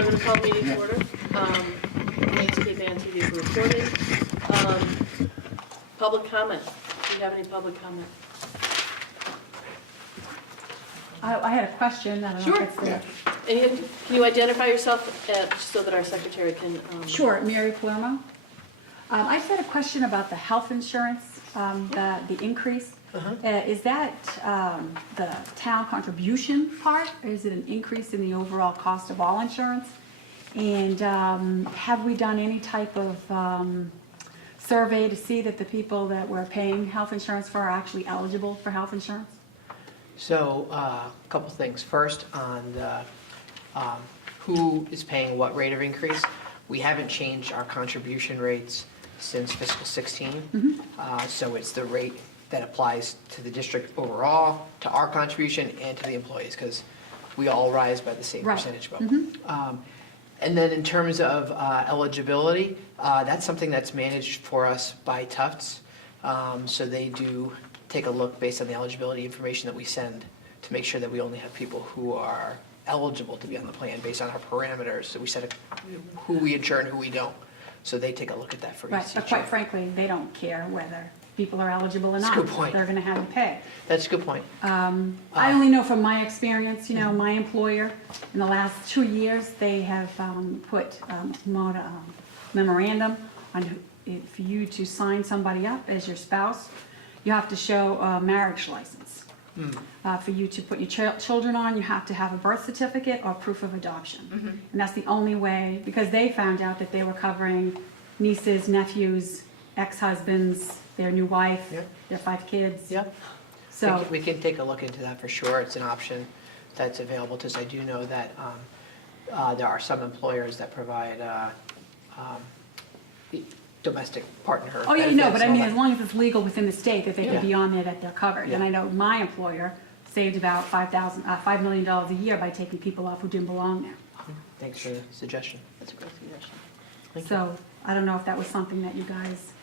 So I'm going to call the meeting to order. Thanks, Cape Ann TV for recording. Public comment. Do you have any public comment? I had a question. I don't know Sure. if it's there. And can you identify yourself so that our secretary can? Sure, Mary Palermo. I just had a question about the health insurance, the increase. Is that the town contribution part, or is it an increase in the overall cost of all insurance? And have we done any type of survey to see that the people that we're paying health insurance for are actually eligible for health insurance? So, a couple things. First, on the who is paying what rate of increase, we haven't changed our contribution rates since fiscal 16. So it's the rate that applies to the district overall, to our contribution, and to the employees, because we all rise by the same Right. percentage vote. And then in terms of eligibility, that's something that's managed for us by Tufts. So they do take a look based on the eligibility information that we send to make sure that we only have people who are eligible to be on the plan based on our parameters. So we set who we insure and who we don't. So they take a look at that for Right, each but year. quite frankly, they don't care whether people are eligible or That's not. a good point. They're gonna have to pay. That's a good point. I only know from my experience, you know, my employer, in the last 2 years, they have put memorandum on for you to sign somebody up as your spouse, you have to show a marriage license. For you to put your children on, you have to have a birth certificate or proof of adoption. And that's the only way, because they found out that they were covering nieces, nephews, ex-husbands, their new wife, Yep. their 5 kids. Yep. So, We can take a look into that for sure. It's an option that's available to us. I do know that there are some employers that provide domestic partner. oh yeah, no, benefits but I and mean, all as that. long as it's legal within the state, that they Yeah. could be on there, that they're covered. And Yeah. I know my employer saved about $5 million a year by taking people off who didn't belong there. Thanks for the suggestion. That's a great suggestion. Thank you. So, I don't know if that was something that you guys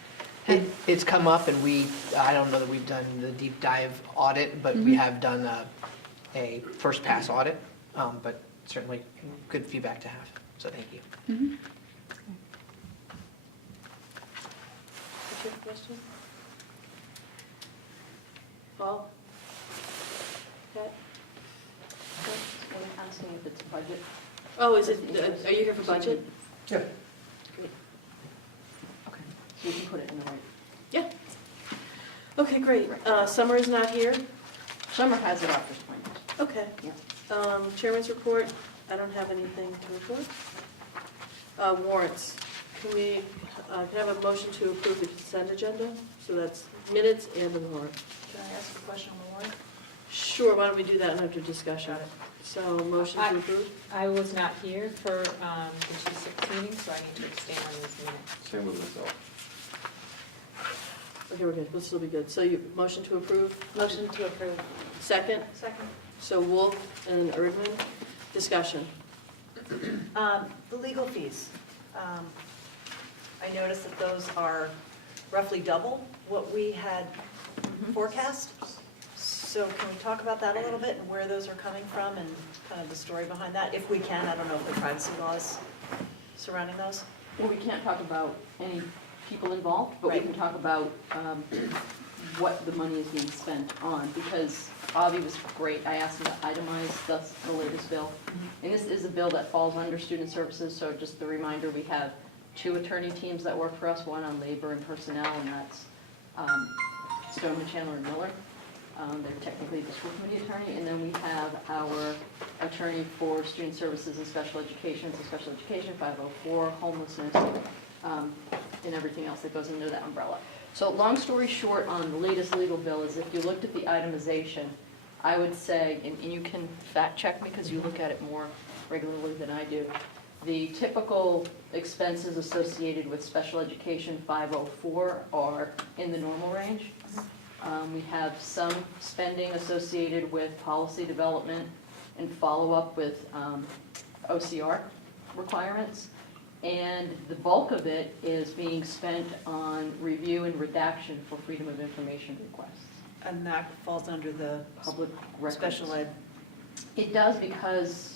had. It's come up, and I don't know that we've done the deep dive audit, but we have done a first pass audit, but certainly good feedback to have, so thank you. Did you have a question? Paul? Pat? I'm asking if it's budget. Oh, is it, are you here for budget? Yeah. Great. Okay. So you can put it in the right. Yeah. Okay, great. Summer is not here. Summer has it off this point. Okay. Yeah. Chairman's report, I don't have anything to report. Warrants, can we, can I have a motion to approve the consent agenda? So that's minutes and the warrant. Can I ask a question on the warrant? Sure, why don't we do that after discussion? Got it. So, motion to approve? I was not here for the G6 meeting, so I need to abstain on these minutes. Same with myself. Okay, we're good, we'll still be good. So you, motion to approve? Motion to approve. Second? Second. So Wolf and Erdman, discussion. The legal fees. I noticed that those are roughly double what we had forecast. So can we talk about that a little bit and where those are coming from and kind of the story behind that? If we can, I don't know if the privacy laws surrounding those. Well, we can't talk about any people involved, but we Right. can talk about what the money is being spent on, because Avi was great. I asked him to itemize the latest bill. And this is a bill that falls under student services, so just a reminder, we have 2 attorney teams that work for us, one on labor and personnel, and that's Stoneman, Chandler, and Miller. They're technically the school committee attorney, and then we have our attorney for student services and special education, so special education, 504, homelessness, and everything else that goes under that umbrella. So long story short on the latest legal bill is if you looked at the itemization, I would say, and you can fact check me because you look at it more regularly than I do, the typical expenses associated with special education 504 are in the normal range. We have some spending associated with policy development and follow-up with OCR requirements. And the bulk of it is being spent on review and redaction for freedom of information requests. And that falls under the Public records. special ed. It does because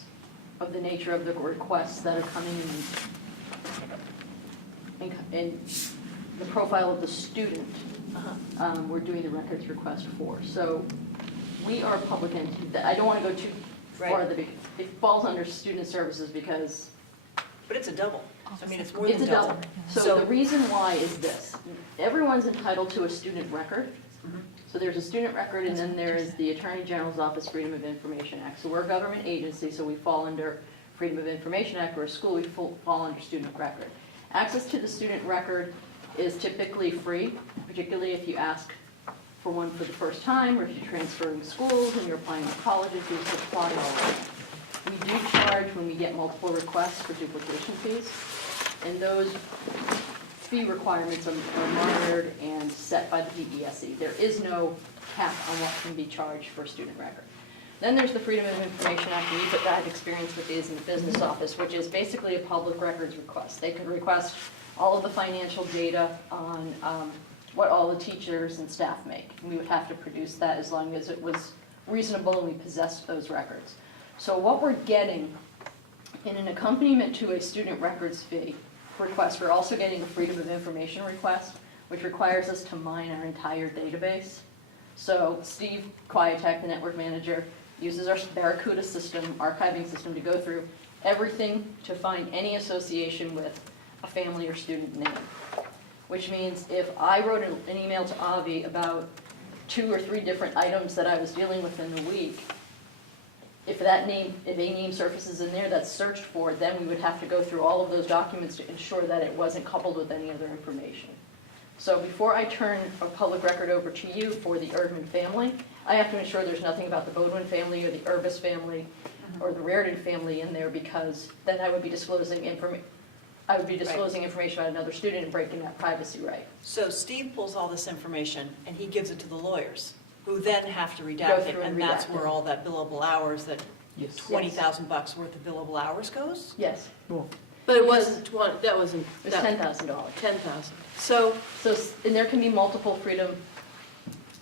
of the nature of the requests that are coming in the profile of the student, we're doing the records request for. So we are a public entity. I don't want to go too far. Right. It falls under student services because But it's a double. I mean, it's more than it's a double. double. So the reason why is this. Everyone's entitled to a student record. So there's a student record, and then there is the Attorney General's Office Freedom of Information Act. So we're a government agency, so we fall under Freedom of Information Act. We're a school, we fall under student record. Access to the student record is typically free, particularly if you ask for one for the first time, or if you're transferring schools and you're applying to colleges, you have to apply all that. We do charge when we get multiple requests for duplication fees, and those fee requirements are monitored and set by the DESE. There is no cap on what can be charged for a student record. Then there's the Freedom of Information Act, and we've had experience with these in the business office, which is basically a public records request. They could request all of the financial data on what all the teachers and staff make. We would have to produce that as long as it was reasonable and we possessed those records. So what we're getting in an accompaniment to a student records fee request, we're also getting a Freedom of Information request, which requires us to mine our entire database. So Steve Quietek, the network manager, uses our Barracuda system, archiving system, to go through everything to find any association with a family or student name. Which means if I wrote an email to Avi about 2 or 3 different items that I was dealing with in the week, if a name surfaces in there that's searched for, then we would have to go through all of those documents to ensure that it wasn't coupled with any other information. So before I turn a public record over to you for the Erdman family, I have to ensure there's nothing about the Bodwin family or the Urbis family or the Reardon family in there, because then I would be disclosing information about another student and breaking that privacy right. So Steve pulls all this information and he gives it to the lawyers, who then have to Go redact it, through and and that's redact where it. all that billable hours, that Yes. $20,000 worth of billable hours goes? Yes, But it wasn't 20, that wasn't, it was that, $10,000. 10,000. So, So, and there can be multiple Freedom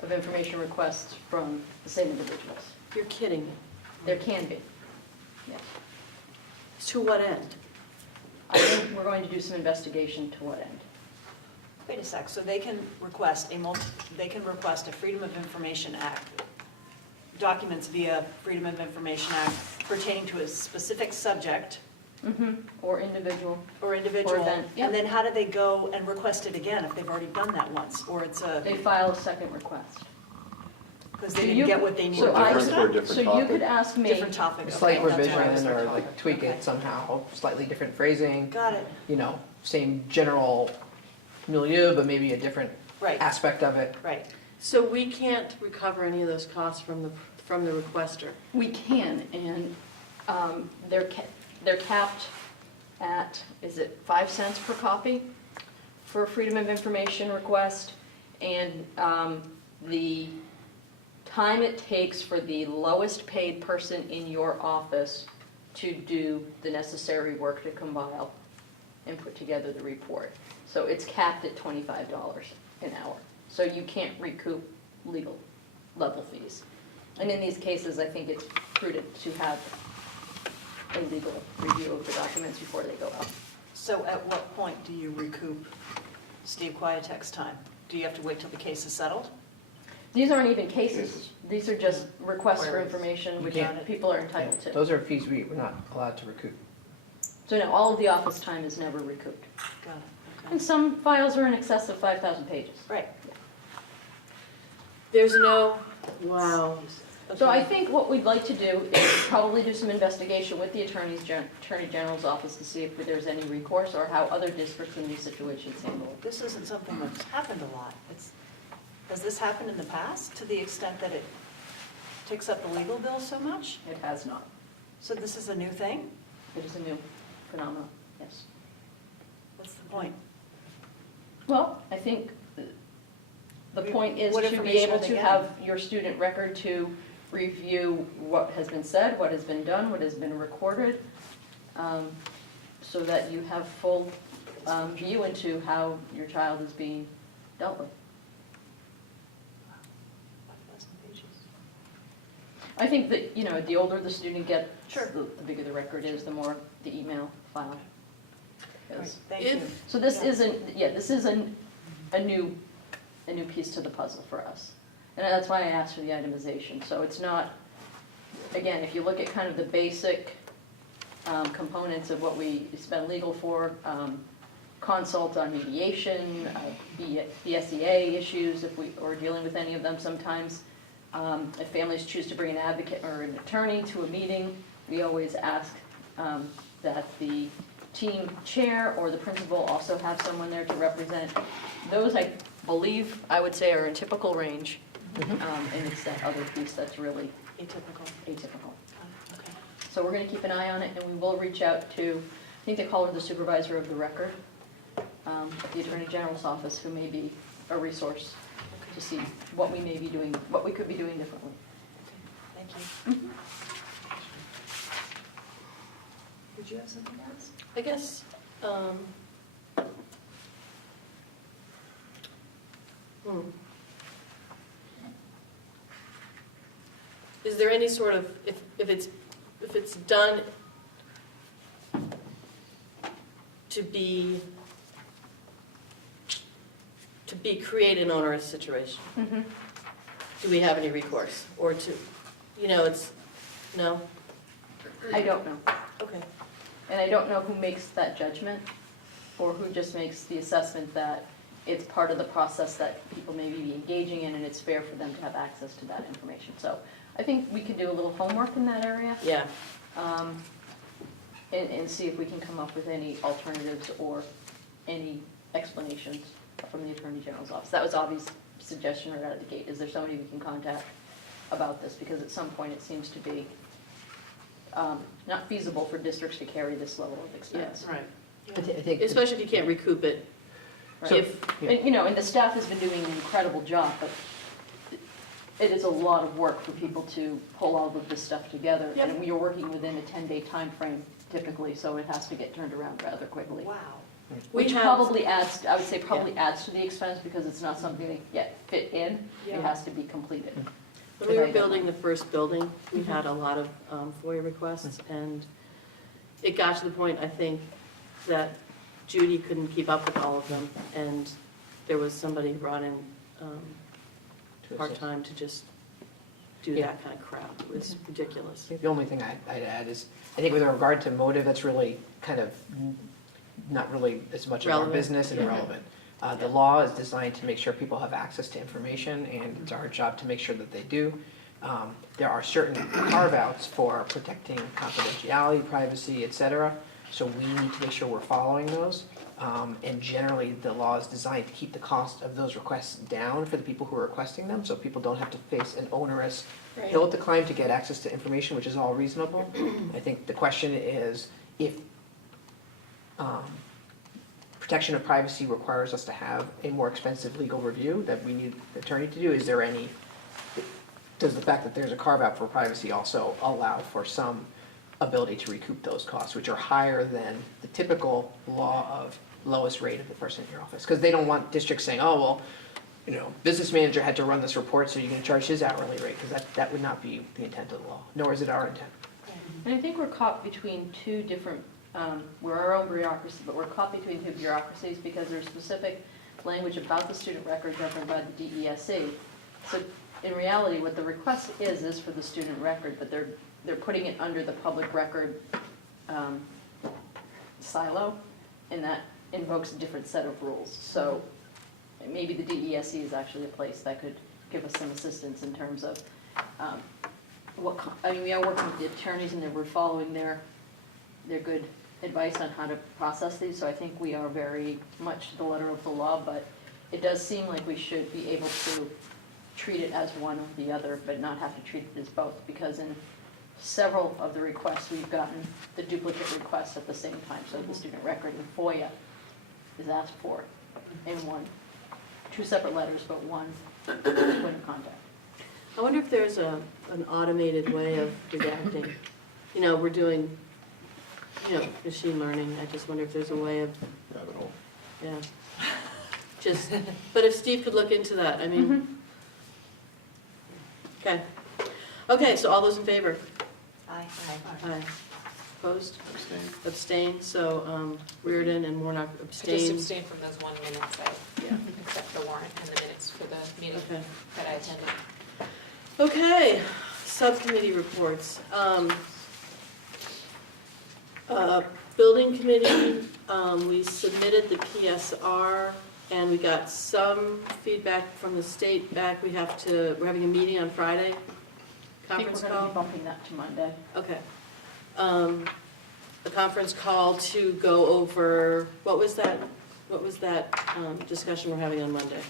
of Information requests from the same individuals. you're kidding me. There can be, yes. To what end? I think we're going to do some investigation to what end. Wait a sec, so they can request a Freedom of Information Act, documents via Freedom of Information Act pertaining to a specific subject Or individual. or individual, event, yep. and then how do they go and request it again if they've already done that once? Or it's They file a second request. because they So didn't you- get what they needed so the I- first For a time? different So you topic. could ask me, Different topic. A slight okay, that's why I was revision or like, like tweak okay. it somehow, slightly different phrasing, Got it, you know, same general milieu, but maybe a different right, aspect of it. right. So we can't recover any of those costs from the requester? we can, and they're capped at, is it 5 cents per copy for a Freedom of Information request? And the time it takes for the lowest paid person in your office to do the necessary work to compile and put together the report. So it's capped at $25 an hour. So you can't recoup legal level fees. And in these cases, I think it's prudent to have a legal review of the documents before they go out. So at what point do you recoup Steve Quietek's time? Do you have to wait till the case is settled? These aren't even cases. Cases. These are just requests for Queries. information, You which can't- people are entitled to. Those are fees we're not allowed to recoup. So no, all of the office time is never recouped. Got it, And okay. some files are in excess of 5,000 pages. Right. There's no, wow. So I Okay. think what we'd like to do is probably do some investigation with the Attorney General's office to see if there's any recourse or how other districts in these situations handle it. This isn't something that's happened a lot. Has this happened in the past to the extent that it takes up the legal bill so much? It has not. So this is a new thing? It is a new phenomenon, yes. What's the point? Well, I think the point is What to be information able are they to getting? have your student record to review what has been said, what has been done, what has been recorded, so that you have full view into how your child is being dealt with. 5,000 pages. I think that, you know, the older the student gets, Sure. the bigger the record is, the more the email file Right, is. thank you. So this Yeah. isn't, yeah, this isn't a new piece to the puzzle for us. And that's why I asked for the itemization. So it's not, again, if you look at kind of the basic components of what we spend legal for, consult on mediation, BSEA issues, if we're dealing with any of them sometimes. If families choose to bring an advocate or an attorney to a meeting, we always ask that the team chair or the principal also have someone there to represent. Those, I believe, I would say are in typical range. And it's that other piece that's really Atypical. atypical. Okay. So we're going to keep an eye on it, and we will reach out to, I think they call her the supervisor of the record at the Attorney General's office, who may be a resource to see what we may be doing, what we could be doing differently. Thank you. Did you have something else? I guess, is there any sort of, if it's done to create an onerous situation, do we have any recourse? Or to, it's, no? I don't know. Okay. And I don't know who makes that judgment, or who just makes the assessment that it's part of the process that people may be engaging in, and it's fair for them to have access to that information. So I think we could do a little homework in that area, Yeah. and see if we can come up with any alternatives or any explanations from the Attorney General's office. That was Avi's suggestion right out of the gate. Is there somebody we can contact about this? Because at some point, it seems to be not feasible for districts to carry this level of expense. Right. I think, Especially if you can't recoup it. Right. If, yeah. And, and the staff has been doing an incredible job, but it is a lot of work for people to pull all of this stuff together. Yep. And we are working within a 10-day time frame typically, so it has to get turned around rather quickly. Wow. Which probably adds, I would say probably adds to the expense, because it's not something that yet fit in. Yeah. It has to be completed. when we were building the first building, we had a lot of FOIA requests, and it got to the point, I think, that Judy couldn't keep up with all of them, and there was somebody brought in part-time to just do Yeah. that kind of crap. It was ridiculous. the only thing I'd add is, I think with regard to motive, that's really kind of not really as much of our Relevant. business and Yeah. irrelevant. The law is designed to make sure people have access to information, and it's our job to make sure that they do. There are certain carve-outs for protecting confidentiality, privacy, et cetera, so we need to make sure we're following those. And generally, the law is designed to keep the cost of those requests down for the people who are requesting them, so people don't have to face an onerous hill to climb to get access to information, which is all reasonable. I think the question is, if protection of privacy requires us to have a more expensive legal review that we need the attorney to do, does the fact that there's a carve-out for privacy also allow for some ability to recoup those costs, which are higher than the typical law of lowest rate of the person in your office? Because they don't want districts saying, oh, well, business manager had to run this report, so you're going to charge his hourly rate, because that would not be the intent of the law, nor is it our intent. And I think we're caught between two different, we're our own bureaucracy, but we're caught between two bureaucracies because there's specific language about the student record governed by the DESE. So in reality, what the request is for the student record, but they're putting it under the public record silo, and that invokes a different set of rules. So maybe the DESE is actually a place that could give us some assistance in terms of we are working with the attorneys, and we're following their good advice on how to process these, so I think we are very much the letter of the law, but it does seem like we should be able to treat it as one or the other, but not have to treat it as both, because in several of the requests, we've gotten the duplicate requests at the same time, so the student record and FOIA is asked for in one, two separate letters, but one point of contact. I wonder if there's an automated way of redacting. We're doing, machine learning. I just wonder if there's a way of, yeah. But if Steve could look into that, I mean, okay. Okay, so all those in favor? Aye. Aye. Opposed? Abstain. Abstain, so Reardon and Warnock I just abstain. abstained from those 1 minutes, Yeah. except the warrant and the minutes for the meeting Okay. that I attended. Okay, subcommittee reports. Building committee, we submitted the PSR, and we got some feedback from the state back. We're having a meeting on Friday, I think conference we're gonna be call. bumping that to Monday. Okay. A conference call to go over, what was that discussion we're having on Monday?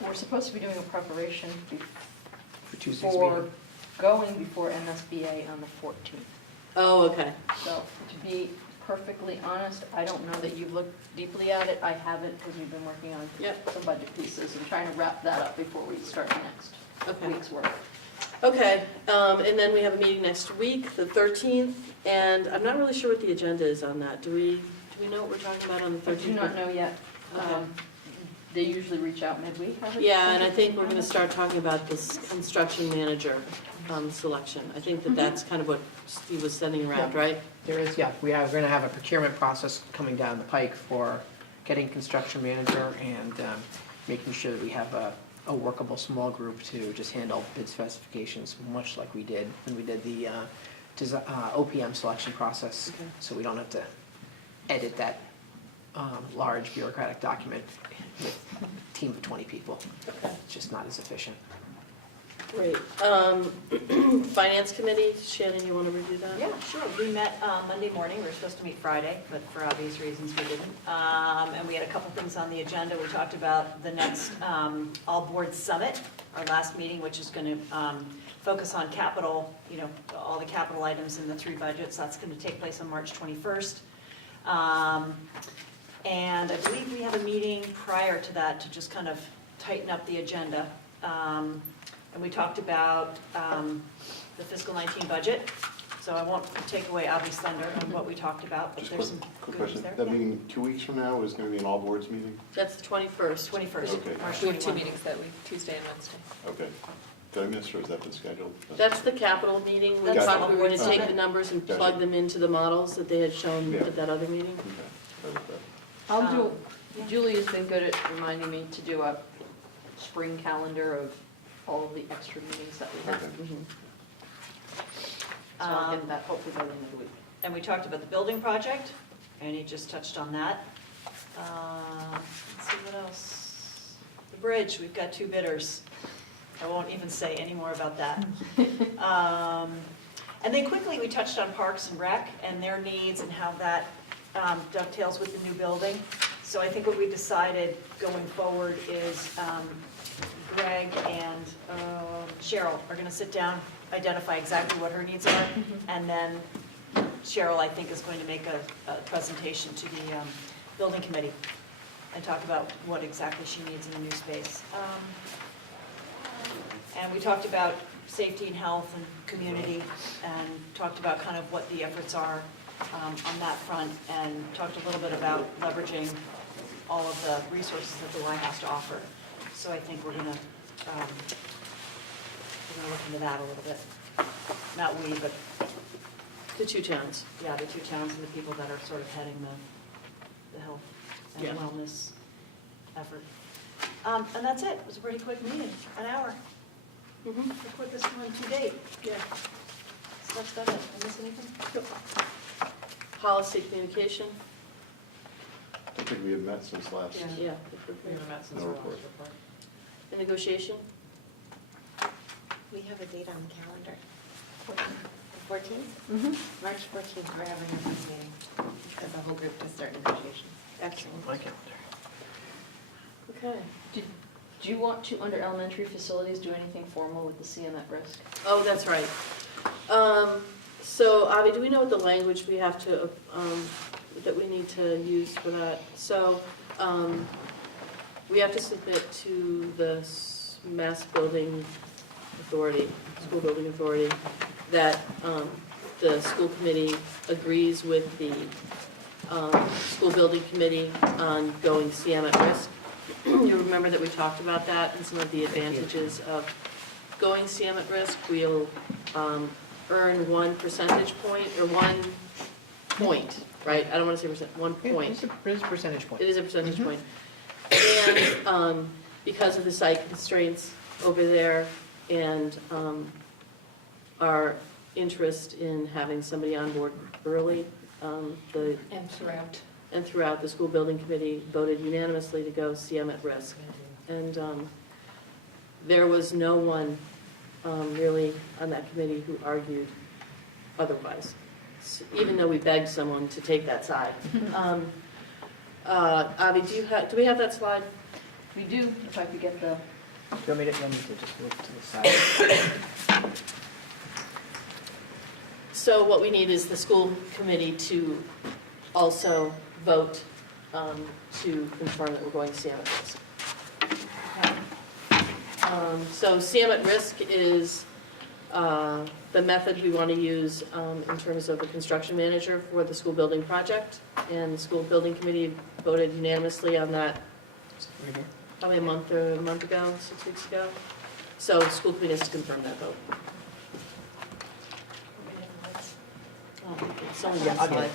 We're supposed to be doing a preparation For Tuesday's before meeting. going before MSBA on the 14th. Oh, okay. So to be perfectly honest, I don't know that you've looked deeply at it. I haven't because we've been working on Yep. some budget pieces and trying to wrap that up before we start next Okay. week's work. Okay, and then we have a meeting next week, the 13th, and I'm not really sure what the agenda is on that. Do we know what we're talking about on the I 13th? do not know yet. Okay. They usually reach out midweek. haven't Yeah, and they? I think we're gonna start talking about this construction manager selection. I think that that's kind of what Steve was sending around, right? There is, yeah, we're going to have a procurement process coming down the pike for getting construction manager and making sure that we have a workable small group to just handle bid specifications, much like we did when we did the OPM selection process. Okay. So we don't have to edit that large bureaucratic document with a team of 20 people. Okay. It's just not as efficient. Great. Finance committee, Shannon, you wanna review that? Yeah, sure. We met Monday morning. We were supposed to meet Friday, but for obvious reasons, we didn't. And we had a couple things on the agenda. We talked about the next all-board summit, our last meeting, which is going to focus on capital, all the capital items in the 3 budgets. That's going to take place on March 21st. And I believe we have a meeting prior to that to just kind of tighten up the agenda. And we talked about the fiscal 19 budget, so I won't take away Avi's thunder on what we talked about, but Just there's some quick good news question. there. That Yeah. meeting 2 weeks from now is going to be an all boards meeting? That's the 21st. 21st, Okay. March We have 2 21. meetings that week, Tuesday and Wednesday. Okay. Did I miss, or has that been scheduled? That's the capital meeting. We That's talked, the we were gonna all-board take the summit. numbers and Gotcha. plug them into the models that they had shown Yeah. at that other meeting. Okay. That was that. I'll do, Yeah. Julie has been good at reminding me to do a spring calendar of all of the extra meetings that we have. Okay. Mhm. So I'll get that hopefully by the end of the week. And we talked about the building project, and he just touched on that. Let's see what else. The bridge, we've got 2 bidders. I won't even say any more about that. And then quickly, we touched on Parks and Rec and their needs and how that dovetails with the new building. So I think what we decided going forward is Greg and Cheryl are gonna sit down, identify exactly what her needs are, and then Cheryl, I think, is going to make a presentation to the building committee and talk about what exactly she needs in a new space. And we talked about safety and health and community, and talked about kind of what the efforts are on that front, and talked a little bit about leveraging all of the resources that the Y has to offer. So I think we're gonna look into that a little bit. Not we, but, The 2 towns. yeah, the 2 towns and the people that are sort of heading the health and Yeah. wellness effort. And that's it. It was a pretty quick meeting, an hour. Mhm. The quickest one to date. Yeah. So that's about it. Did I miss anything? Policy communication? I don't think we have met since last. Yeah. We haven't met since No our last report. report. The negotiation? We have a date on the calendar. The 14th? March 14th, we're having a meeting as a whole group to start negotiations. Excellent. My calendar. Okay. Do you want to, under elementary facilities, do anything formal with the CM at risk? Oh, that's right. So, Avi, do we know what the language we have to, that we need to use for that? So, we have to submit to the Mass Building Authority, School Building Authority, that the school committee agrees with the school building committee on going CM at risk. You remember that we talked about that and some of the advantages of going CM at risk, we'll earn 1 percentage point, or 1 point, right? I don't want to say percent, 1 point. It's a percentage point. It is a percentage point. And because of the site constraints over there and our interest in having somebody on board early, And throughout. throughout, the school building committee voted unanimously to go CM at risk. And there was no one really on that committee who argued otherwise, even though we begged someone to take that side. Avi, do we have that slide? We do, if I could get the, Do you want me to just move to the side? So what we need is the school committee to also vote to confirm that we're going CM at risk. So CM at risk is the method we want to use in terms of a construction manager for the school building project. And the school building committee voted unanimously on that Right here. probably a month ago, 6 weeks ago. So the school committee has to confirm that vote. It's only Yeah, one I'll get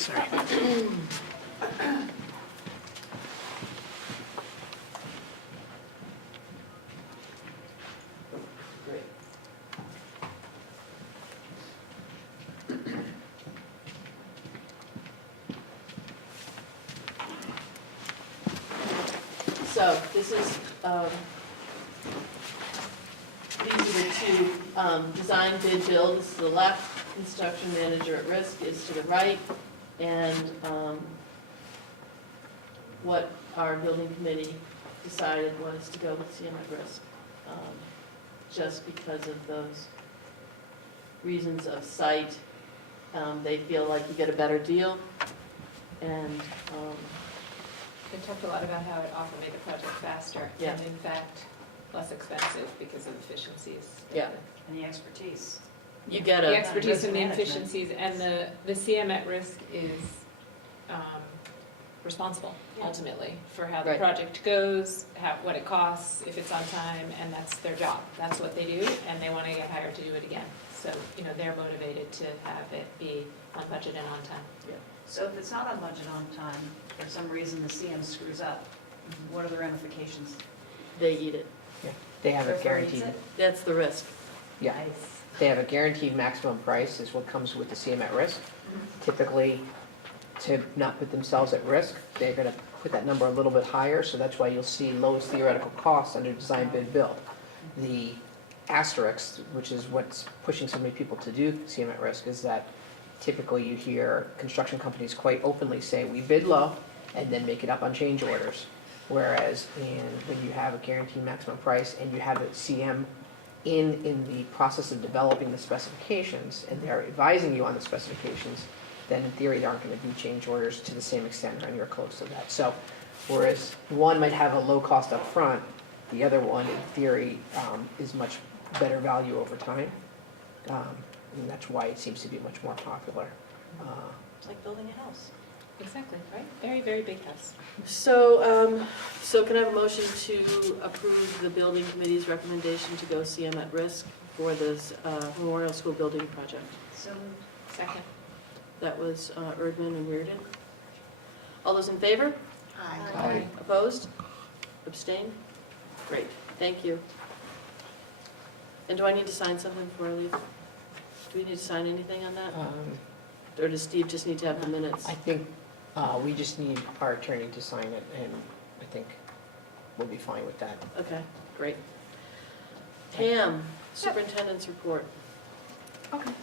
slide. it. Sorry. Great. So this is, these are the two, design, bid, build, this is the left, construction manager at risk is to the right, and what our building committee decided was to go with CM at risk, just because of those reasons of site. They feel like you get a better deal, and They talked a lot about how it often made the project faster. Yeah. And in fact, less expensive because of efficiencies. Yeah. And the expertise. you get The a, expertise and the Risk management. efficiencies, and the CM at risk is responsible Yeah. ultimately for how the Right. project goes, what it costs, if it's on time, and that's their job. That's what they do, and they want to get hired to do it again. So, they're motivated to have it be on budget and on time. So if it's not on budget on time, for some reason the CM screws up, what are the ramifications? they eat it. They have a Therefore, it's guaranteed, it. That's the risk. yeah, they have a guaranteed maximum price is what comes with the CM at risk. Typically, to not put themselves at risk, they're gonna put that number a little bit higher, so that's why you'll see lowest theoretical costs under design bid build. The asterisk, which is what's pushing so many people to do CM at risk, is that typically you hear construction companies quite openly say, we bid low, and then make it up on change orders. Whereas when you have a guaranteed maximum price and you have a CM in the process of developing the specifications, and they're advising you on the specifications, then in theory, there aren't gonna be change orders to the same extent or anywhere close to that. So, whereas one might have a low cost up front, the other one, in theory, is much better value over time. And that's why it seems to be much more popular. It's like building a house. Exactly, right? Very, very big house. So, so can I have a motion to approve the building committee's recommendation to go CM at risk for this Memorial School building project? So Second. That was Erdman and Reardon. All those in favor? Aye. Opposed? Abstain? Great, thank you. And do I need to sign something before I leave? Do we need to sign anything on that? Or does Steve just need to have the minutes? I think we just need our attorney to sign it, and I think we'll be fine with that. Okay, great. Pam, superintendent's report. okay. I'm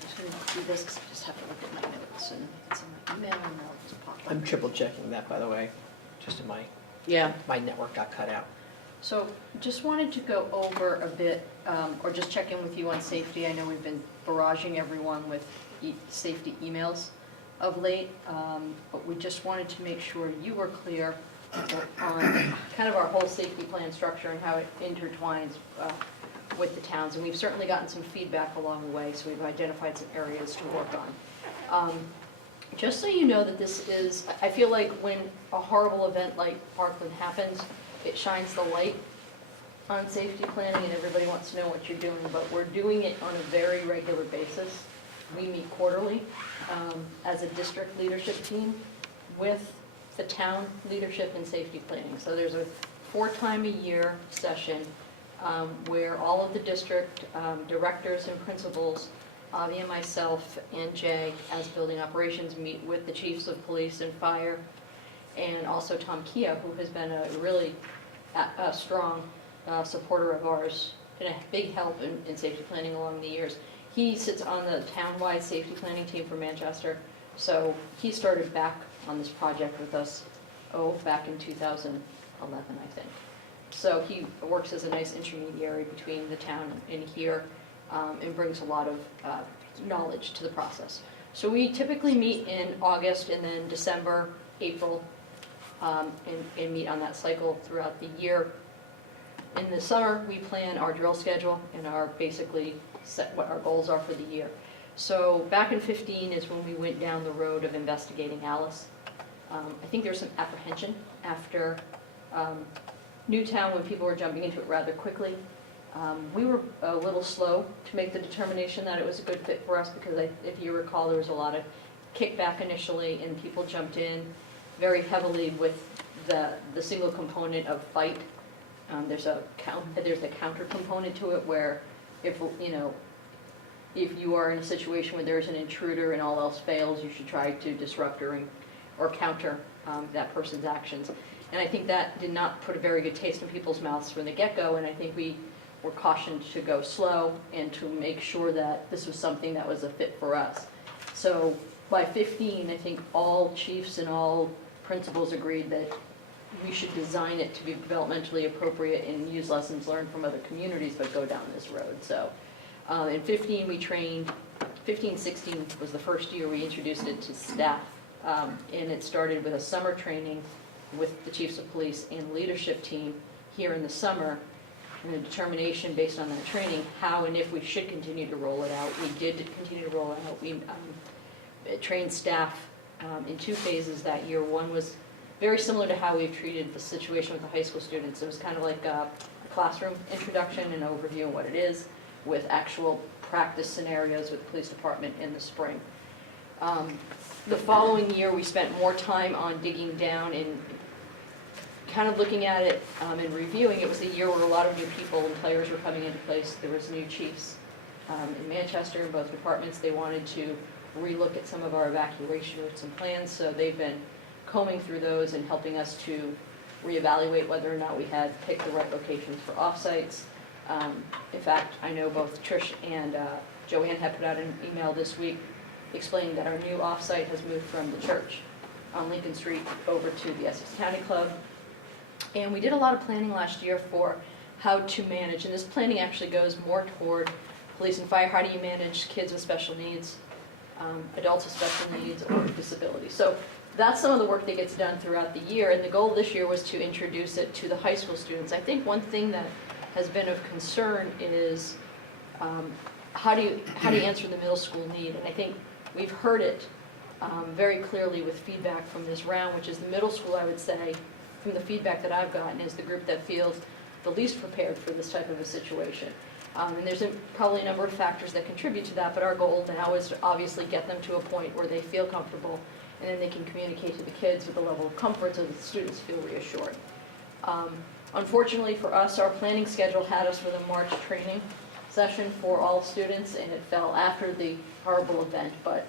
just going to do this because I just have to look at my notes and it's in my email and I'll just pop I'm them. triple checking that, by the way, just in Yeah, my network got cut out. So just wanted to go over a bit, or just check in with you on safety. I know we've been barraging everyone with safety emails of late, but we just wanted to make sure you were clear on kind of our whole safety plan structure and how it intertwines with the towns. And we've certainly gotten some feedback along the way, so we've identified some areas to work on. Just so you know that this is, I feel like when a horrible event like Parkland happens, it shines the light on safety planning, and everybody wants to know what you're doing, but we're doing it on a very regular basis. We meet quarterly as a district leadership team with the town leadership and safety planning. So there's a 4-time-a-year session where all of the district directors and principals, Avi and myself and Jay, as building operations, meet with the chiefs of police and fire, and also Tom Kia, who has been a really strong supporter of ours and a big help in safety planning along the years. He sits on the town-wide safety planning team for Manchester, so he started back on this project with us, back in 2011, I think. So he works as a nice intermediary between the town and here, and brings a lot of knowledge to the process. So we typically meet in August and then December, April, and meet on that cycle throughout the year. In the summer, we plan our drill schedule and basically set what our goals are for the year. So back in 15 is when we went down the road of investigating Alice. I think there was some apprehension after Newtown when people were jumping into it rather quickly. We were a little slow to make the determination that it was a good fit for us because if you recall, there was a lot of kickback initially and people jumped in very heavily with the single component of fight. There's a counter component to it where if you are in a situation where there's an intruder and all else fails, you should try to disrupt or counter that person's actions. And I think that did not put a very good taste in people's mouths from the get-go, and I think we were cautioned to go slow and to make sure that this was something that was a fit for us. So by 15, I think all chiefs and all principals agreed that we should design it to be developmentally appropriate and use lessons learned from other communities, but go down this road. So in 15, we trained, 15, 16 was the first year we introduced it to staff. And it started with a summer training with the chiefs of police and leadership team here in the summer, and a determination based on that training, how and if we should continue to roll it out. We did continue to roll it out. We trained staff in 2 phases that year. One was very similar to how we've treated the situation with the high school students. It was kind of like a classroom introduction and overview of what it is, with actual practice scenarios with the police department in the spring. The following year, we spent more time on digging down and kind of looking at it and reviewing. It was a year where a lot of new people and players were coming into place. There was new chiefs in Manchester in both departments. They wanted to relook at some of our evacuation routes and plans, so they've been combing through those and helping us to reevaluate whether or not we had picked the right locations for offsites. In fact, I know both Trish and Joanne had put out an email this week explaining that our new offsite has moved from the church on Lincoln Street over to the Essex County Club. And we did a lot of planning last year for how to manage, and this planning actually goes more toward police and fire. How do you manage kids with special needs, adults with special needs, or disabilities? So that's some of the work that gets done throughout the year, and the goal this year was to introduce it to the high school students. I think one thing that has been of concern is how do you answer the middle school need? And I think we've heard it very clearly with feedback from this round, which is the middle school, I would say, from the feedback that I've gotten, is the group that feels the least prepared for this type of a situation. And there's probably a number of factors that contribute to that, but our goal now is to obviously get them to a point where they feel comfortable, and then they can communicate to the kids with a level of comfort so that the students feel reassured. Unfortunately for us, our planning schedule had us with a March training session for all students, and it fell after the horrible event, but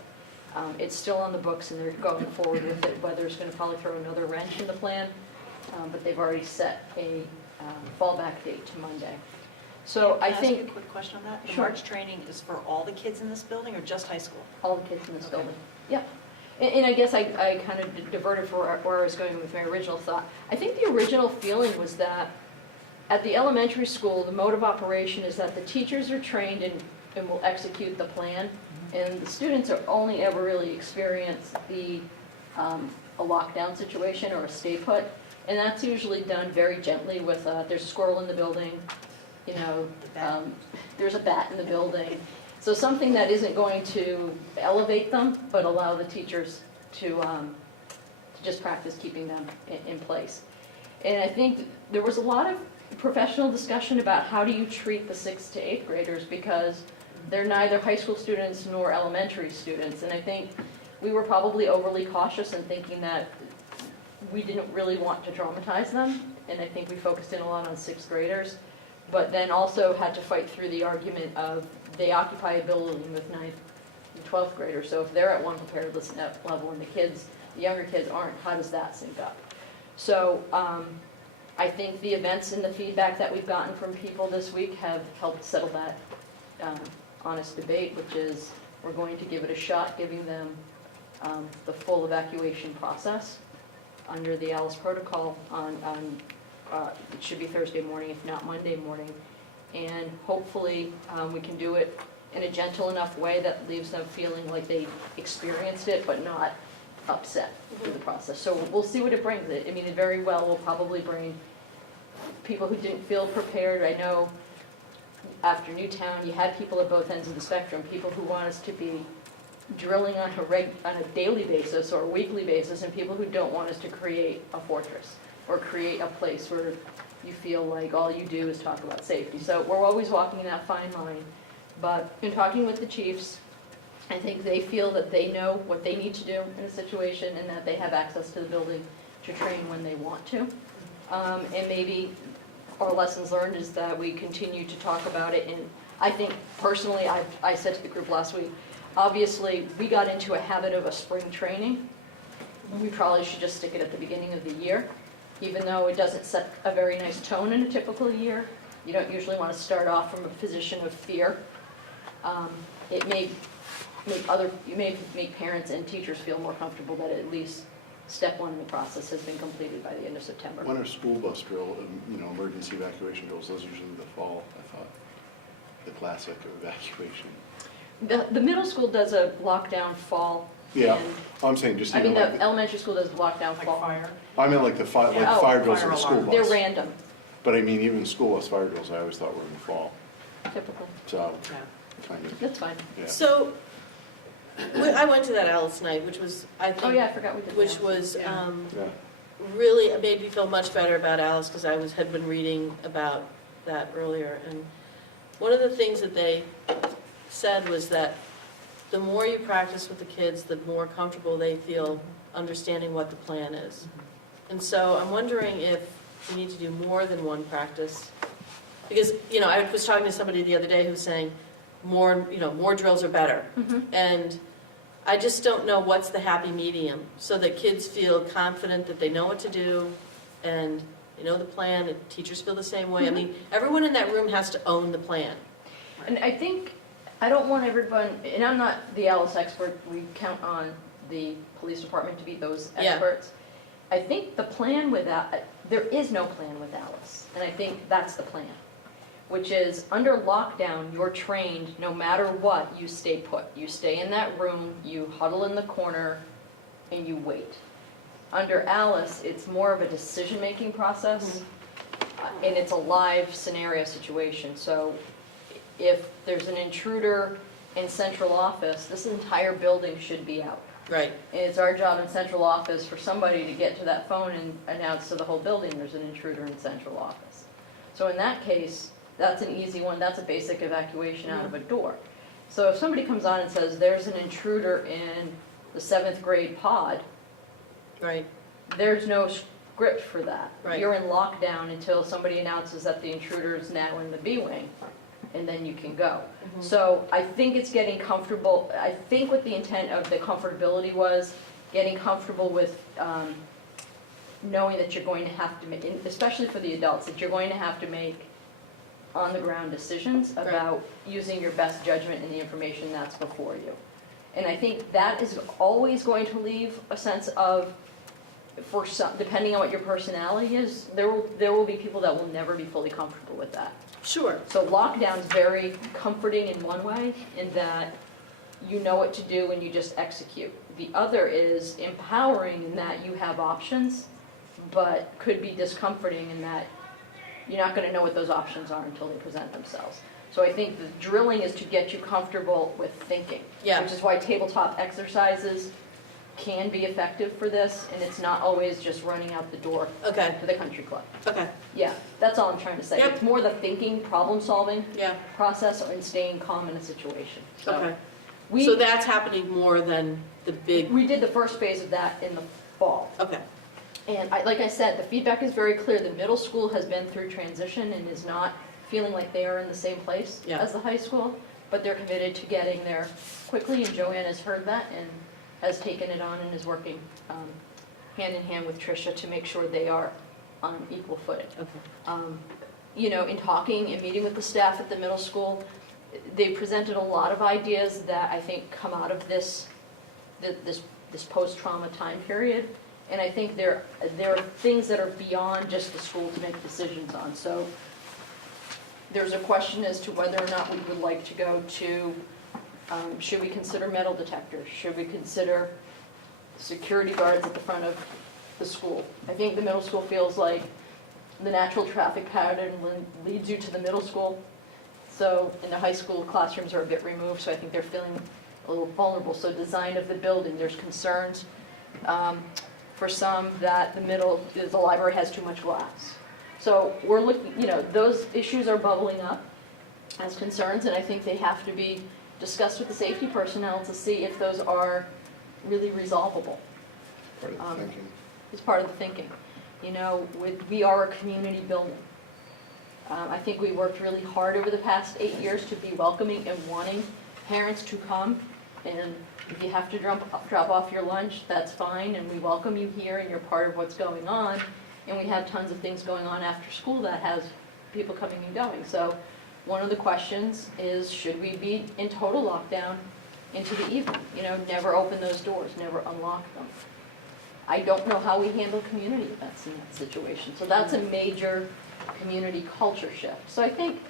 it's still on the books and they're going forward with it. Weather's going to probably throw another wrench in the plan, but they've already set a fallback date to Monday. So I think... Can I ask you a quick question on that? The Sure. March training is for all the kids in this building or just high school? All the kids in this Okay. building. Yeah. And I guess I kind of diverted from where I was going with my original thought. I think the original feeling was that at the elementary school, the mode of operation is that the teachers are trained and will execute the plan, and the students are only ever really experience a lockdown situation or a stay put, and that's usually done very gently with there's a squirrel in the building, there's a bat in the building. So something that isn't going to elevate them, but allow the teachers to just practice keeping them in place. And I think there was a lot of professional discussion about how do you treat the 6th to 8th graders, because they're neither high school students nor elementary students. And I think we were probably overly cautious in thinking that we didn't really want to traumatize them. And I think we focused in a lot on 6th graders, but then also had to fight through the argument of they occupy a building with 9th and 12th graders. So if they're at one preparedness level and the younger kids aren't, how does that sync up? So I think the events and the feedback that we've gotten from people this week have helped settle that honest debate, which is we're going to give it a shot, giving them the full evacuation process under the Alice protocol on it should be Thursday morning, if not Monday morning. And hopefully we can do it in a gentle enough way that leaves them feeling like they experienced it, but not upset through the process. So we'll see what it brings. I mean, it very well will probably bring people who didn't feel prepared. I know after Newtown, you had people at both ends of the spectrum, people who want us to be drilling on a daily basis or a weekly basis, and people who don't want us to create a fortress or create a place where you feel like all you do is talk about safety. So we're always walking in that fine line. But in talking with the chiefs, I think they feel that they know what they need to do in a situation and that they have access to the building to train when they want to. And maybe our lessons learned is that we continue to talk about it. And I think personally, I said to the group last week, obviously we got into a habit of a spring training. We probably should just stick it at the beginning of the year, even though it doesn't set a very nice tone in a typical year. You don't usually want to start off from a position of fear. It may make parents and teachers feel more comfortable that at least step one in the process has been completed by the end of September. When are school bus drill, emergency evacuation drills? Those are usually in the fall, I thought. The classic evacuation. The middle school does a lockdown fall. Yeah, and- I'm saying just I even mean, like, the elementary school does lockdown fall. I meant like the fire drills in the school bus. They're random, But I mean, even school bus fire drills, I always thought were in the fall. typical. So, kind of, That's fine. yeah. So, I went to that Alice night, which was, I think. Oh, yeah, I forgot we did that. Which was, Yeah. really, it made me feel much better about Alice, because had been reading about that earlier. And one of the things that they said was that the more you practice with the kids, the more comfortable they feel understanding what the plan is. And so I'm wondering if we need to do more than one practice. Because, I was talking to somebody the other day who was saying more drills are better. And I just don't know what's the happy medium, so that kids feel confident that they know what to do and they know the plan, and teachers feel the same way. I mean, everyone in that room has to own the plan. And I don't want everyone, and I'm not the Alice expert, we count on the police department to be those Yeah. experts. I think the plan there is no plan with Alice, and I think that's the plan, which is under lockdown, you're trained no matter what, you stay put. You stay in that room, you huddle in the corner, and you wait. Under Alice, it's more of a decision-making process, and it's a live scenario situation. So if there's an intruder in central office, this entire building should be out. Right. And it's our job in central office for somebody to get to that phone and announce to the whole building there's an intruder in central office. So in that case, that's an easy one. That's a basic evacuation out of a door. So if somebody comes on and says there's an intruder in the 7th grade pod, Right. there's no script for that. Right. You're in lockdown until somebody announces that the intruder is now in the B wing, and then you can go. So I think it's getting comfortable. I think what the intent of the comfortability was getting comfortable with knowing that you're going to have to make, especially for the adults, that you're going to have to make on-the-ground decisions about using your best judgment in the information that's before you. And I think that is always going to leave a sense of, for some, depending on what your personality is, there will be people that will never be fully comfortable with that. Sure. So lockdown's very comforting in one way, in that you know what to do and you just execute. The other is empowering in that you have options, but could be discomforting in that you're not going to know what those options are until they present themselves. So I think the drilling is to get you comfortable with thinking. Yeah. Which is why tabletop exercises can be effective for this, and it's not always just running out the door Okay, to the country club. okay, Yeah, that's all I'm trying to say. Yep. It's more the thinking, problem-solving yeah, process and staying calm in a situation. So okay. we, So that's happening more than the big, we did the first phase of that in the fall. okay, And like I said, the feedback is very clear. The middle school has been through transition and is not feeling like they are in the same place Yeah. as the high school, but they're committed to getting there quickly, and Joanne has heard that and has taken it on and is working hand in hand with Tricia to make sure they are on equal footing. okay. You know, in talking and meeting with the staff at the middle school, they presented a lot of ideas that I think come out of this post-trauma time period. And I think there are things that are beyond just the school to make decisions on. So there's a question as to whether or not we would like to go to, should we consider metal detectors? Should we consider security guards at the front of the school? I think the middle school feels like the natural traffic pattern leads you to the middle school. So in the high school, classrooms are a bit removed, so I think they're feeling a little vulnerable. So design of the building, there's concerns for some that the library has too much glass. So we're looking, you know, those issues are bubbling up as concerns, and I think they have to be discussed with the safety personnel to see if those are really resolvable. Part of the thinking. It's part of the thinking. You know, we are a community building. I think we worked really hard over the past 8 years to be welcoming and wanting parents to come. And if you have to drop off your lunch, that's fine, and we welcome you here and you're part of what's going on. And we have tons of things going on after school that has people coming and going. So one of the questions is, should we be in total lockdown into the evening? You know, never open those doors, never unlock them. I don't know how we handle community events in that situation. So that's a major community culture shift. So I think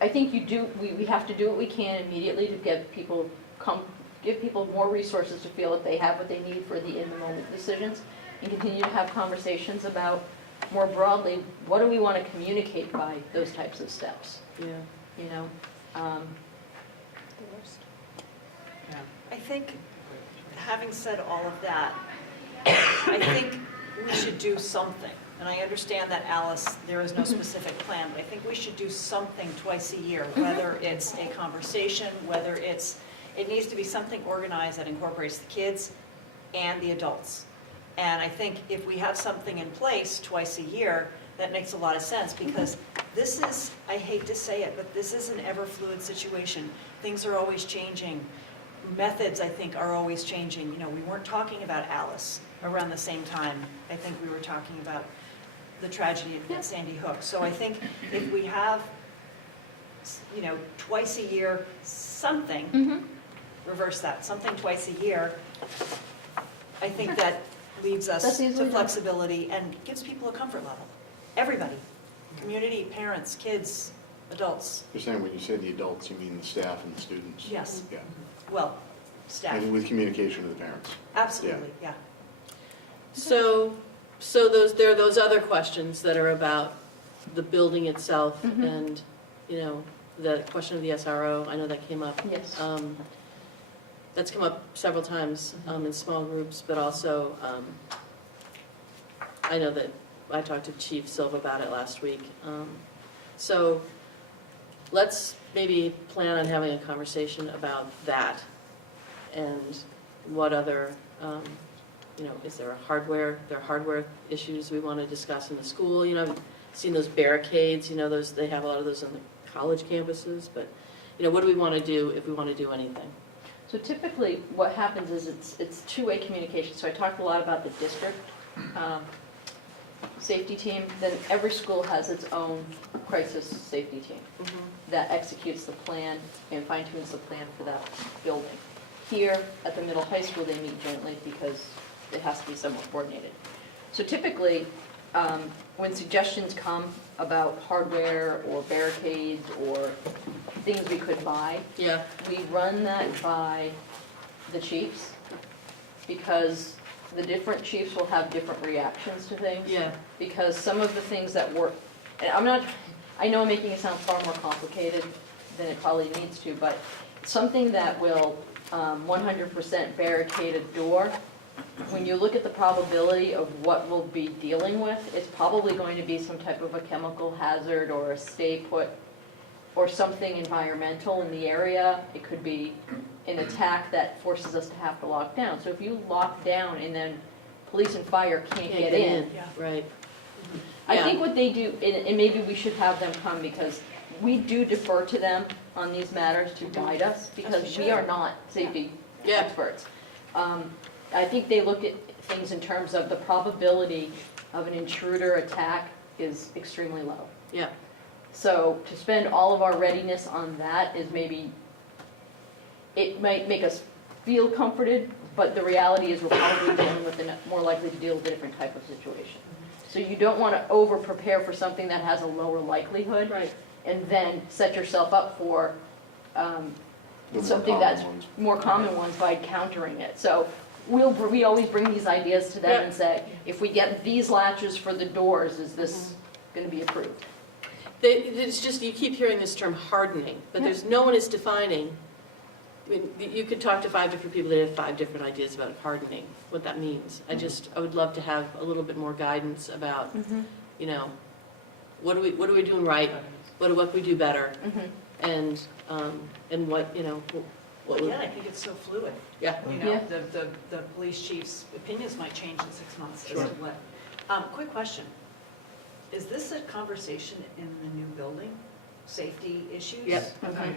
we have to do what we can immediately to give people more resources to feel that they have what they need for the in-the-moment decisions, and continue to have conversations about, more broadly, what do we want to communicate by those types of steps, Yeah. you know? I think, having said all of that, I think we should do something. And I understand that, Alice, there is no specific plan, but I think we should do something twice a year, whether it's a conversation, whether it needs to be something organized that incorporates the kids and the adults. And I think if we have something in place twice a year, that makes a lot of sense, because this is, I hate to say it, but this is an ever-fluid situation. Things are always changing. Methods, I think, are always changing. You know, we weren't talking about Alice around the same time. I think we were talking about the tragedy at Sandy Hook. So I think if we have, you know, twice a year, something, reverse that, something twice a year, I think that leaves us That's easily to done. flexibility and gives people a comfort level. Everybody, community, parents, kids, adults, You're saying when you say the adults, you mean the staff and the students? yes, Yeah, well, staff, and with communication to the parents. absolutely, yeah. So there are those other questions that are about the building itself and, you know, the question of the SRO, I know that came up. Yes. That's come up several times in small groups, but also, I know that I talked to Chief Silva about it last week. So let's maybe plan on having a conversation about that and what other, you know, is there hardware issues we want to discuss in the school? You know, I've seen those barricades, you know, they have a lot of those on the college campuses, but, you know, what do we want to do if we want to do anything? So typically, what happens is it's two-way communication. So I talked a lot about the district safety team. Then every school has its own crisis safety team that executes the plan and fine-tunes the plan for that building. Here at the middle high school, they meet jointly because it has to be somewhat coordinated. So typically, when suggestions come about hardware or barricades or things we could buy, Yeah, we run that by the chiefs, because the different chiefs will have different reactions to things. yeah, Because some of the things that work, and I know I'm making it sound far more complicated than it probably needs to, but something that will 100% barricaded door, when you look at the probability of what we'll be dealing with, it's probably going to be some type of a chemical hazard or a stay put or something environmental in the area. It could be an attack that forces us to have to lock down. So if you lock down and then police and fire can't get in, Right. I Yeah. think what they do, and maybe we should have them come, because we do defer to them on these matters to guide us, because we are not safety Yeah. experts. I think they look at things in terms of the probability of an intruder attack is extremely low. Yeah. So to spend all of our readiness on that is maybe, it might make us feel comforted, but the reality is we're probably dealing with, more likely to deal with a different type of situation. So you don't want to over-prepare for something that has a lower likelihood. Right. And then set yourself up for The more something common that's ones. more common ones by countering it. So we always bring these ideas to them Yeah. and say, if we get these latches for the doors, is this going to be approved? It's just, you keep hearing this term hardening, but there's, no one is defining. I mean, you could talk to 5 different people that have 5 different ideas about hardening, what that means. I would love to have a little bit more guidance about, you know, what are we doing right? What can we do better? And what, you know, what Again, I think it's so fluid. yeah. You know, Yeah. the police chief's opinions might change in 6 months as to Sure. what. Quick question. Is this a conversation in the new building? Safety issues? Yep. Okay.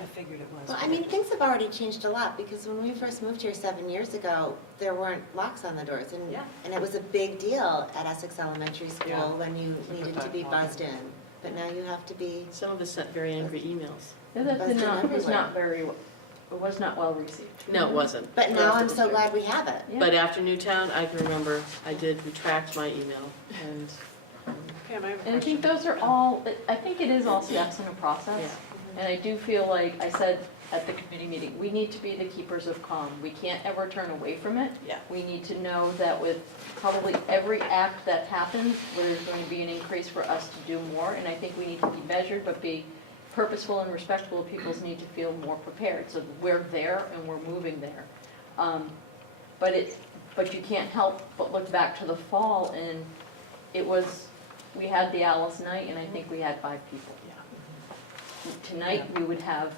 I figured it was. Well, I mean, things have already changed a lot, because when we first moved here 7 years ago, there weren't locks on the doors. Yeah. And it was a big deal at Essex Elementary Yeah. School when you needed to be buzzed in. But now you have to be, Some of us sent very angry emails. Yeah, that That's did not, was everywhere. not very, it was not well received. No, it wasn't. but now I'm so Absolutely. glad we have it. Yeah. But after Newtown, I can remember, I did retract my email, and, Pam, I have a And I think question. those are all, I think it is all steps in a process. Yeah. And I do feel like, I said at the committee meeting, we need to be the keepers of calm. We can't ever turn away from it. Yeah. We need to know that with probably every act that happens, there's going to be an increase for us to do more. And I think we need to be measured, but be purposeful and respectful of people's need to feel more prepared. So we're there and we're moving there. But you can't help but look back to the fall, and it was, we had the Alice night, and I think we had 5 people. Tonight, we would have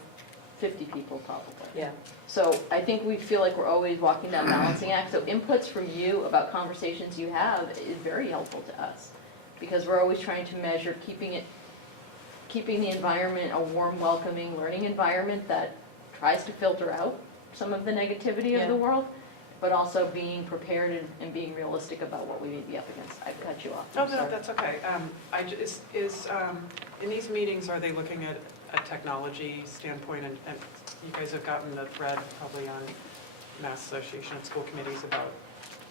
50 people probably. yeah. So I think we feel like we're always walking that balancing act. So inputs from you about conversations you have is very helpful to us, because we're always trying to measure keeping the environment a warm, welcoming, learning environment that tries to filter out some of the negativity of the Yeah. world, but also being prepared and being realistic about what we may be up against. I've cut you off. Oh, I'm no, sorry. that's okay. In these meetings, are they looking at a technology standpoint? And you guys have gotten the thread probably on Mass Association of School Committees about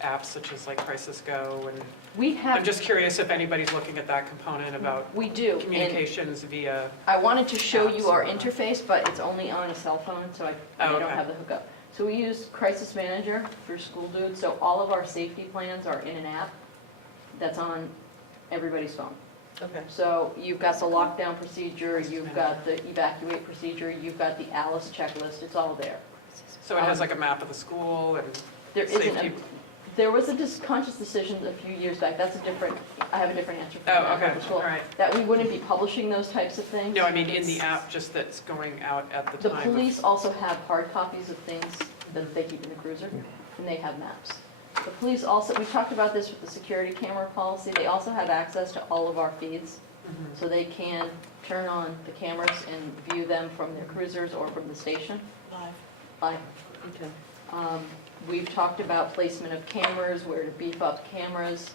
apps such as like Crisis Go, and We have. I'm just curious if anybody's looking at that component about We do. and communications via, I wanted to show you our Apps. interface, but it's only on a cell phone, so I Oh, don't okay. have the hookup. So we use Crisis Manager through School Dude, so all of our safety plans are in an app that's on everybody's phone. Okay. So you've got the lockdown procedure, you've got the evacuate procedure, you've got the Alice checklist, it's all there. so it has like a map of the school and There isn't safety? a, there was a conscious decision a few years back, that's a different, I have a different answer for Oh, that. okay, for school, all right. That we wouldn't be publishing those types of things. No, I mean in the app, just that's going out at the The time. police also have hard copies of things that they keep in the cruiser, and they have maps. The police also, we talked about this with the security camera policy, they also have access to all of our feeds, Mhm. so they can turn on the cameras and view them from their cruisers or from the station. Live. Okay. We've talked about placement of cameras, where to beef up cameras.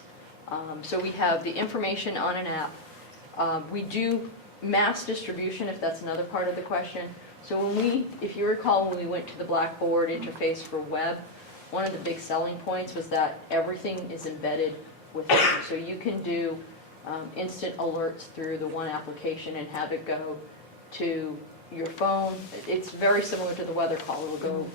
So we have the information on an app. We do mass distribution, if that's another part of the question. So when we, if you recall, when we went to the Blackboard interface for web, one of the big selling points was that everything is embedded within. So you can do instant alerts through the one application and have it go to your phone. It's very similar to the weather call. It'll go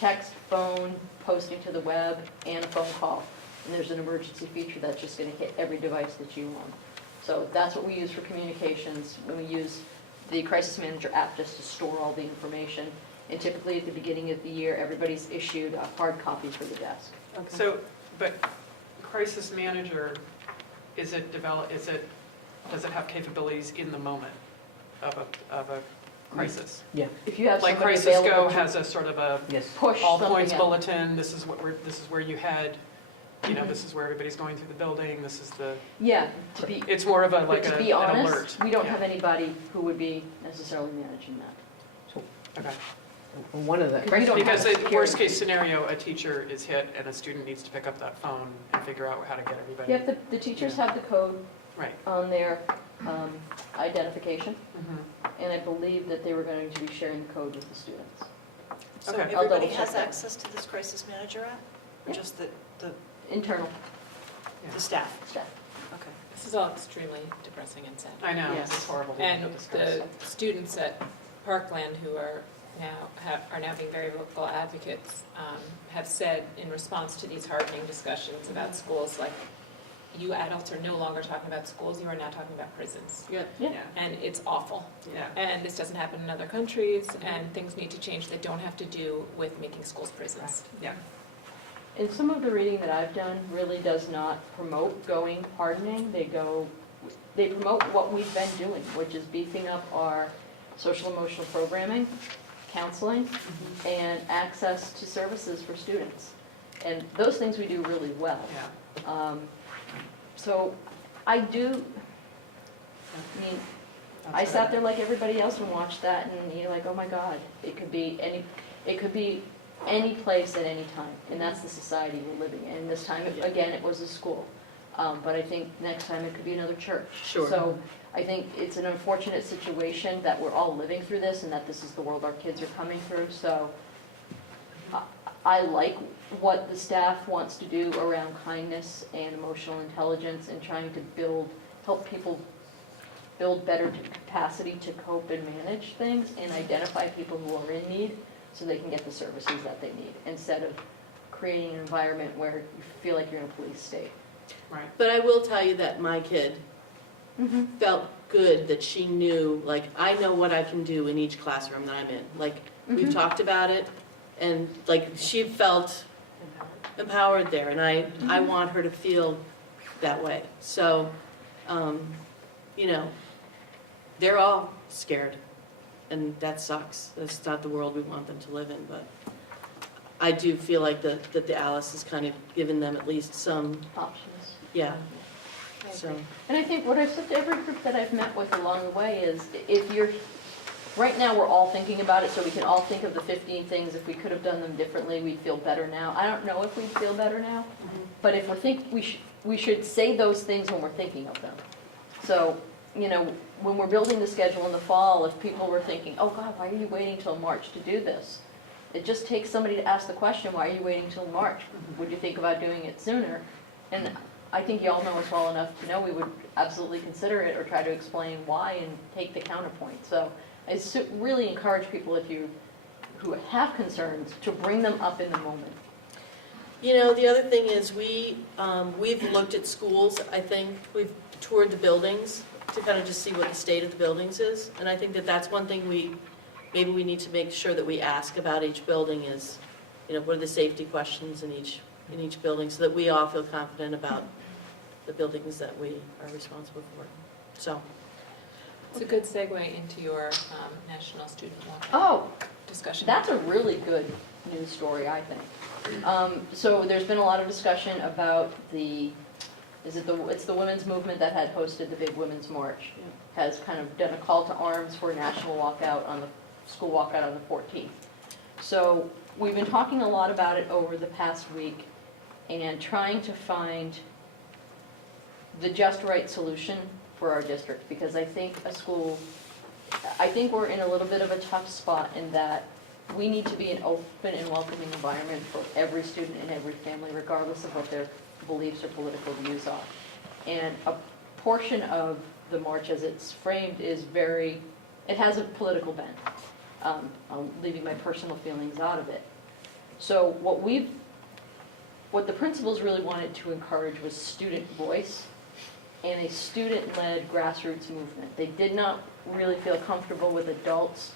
text, phone, posting to the web, and a phone call. And there's an emergency feature that's just going to hit every device that you own. So that's what we use for communications, when we use the Crisis Manager app just to store all the information. And typically at the beginning of the year, everybody's issued a hard copy for the desk. So, but crisis manager, does it have capabilities in the moment of a crisis? Yeah, If you have Like somebody Crisis Go available has to a sort of a yes. push all something points out. bulletin, this is where you head, you know, this is where everybody's going through the building, this is the, Yeah, to be, it's more of a, but like to an be honest, alert. we don't Yeah. have anybody who would be necessarily managing that. Okay. One of the, We don't Because have the security. worst case scenario, a teacher is hit and a student needs to pick up that phone and figure out how to get everybody. Yep, the teachers have the code Right. on their identification, Mhm. and I believe that they were going to be sharing the code with the students. So Okay. I'll everybody double check has that. access to this crisis manager app? Or Yeah. just the Internal staff? staff. Okay. This is all extremely depressing and sad. I know, Yes. it's horrible to And discuss. the students at Parkland who are now being very vocal advocates have said in response to these hardening discussions about schools, like, you adults are no longer talking about schools, you are now talking about prisons. Yeah. Yeah. And it's awful. Yeah. And this doesn't happen in other countries, and things need to change that don't have to do with making schools prisons. Yeah. And some of the reading that I've done really does not promote going hardening. They promote what we've been doing, which is beefing up our social emotional programming, counseling, and access to services for students. And those things we do really well. Yeah. So I mean, I That's sat right. there like everybody else and watched that, and you're like, oh my God, it could be any place at any time, and that's the society we're living in. This time, again, it was a school, but I think next time it could be another church. Sure. So I think it's an unfortunate situation that we're all living through this, and that this is the world our kids are coming through. So I like what the staff wants to do around kindness and emotional intelligence and trying to help people build better capacity to cope and manage things and identify people who are in need so they can get the services that they need, instead of creating an environment where you feel like you're in a police state. Right. But I will tell you that my kid felt good that she knew, like, I know what I can do in each classroom that I'm in. Like, we've talked about it, and like, she felt empowered there, and I want her to feel that way. So, you know, they're all scared, and that sucks. That's not the world we want them to live in, but I do feel like that the Alice has kind of given them at least some, Options. yeah, I so. agree. And I think what I've said to every group that I've met with along the way is, right now, we're all thinking about it, so we can all think of the 15 things. If we could have done them differently, we'd feel better now. I don't know if we'd feel better now, but if we should say those things when we're thinking of them. So, you know, when we're building the schedule in the fall, if people were thinking, oh God, why are you waiting till March to do this? It just takes somebody to ask the question, why are you waiting till March? Would you think about doing it sooner? And I think you all know us well enough to know we would absolutely consider it or try to explain why and take the counterpoint. So I really encourage people, who have concerns, to bring them up in the moment. You know, the other thing is we've looked at schools, I think, we've toured the buildings to kind of just see what the state of the buildings is. And I think that that's one thing maybe we need to make sure that we ask about each building is, you know, what are the safety questions in each building so that we all feel confident about the buildings that we are responsible for. So, It's a good segue into your National Student Walkout Oh, discussion. that's a really good news story, I think. So there's been a lot of discussion about it's the women's movement that had hosted the big women's march, has kind of done a call to arms for a national walkout school walkout on the 14th. So we've been talking a lot about it over the past week and trying to find the just right solution for our district, because I think we're in a little bit of a tough spot in that we need to be an open and welcoming environment for every student and every family, regardless of what their beliefs or political views are. And a portion of the march as it's framed it has a political bent. I'm leaving my personal feelings out of it. So what the principals really wanted to encourage was student voice and a student-led grassroots movement. They did not really feel comfortable with adults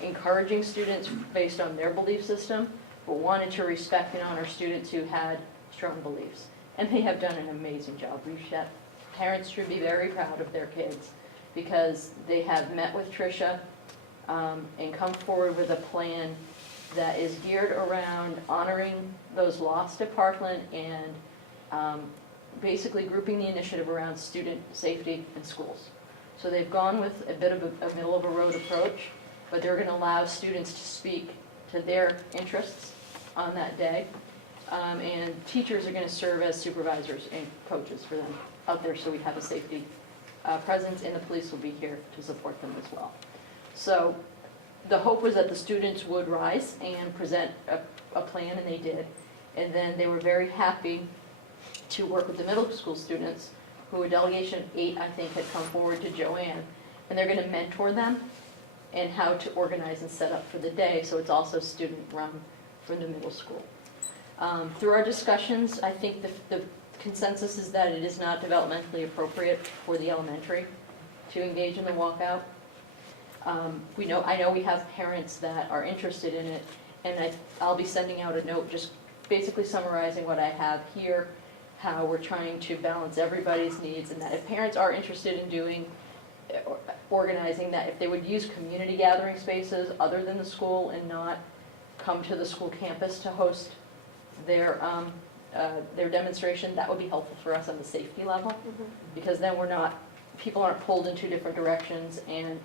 encouraging students based on their belief system, but wanted to respect and honor students who had strong beliefs. And they have done an amazing job. Parents should be very proud of their kids because they have met with Tricia and come forward with a plan that is geared around honoring those lost at Parkland and basically grouping the initiative around student safety in schools. So they've gone with a bit of a middle-of-the-road approach, but they're going to allow students to speak to their interests on that day. And teachers are going to serve as supervisors and coaches for them out there, so we have a safety presence, and the police will be here to support them as well. So the hope was that the students would rise and present a plan, and they did. And then they were very happy to work with the middle school students, who a delegation of 8, I think, had come forward to Joanne, and they're going to mentor them and how to organize and set up for the day, so it's also student-run for the middle school. Through our discussions, I think the consensus is that it is not developmentally appropriate for the elementary to engage in the walkout. I know we have parents that are interested in it, and I'll be sending out a note just basically summarizing what I have here, how we're trying to balance everybody's needs, and that if parents are interested in organizing that, if they would use community gathering spaces other than the school and not come to the school campus to host their demonstration, that would be helpful for us on the safety level, because then people aren't pulled in 2 different directions, and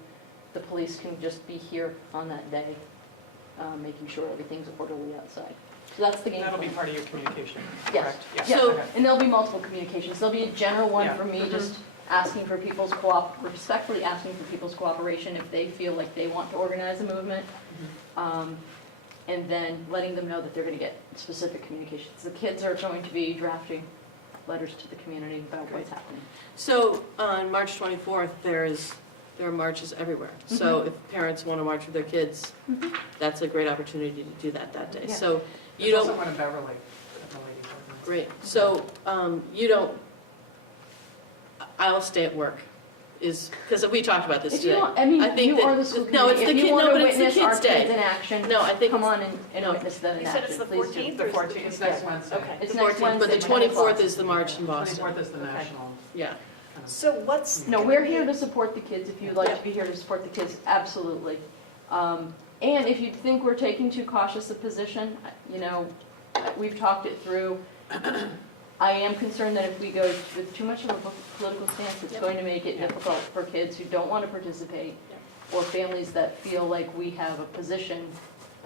the police can just be here on that day, making sure everything's orderly outside. So that's the game plan. That'll be part of your communication, Yes. correct? Yes. Yeah, Okay. and there'll be multiple communications. There'll be a general one Yeah. for me, just asking for people's respectfully asking for people's cooperation if they feel like they want to organize a movement. And then letting them know that they're going to get specific communications. The kids are going to be drafting letters to the community about what's happening. So on March 24th, there are marches everywhere. So if parents want to march with their kids, that's a great opportunity to do that day. Yeah. So you There's don't, also one in Beverly, that the ladies organized. great. So you don't, I'll stay at work, because we talked about this If you today. want, I mean, I think you that- are the school no, it's committee. the If kid- you want no, to but it's the witness our kids' day. kids in action, No, I think come it's- on and no. witness them in You said it's action, the please do. 14th? The 14th is next Wednesday. Okay. It's The next 14th, but the Wednesday, 24th is the march in Boston. 24th is the national. Yeah. kind of- So what's? No, we're here to support the kids. If you'd like Yeah. to be here to support the kids, absolutely. And if you think we're taking too cautious a position, we've talked it through. I am concerned that if we go with too much of a political stance, it's Yep. going to make it difficult for kids who don't want to participate, or families that feel like we have a position.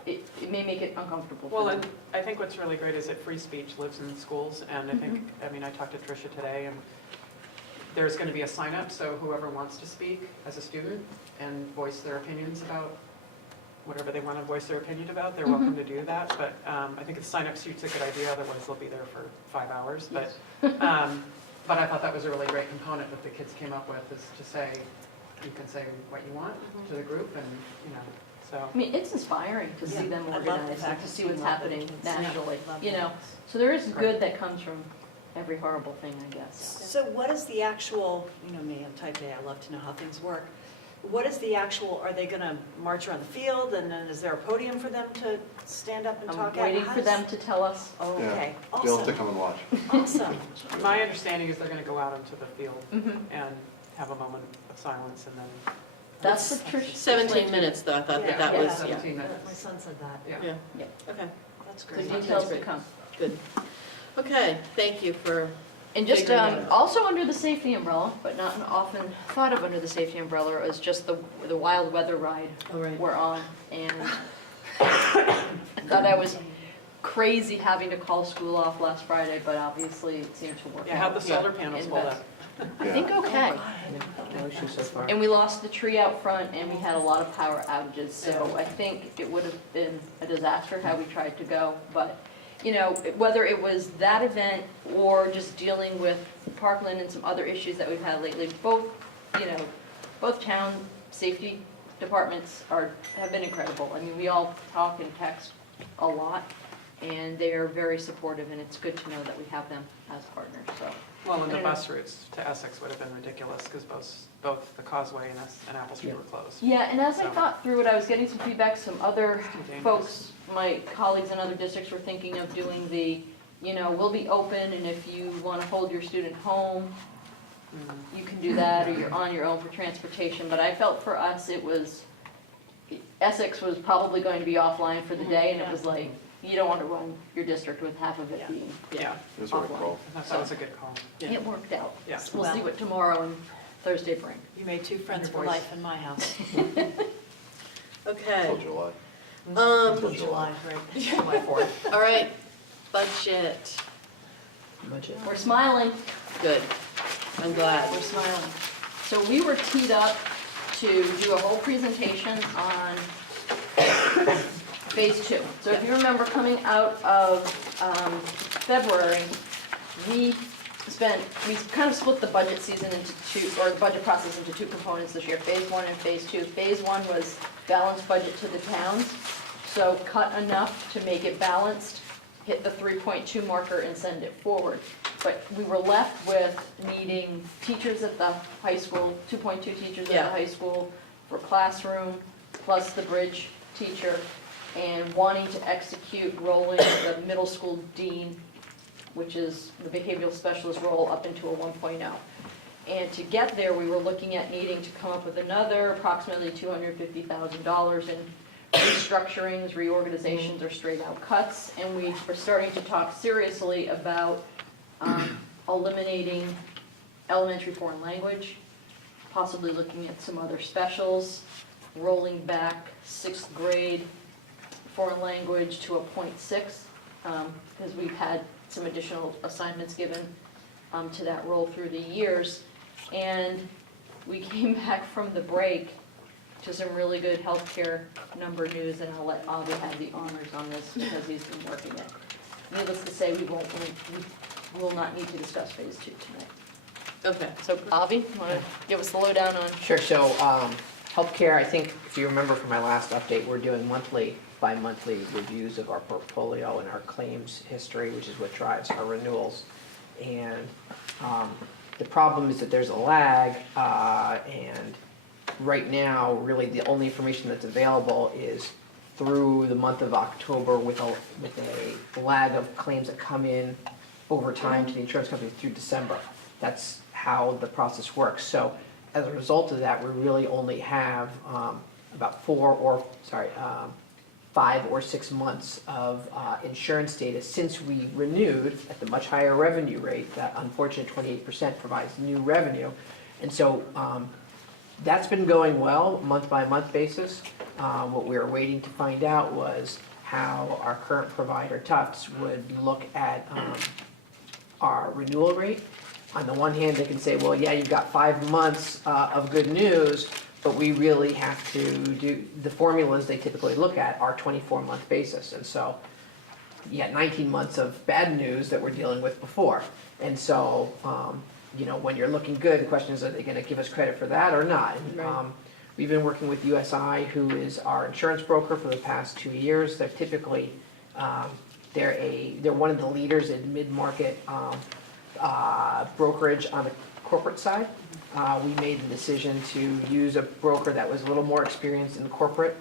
It may make it uncomfortable for Well, them. and I think what's really great is that free speech lives in schools, and I talked to Tricia today, and there's going to be a sign up, so whoever wants to speak as a student and voice their opinions about whatever they want to voice their opinion about, they're welcome to do that. But I think the sign up sheet's a good idea, otherwise they'll be there for 5 hours. But I thought that was a really great component that the kids came up with, is to say, you can say what you want to the group, and so. I mean, it's inspiring to see them I love the organized and fact to that see you what's love happening it. nationally, Love you that. know. So there is good that comes from every horrible thing, I guess. So what is the actual, me, I'm type A, I love to know how things work. What is the actual, are they going to march around the field, and then is there a podium for them to stand up and I'm talk at? waiting How for does- them to tell us. Oh, okay, They'll have to awesome, come and watch. awesome. My understanding is they're going to go out into the field Mhm. and have a moment of silence, and then. That's the Trish. 17 minutes, though, I thought that Yeah, was, yeah. yeah. 17 My minutes. son said that, Yeah. Yeah, Yep. okay, that's The great. details to come. good. Okay, thank you for, And just Figuring it out. also under the safety umbrella, but not often thought of under the safety umbrella, is just the wild weather ride all right. we're on. And I thought I was crazy having to call school off last Friday, but obviously it seemed to work Yeah, how'd out. the solar panels hold up? I think okay. No issues so far. And we lost the tree out front, and we had a lot of power outages, so I think it would have been a disaster had we tried to go. But, whether it was that event or just dealing with Parkland and some other issues that we've had lately, both town safety departments have been incredible. I mean, we all talk and text a lot, and they are very supportive, and it's good to know that we have them as partners, so. Well, and I the don't know. bus routes to Essex would have been ridiculous because both the Causeway and Apple Street were closed. Yeah, and as I So- thought through it, I was getting some feedback, some other It's too dangerous. folks, my colleagues in other districts were thinking of doing we'll be open, and if you want to hold your student home, Mm. you can do that, or you're on your own for transportation. But I felt for us, Essex was probably going to be offline for the day, and it was like, you don't want to run your district with half of it Yeah. being Yeah, That's what I offline. call. that was a good call. Yeah. It worked out. Yeah. We'll see what tomorrow and Thursday bring. You made two friends Your for voice. life in my house Okay, Till July. until July, right? July 4th. all right, budget, Budget. We're smiling. good, I'm glad. We're smiling. So we were teed up to do a whole presentation on phase two. So if you remember, coming out of February, we kind of split the budget season into two, or the budget process into two components this year, phase one and phase two. Phase one was balanced budget to the towns, so cut enough to make it balanced, hit the 3.2 marker and send it forward. But we were left with needing teachers at the high school, 2.2 teachers at Yeah. the high school for classroom, plus the bridge teacher, and wanting to execute rolling the middle school dean, which is the behavioral specialist role, up into a 1.0. And to get there, we were looking at needing to come up with another approximately $250,000 in restructurings, reorganizations, or straight-out cuts. And we were starting to talk seriously about eliminating elementary foreign language, possibly looking at some other specials, rolling back sixth grade foreign language to a 0.6, because we've had some additional assignments given to that role through the years. And we came back from the break to some really good healthcare number news, and I'll let Avi have the honors on this because he's been working it. Needless to say, we will not need to discuss phase two tonight. Okay, So Avi, you want to give us the lowdown on? Sure, so healthcare, I think if you remember from my last update, we're doing bi-monthly reviews of our portfolio and our claims history, which is what drives our renewals. And the problem is that there's a lag, and right now, really the only information that's available is through the month of October with a lag of claims that come in over time to the insurance company through December. That's how the process works. So as a result of that, we really only have about 5 or 6 months of insurance data since we renewed at the much higher revenue rate. That unfortunate 28% provides new revenue. And so that's been going well, month by month basis. What we were waiting to find out was how our current provider, Tufts, would look at our renewal rate. On the one hand, they can say, well, yeah, you've got 5 months of good news, but we really have to do, the formulas they typically look at are 24-month basis. And so you got 19 months of bad news that we're dealing with before. And so, when you're looking good, the question is, are they going to give us credit for that or not? And, Right. we've been working with USI, who is our insurance broker for the past 2 years. They're typically, they're one of the leaders in mid-market brokerage on the corporate side. We made the decision to use a broker that was a little more experienced in corporate,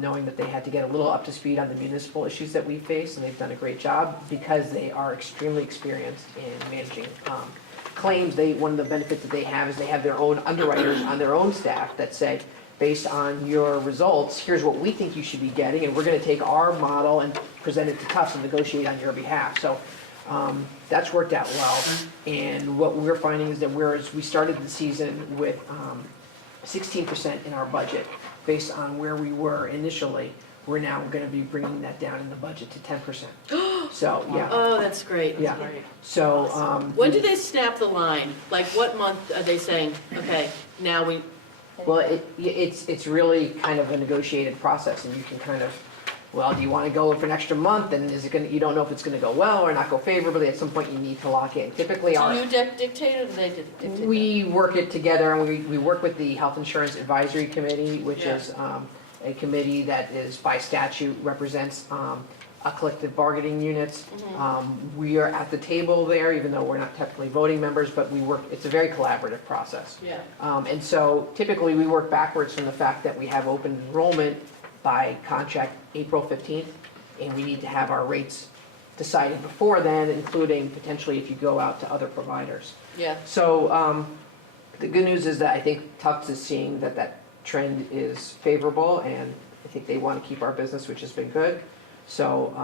knowing that they had to get a little up to speed on the municipal issues that we face, and they've done a great job because they are extremely experienced in managing claims. One of the benefits that they have is they have their own underwriters on their own staff that say, based on your results, here's what we think you should be getting, and we're going to take our model and present it to Tufts and negotiate on your behalf. So that's worked out well. And what we're finding is that whereas we started the season with 16% in our budget, based on where we were initially, we're now going to be bringing that down in the budget to 10%. So, yeah. oh, that's great. Yeah. Right. So. When do they snap the line? Like, what month are they saying, okay, now we, Well, it's really kind of a negotiated process, and you can kind of, well, do you want to go for an extra month, and is it going to, you don't know if it's going to go well or not go favorably. At some point, you need to lock in. Typically, do our you dictate or do they dictate? we work it together, and we work with the Health Insurance Advisory Committee, which Yeah. is a committee that is by statute represents collective bargaining units. We are at the table there, even though we're not technically voting members, but we work, it's a very collaborative process. Yeah. And so typically, we work backwards from the fact that we have open enrollment by contract April 15th, and we need to have our rates decided before then, including potentially if you go out to other providers. Yeah. So the good news is that I think Tufts is seeing that that trend is favorable, and I think they want to keep our business, which has been good. So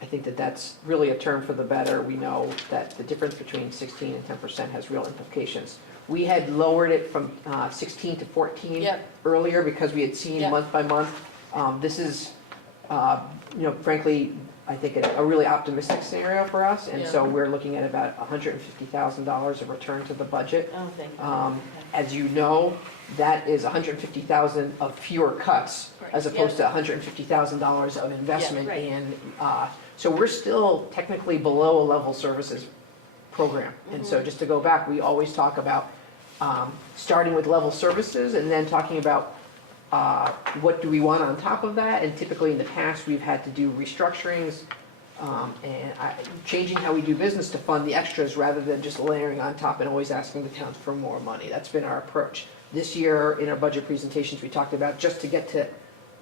I think that that's really a turn for the better. We know that the difference between 16 and 10% has real implications. We had lowered it from 16 to 14 Yep. earlier because we had seen Yep. month by month. This is, frankly, I think a really optimistic scenario for us. And so we're looking at about $150,000 of return to the budget. Oh, thank you. As you know, that is $150,000 of fewer cuts as opposed to $150,000 of investment right. in. So we're still technically below a level services program. And so just to go back, we always talk about starting with level services and then talking about what do we want on top of that. And typically in the past, we've had to do restructurings and changing how we do business to fund the extras rather than just layering on top and always asking the towns for more money. That's been our approach. This year, in our budget presentations, we talked about just to get to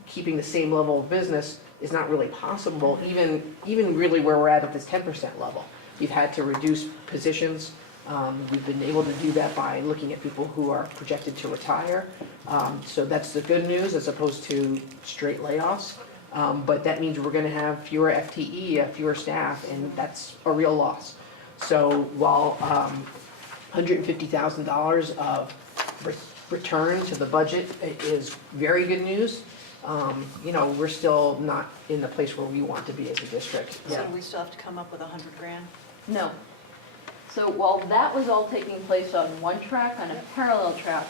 keeping the same level of business is not really possible, even really where we're at this 10% level. We've had to reduce positions. We've been able to do that by looking at people who are projected to retire. So that's the good news as opposed to straight layoffs. But that means we're going to have fewer FTE, fewer staff, and that's a real loss. So while $150,000 of return to the budget is very good news, we're still not in the place where we want to be as a district. So we still have to come up with 100 grand? No. So while that was all taking place on one track, on a parallel track,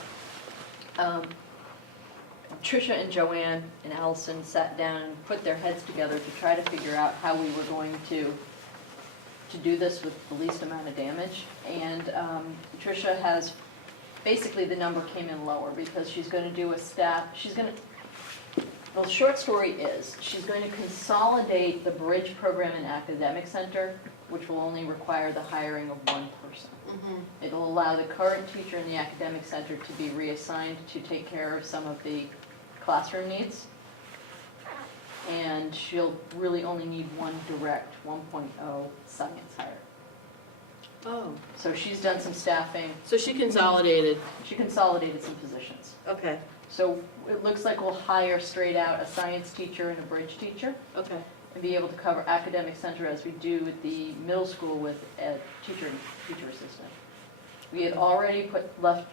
Tricia and Joanne and Allison sat down and put their heads together to try to figure out how we were going to do this with the least amount of damage. And Tricia has, basically the number came in lower because she's going to do a staff, the short story is, she's going to consolidate the bridge program and academic center, which will only require the hiring of one person. It'll allow the current teacher in the academic center to be reassigned to take care of some of the classroom needs. And she'll really only need one direct 1.0 science hire. Oh, So she's done some staffing. so she consolidated, She consolidated some positions. okay, So it looks like we'll hire straight out a science teacher and a bridge teacher okay. and be able to cover academic center as we do at the middle school with a teacher assistant. We had already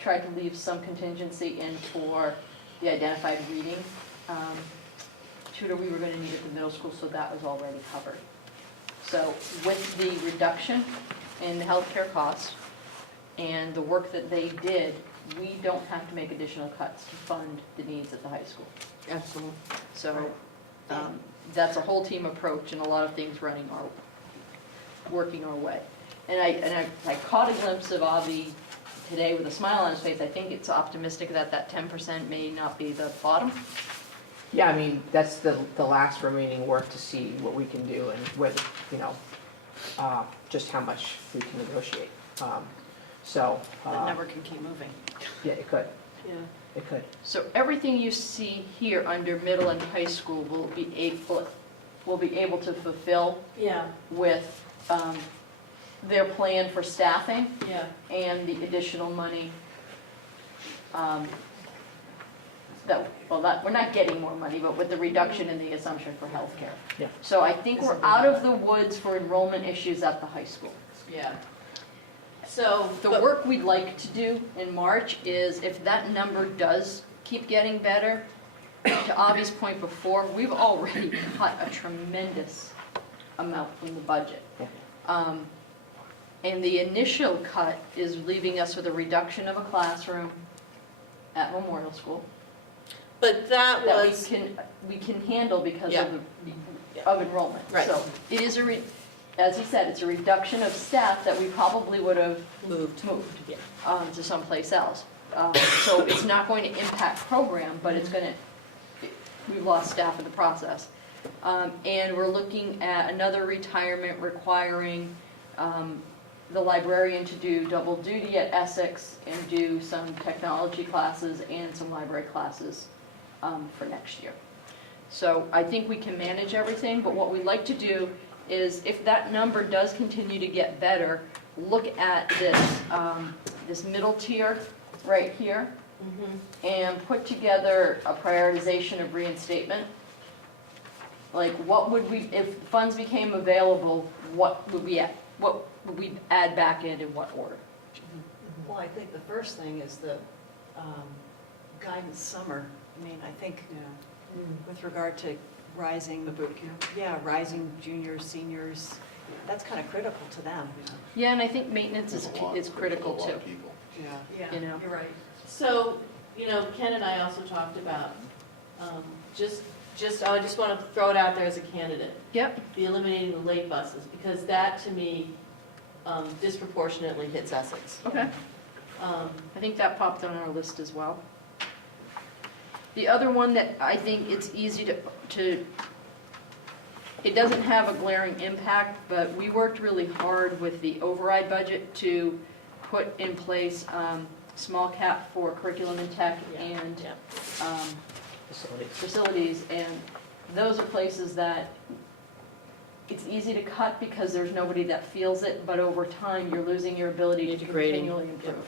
tried to leave some contingency in for the identified reading tutor we were going to need at the middle school, so that was already covered. So with the reduction in the healthcare costs and the work that they did, we don't have to make additional cuts to fund the needs at the high school. Excellent. So that's a whole team approach and a lot of things working our way. And I caught a glimpse of Avi today with a smile on his face. I think it's optimistic that 10% may not be the bottom. Yeah, I mean, that's the last remaining work to see what we can do and whether, just how much we can negotiate. So. That number can keep moving. Yeah, it could. Yeah. It could. So everything you see here under middle and high school will be able to fulfill Yeah, with their plan for staffing yeah. and the additional money we're not getting more money, but with the reduction in the assumption for healthcare. Yeah. So I think we're out of the woods for enrollment issues at the high school. Yeah. So, The work we'd like to do in March is, if that number does keep getting better, to Avi's point before, we've already cut a tremendous amount from the budget. And the initial cut is leaving us with a reduction of a classroom at Memorial School but that that was, we can handle because Yeah. of enrollment. Right. So it is as he said, it's a reduction of staff that we probably would have moved. Yeah. to someplace else. So it's not going to impact program, but it's going to, we've lost staff in the process. And we're looking at another retirement requiring the librarian to do double duty at Essex and do some technology classes and some library classes for next year. So I think we can manage everything, but what we'd like to do is, if that number does continue to get better, look at this, this middle tier right here and put together a prioritization of reinstatement. Like, what would we, if funds became available, what would we add back in what order? Well, I think the first thing is the guidance summer. I mean, I think Yeah, with regard to rising, the boot camp. yeah, rising juniors, seniors, that's kind of critical to them. Yeah, and I think maintenance There's a lot- is critical there's a lot too. of people. Yeah. You know. You're right. So, you know, Ken and I also talked about, I just want to throw it out there as a candidate, Yep. the eliminating the late buses, because that to me disproportionately hits Essex. Okay. I think that popped on our list as well. The other one that I think it's easy to, it doesn't have a glaring impact, but we worked really hard with the override budget to put in place small cap for curriculum and tech and facilities, and those are places that it's easy to cut because there's nobody that feels it, but over time, you're losing your ability to Integrating. continually improve.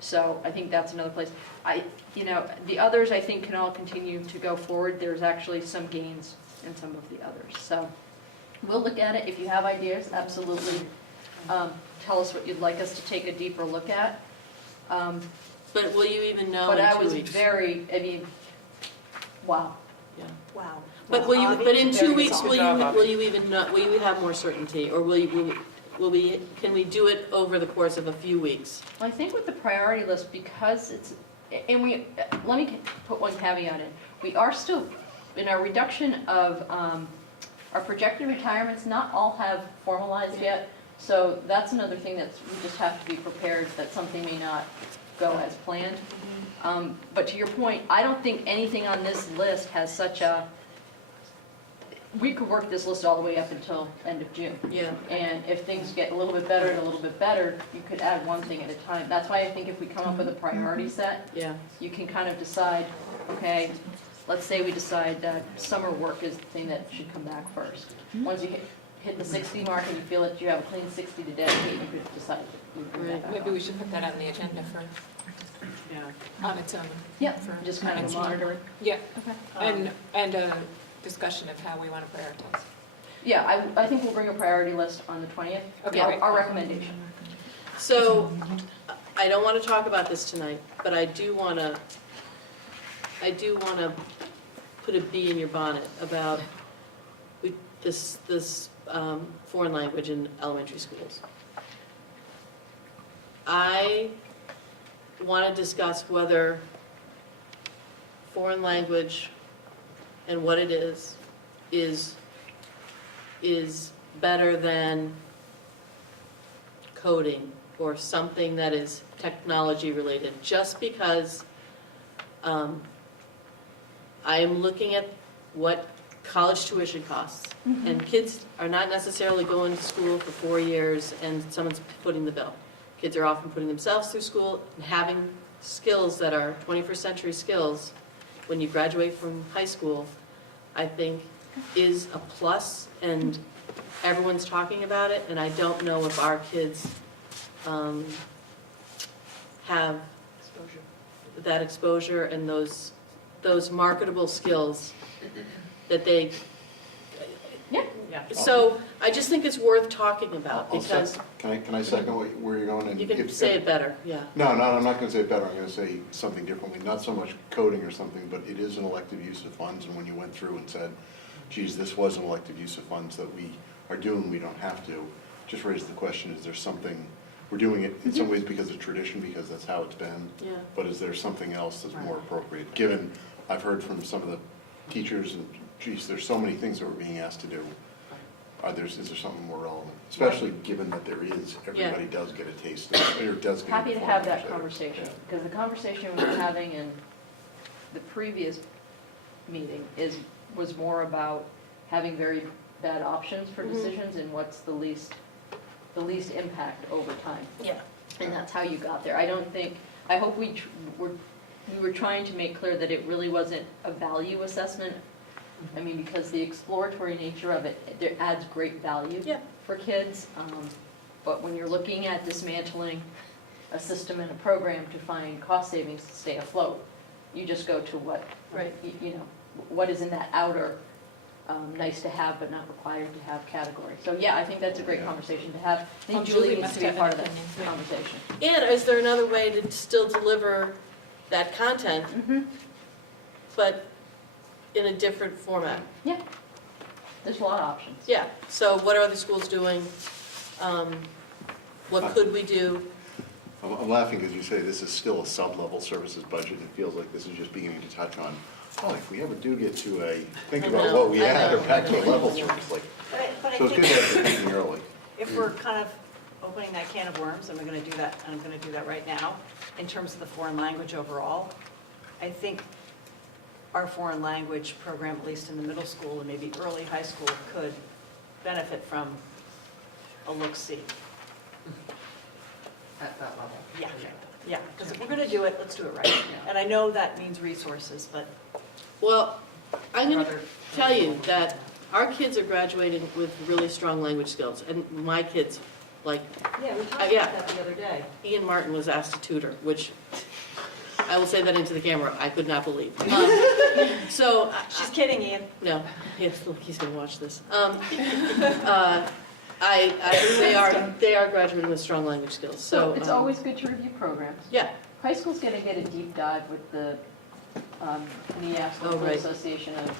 So I think that's another place. The others I think can all continue to go forward. There's actually some gains in some of the others. So we'll look at it. If you have ideas, absolutely tell us what you'd like us to take a deeper look at. But will you even know But in I 2 was weeks? wow. Yeah. Wow. But Well, Avi, but in 2 very weeks, solid. will you even know, will you have more certainty, or can we do it over the course of a few weeks? Well, I think with the priority list, because it's, and let me put one caveat in. We are still, in our reduction of our projected retirements, not all have formalized yet. So that's another thing that we just have to be prepared that something may not go as planned. But to your point, I don't think anything on this list has such a, we could work this list all the way up until end of June. Yeah. And if things get a little bit better and a little bit better, you could add one thing at a time. That's why I think if we come up with a priority set, Yeah. you can kind of decide, okay, let's say we decide that summer work is the thing that should come back first. Once you hit the 60 mark and you feel that you have a clean 60 to dedicate, you could decide to bring that back Maybe on. we should put that on the agenda for, Yeah. on its own. Yep, for just kind of next monitoring. Yeah, Okay. and a discussion of how we want to prioritize. Yeah, I think we'll bring a priority list on the 20th. Okay, Our- great. Our recommendation. So, I don't want to talk about this tonight, but I do want to put a bee in your bonnet about this foreign language in elementary schools. I want to discuss whether foreign language and what it is better than coding or something that is technology related, just because I am looking at what college tuition costs. And kids are not necessarily going to school for 4 years and someone's footing the bill. Kids are often putting themselves through school and having skills that are 21st century skills when you graduate from high school, I think is a plus, and everyone's talking about it, and I don't know if our kids have that exposure and those marketable skills that they, Yeah. so I just think it's worth talking about, I'll because sec- Can I second where you're going? And you can if- say it better, yeah. No, I'm not going to say it better, I'm going to say something differently, not so much coding or something, but it is an elective use of funds, and when you went through and said, geez, this was an elective use of funds that we are doing, we don't have to, just raised the question, is there something, we're doing it in some ways because of tradition, because that's how it's been, Yeah. but is there something else that's more appropriate? Given, I've heard from some of the teachers, and geez, there's so many things that we're being asked to do. Is there something more relevant? Especially given that everybody does get a taste of it, or does get. Happy to informed have that understanding. conversation, Yeah. because the conversation we were having in the previous meeting was more about having very bad options for decisions and what's the least impact over time. Yeah. And that's how you got there. I don't think, I hope we were trying to make clear that it really wasn't a value assessment. I mean, because the exploratory nature of it adds great value Yeah. for kids. But when you're looking at dismantling a system and a program to find cost savings to stay afloat, you just go to what, Right. you know, what is in that outer nice to have but not required to have category. So yeah, I think that's a great conversation to have. I think Well, Julie Julie needs must to be a have part an of that opinion. conversation. And is there another way to still deliver that content, but in a different format? Yeah, there's a lot of options. Yeah, so what are other schools doing? What could we do? I'm laughing because you say this is still a sub-level services budget. It feels like this is just beginning to touch on, oh, if we ever do get to think I about know, what we I add know, or back I to know. a level service, like, But I so it's think good that they're thinking early. if we're kind of opening that can of worms, and we're going to do that, and I'm going to do that right now, in terms of the foreign language overall, I think our foreign language program, at least in the middle school and maybe early high school, could benefit from a look-see. At that level. Yeah, yeah, because if we're going to do it, let's do it right. And I know that means resources, but Well, I'm going to Rather- tell you that our kids are graduating with really strong language skills, and my kids, like, yeah, we talked yeah. about that the other day. Ian Martin was asked to tutor, which I will say that into the camera, I could not believe. So, She's kidding, Ian. no, yes, look, he's gonna watch this. They are graduating with strong language skills, so. So it's always good to review programs. Yeah, High school's gonna get a deep dive with the NEAS, Oh, Local right. Association of,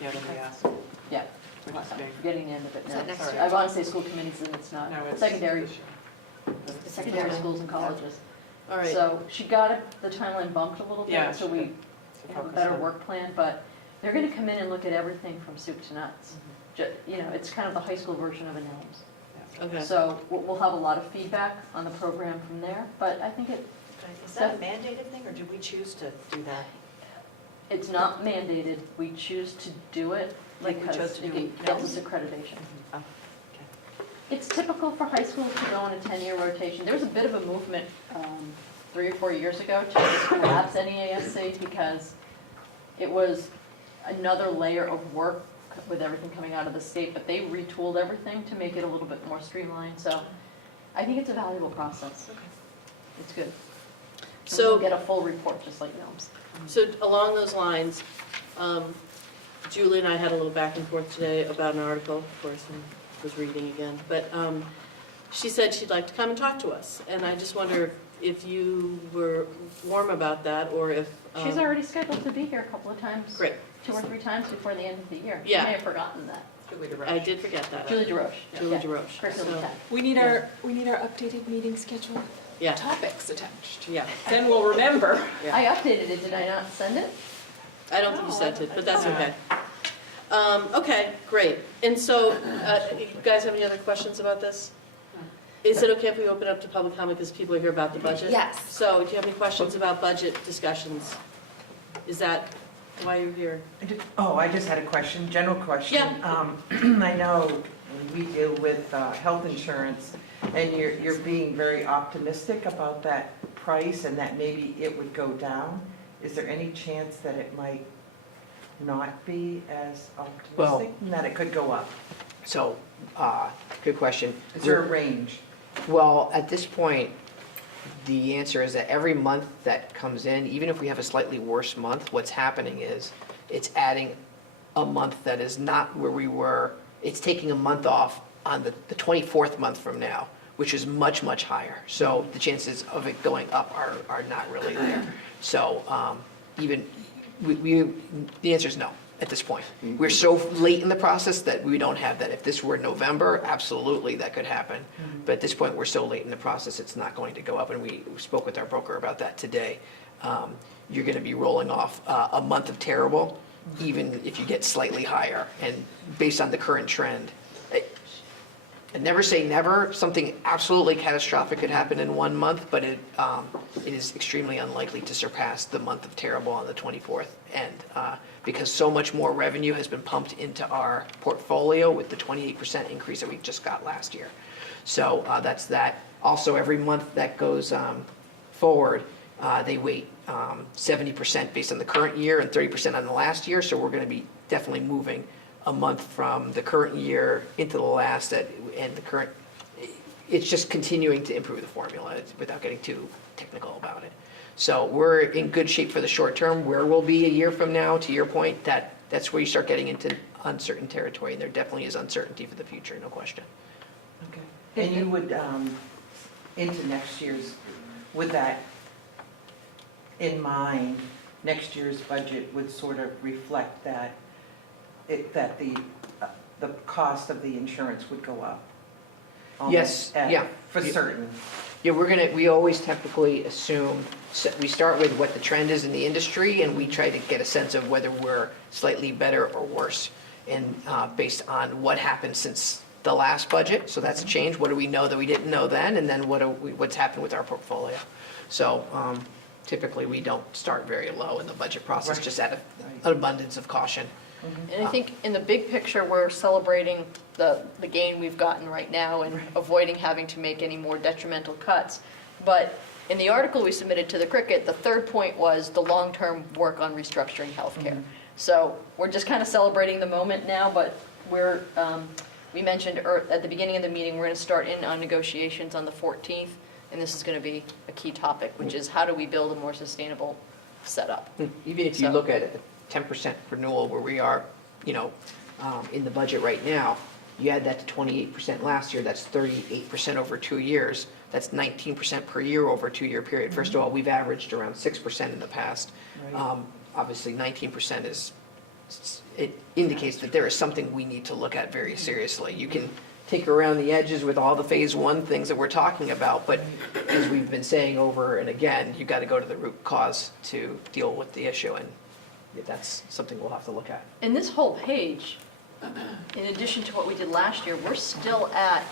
Yeah, then we ask. yeah, Which I'm is big. forgetting the end of it Is now. that next Sorry. year? I want to say school committees and it's not. No, it's Secondary, this year. secondary schools and colleges. all right. So she got the timeline bumped a little Yeah, bit, so she we did. To have a focus better on- work plan, but they're gonna come in and look at everything from soup to nuts. You know, it's kind of the high school version of an ELMS. Okay, So we'll have a lot of feedback on the program from there, but I think Is that a mandated thing, or did we choose to do that? it's not mandated. We choose to do it Like we chose because to it do gets us accreditation. Oh, It's typical for high schools to go on a 10-year rotation. There was a bit of a movement 3 or 4 years ago to just collapse NEASC because it was another layer of work with everything coming out of the state, but they retooled everything to make it a little bit more streamlined. So I think it's a valuable process. It's good. And So- we'll get a full report, just like NELMS. so along those lines, Julie and I had a little back and forth today about an article, of course, and was reading again, but she said she'd like to come and talk to us, and I just wonder if you were warm about that, or if. She's already scheduled to be here a couple of times. Great. 2 or 3 times before the end of the year. Yeah. You may have forgotten that. Julie DeRoche. I did forget that. Julie DeRoche. Julie Yeah. DeRoche. Curriculum So, 10. We need our updated meeting schedule Yeah, topics attached. yeah, Then we'll remember. yeah. I updated it, did I not send it? I don't think you sent it, but that's okay. Okay, great. And so, you guys have any other questions about this? Is it okay if we open up to public comment because people are here about the budget? Yes. So, do you have any questions about budget discussions? Is that why you're here? I just had a question, general question. Yeah. I know we deal with health insurance, and you're being very optimistic about that price and that maybe it would go down. Is there any chance that it might not be as optimistic, and that it could go up? So, good question. Is there a range? Well, at this point, the answer is that every month that comes in, even if we have a slightly worse month, what's happening is it's adding a month that is not where we were. It's taking a month off on the 24th month from now, which is much, much higher. So the chances of it going up are not really there. So even, the answer is no at this point. We're so late in the process that we don't have that. If this were November, absolutely, that could happen. But at this point, we're so late in the process, it's not going to go up. And we spoke with our broker about that today. You're going to be rolling off a month of terrible, even if you get slightly higher. And based on the current trend, and never say never, something absolutely catastrophic could happen in 1 month, but it is extremely unlikely to surpass the month of terrible on the 24th. And because so much more revenue has been pumped into our portfolio with the 28% increase that we just got last year. So that's that. Also, every month that goes forward, they weight 70% based on the current year and 30% on the last year. So we're going to be definitely moving a month from the current year into the last, and the current, it's just continuing to improve the formula without getting too technical about it. So we're in good shape for the short term. Where we'll be a year from now, to your point, that's where you start getting into uncertain territory, and there definitely is uncertainty for the future, no question. Okay. And you would, into next year's, with that in mind, next year's budget would sort of reflect that, that the cost of the insurance would go up? Yes, yeah. For certain. Yeah, we always typically assume, we start with what the trend is in the industry, and we try to get a sense of whether we're slightly better or worse, and based on what happened since the last budget. So that's a change. What do we know that we didn't know then? And then what's happened with our portfolio? So typically, we don't start very low in the budget process, Right. just out of an abundance of caution. And I think in the big picture, we're celebrating the gain we've gotten right now and avoiding having to make any more detrimental cuts. But in the article we submitted to the Cricket, the third point was the long-term work on restructuring healthcare. So we're just kind of celebrating the moment now, but we mentioned at the beginning of the meeting, we're going to start in on negotiations on the 14th, and this is going to be a key topic, which is how do we build a more sustainable setup? Even if you look at a 10% renewal where we are, in the budget right now, you add that to 28% last year, that's 38% over 2 years. That's 19% per year over a 2-year period. First of all, we've averaged around 6% in the past. Right. Obviously, 19% it indicates that there is something we need to look at very seriously. You can take around the edges with all the phase 1 things that we're talking about, but as we've been saying over and again, you've got to go to the root cause to deal with the issue, and that's something we'll have to look at. In this whole page, in addition to what we did last year, we're still at,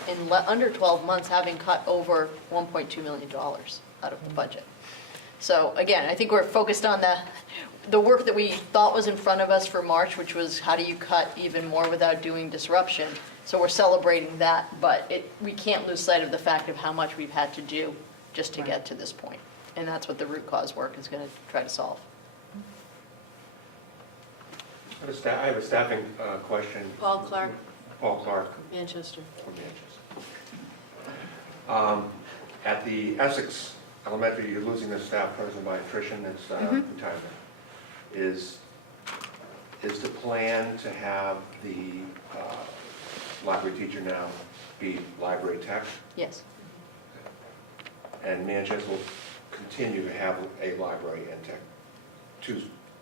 under 12 months, having cut over $1.2 million out of the budget. So again, I think we're focused on the work that we thought was in front of us for March, which was how do you cut even more without doing disruption. So we're celebrating that, but we can't lose sight of the fact of how much we've had to do just to get to this point. And that's what the root cause work is going to try to solve. I have a staffing question. Paul Clark, Paul Clark Manchester. from Manchester. At the Essex Elementary, you're losing the staff person by attrition, it's retirement. Is the plan to have the library teacher now be library tech? Yes. And Manchester will continue to have a library and tech, two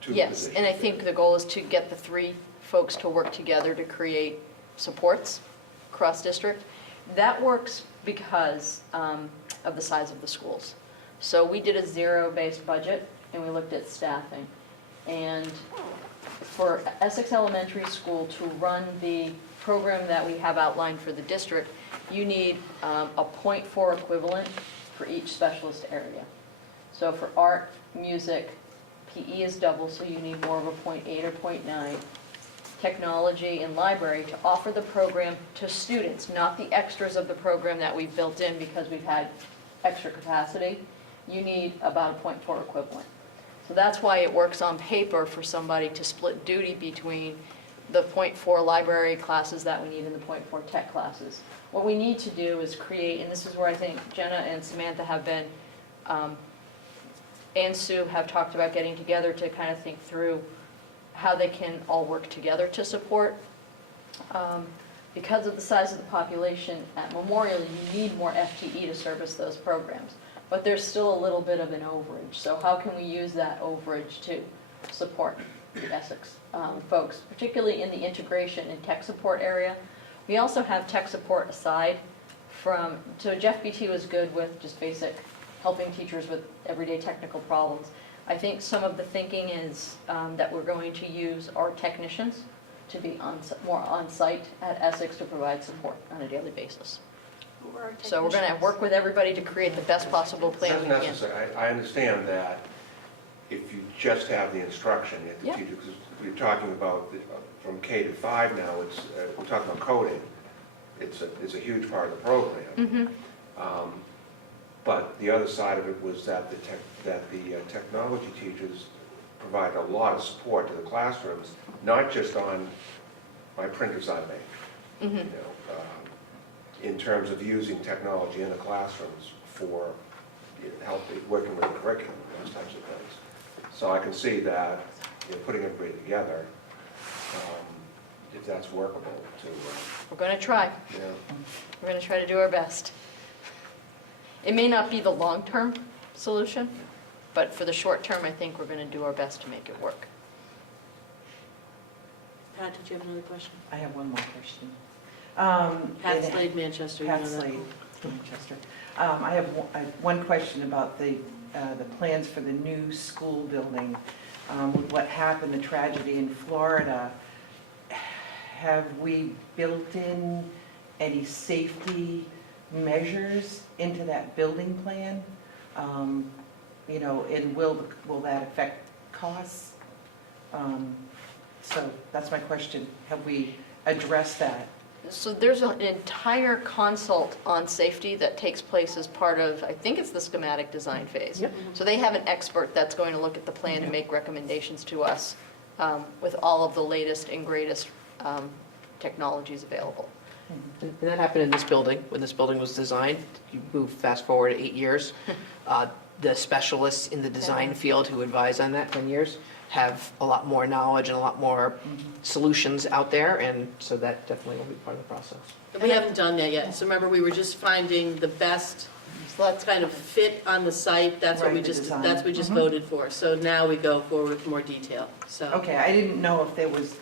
Yes, positions and I there. think the goal is to get the 3 folks to work together to create supports cross-district. That works because of the size of the schools. So we did a zero-based budget, and we looked at staffing. And for Essex Elementary School to run the program that we have outlined for the district, you need a .4 equivalent for each specialist area. So for art, music, PE is double, so you need more of a .8 or .9. Technology and library to offer the program to students, not the extras of the program that we've built in because we've had extra capacity. You need about a .4 equivalent. So that's why it works on paper for somebody to split duty between the .4 library classes that we need and the .4 tech classes. What we need to do is create, and this is where I think Jenna and Samantha have been, and Sue have talked about getting together to kind of think through how they can all work together to support. Because of the size of the population at Memorial, you need more FTE to service those programs. But there's still a little bit of an overage. So how can we use that overage to support the Essex folks, particularly in the integration and tech support area? We also have tech support aside from, so Jeff BT was good with just basic helping teachers with everyday technical problems. I think some of the thinking is that we're going to use our technicians to be more on-site at Essex to provide support on a daily basis. Who are our So we're going to technicians? work with everybody to create the best possible It's plan not we can. necessary. I understand that if you just have the instruction, if Yeah. you do, because we're talking about from K to 5 now, we're talking about coding. It's a huge part of the program. Mhm. But the other side of it was that the technology teachers provide a lot of support to the classrooms, not just on my printers I make, Mhm. you know, in terms of using technology in the classrooms for help working with the curriculum, those types of things. So I can see that, you know, putting everybody together, if that's workable to, We're going to try. you know. We're going to try to do our best. It may not be the long-term solution, but for the short term, I think we're going to do our best to make it work. Pat, did you have another question? I have one more question. Pat it- Slade, Manchester, you know Pat that? Slade, Manchester. I have one question about the plans for the new school building. With what happened, the tragedy in Florida, have we built in any safety measures into that building plan? You know, and will that affect costs? So that's my question. Have we addressed that? So there's an entire consult on safety that takes place as part of, I think it's the schematic design phase. Yep. So they have an expert that's going to look at the plan and make recommendations to us with all of the latest and greatest technologies available. And that happened in this building. When this building was designed, you move fast forward 8 years. The specialists in the design field who advise on that 10 years have a lot more knowledge and a lot more solutions out there, and so that definitely will be part of the process. We haven't done that yet. So remember, we were just finding the best So that's kind of fit on the site. That's what Right, we the just, design. that's what we just Mhm. voted for. So now we go forward with more detail, so. Okay, I didn't know if there was,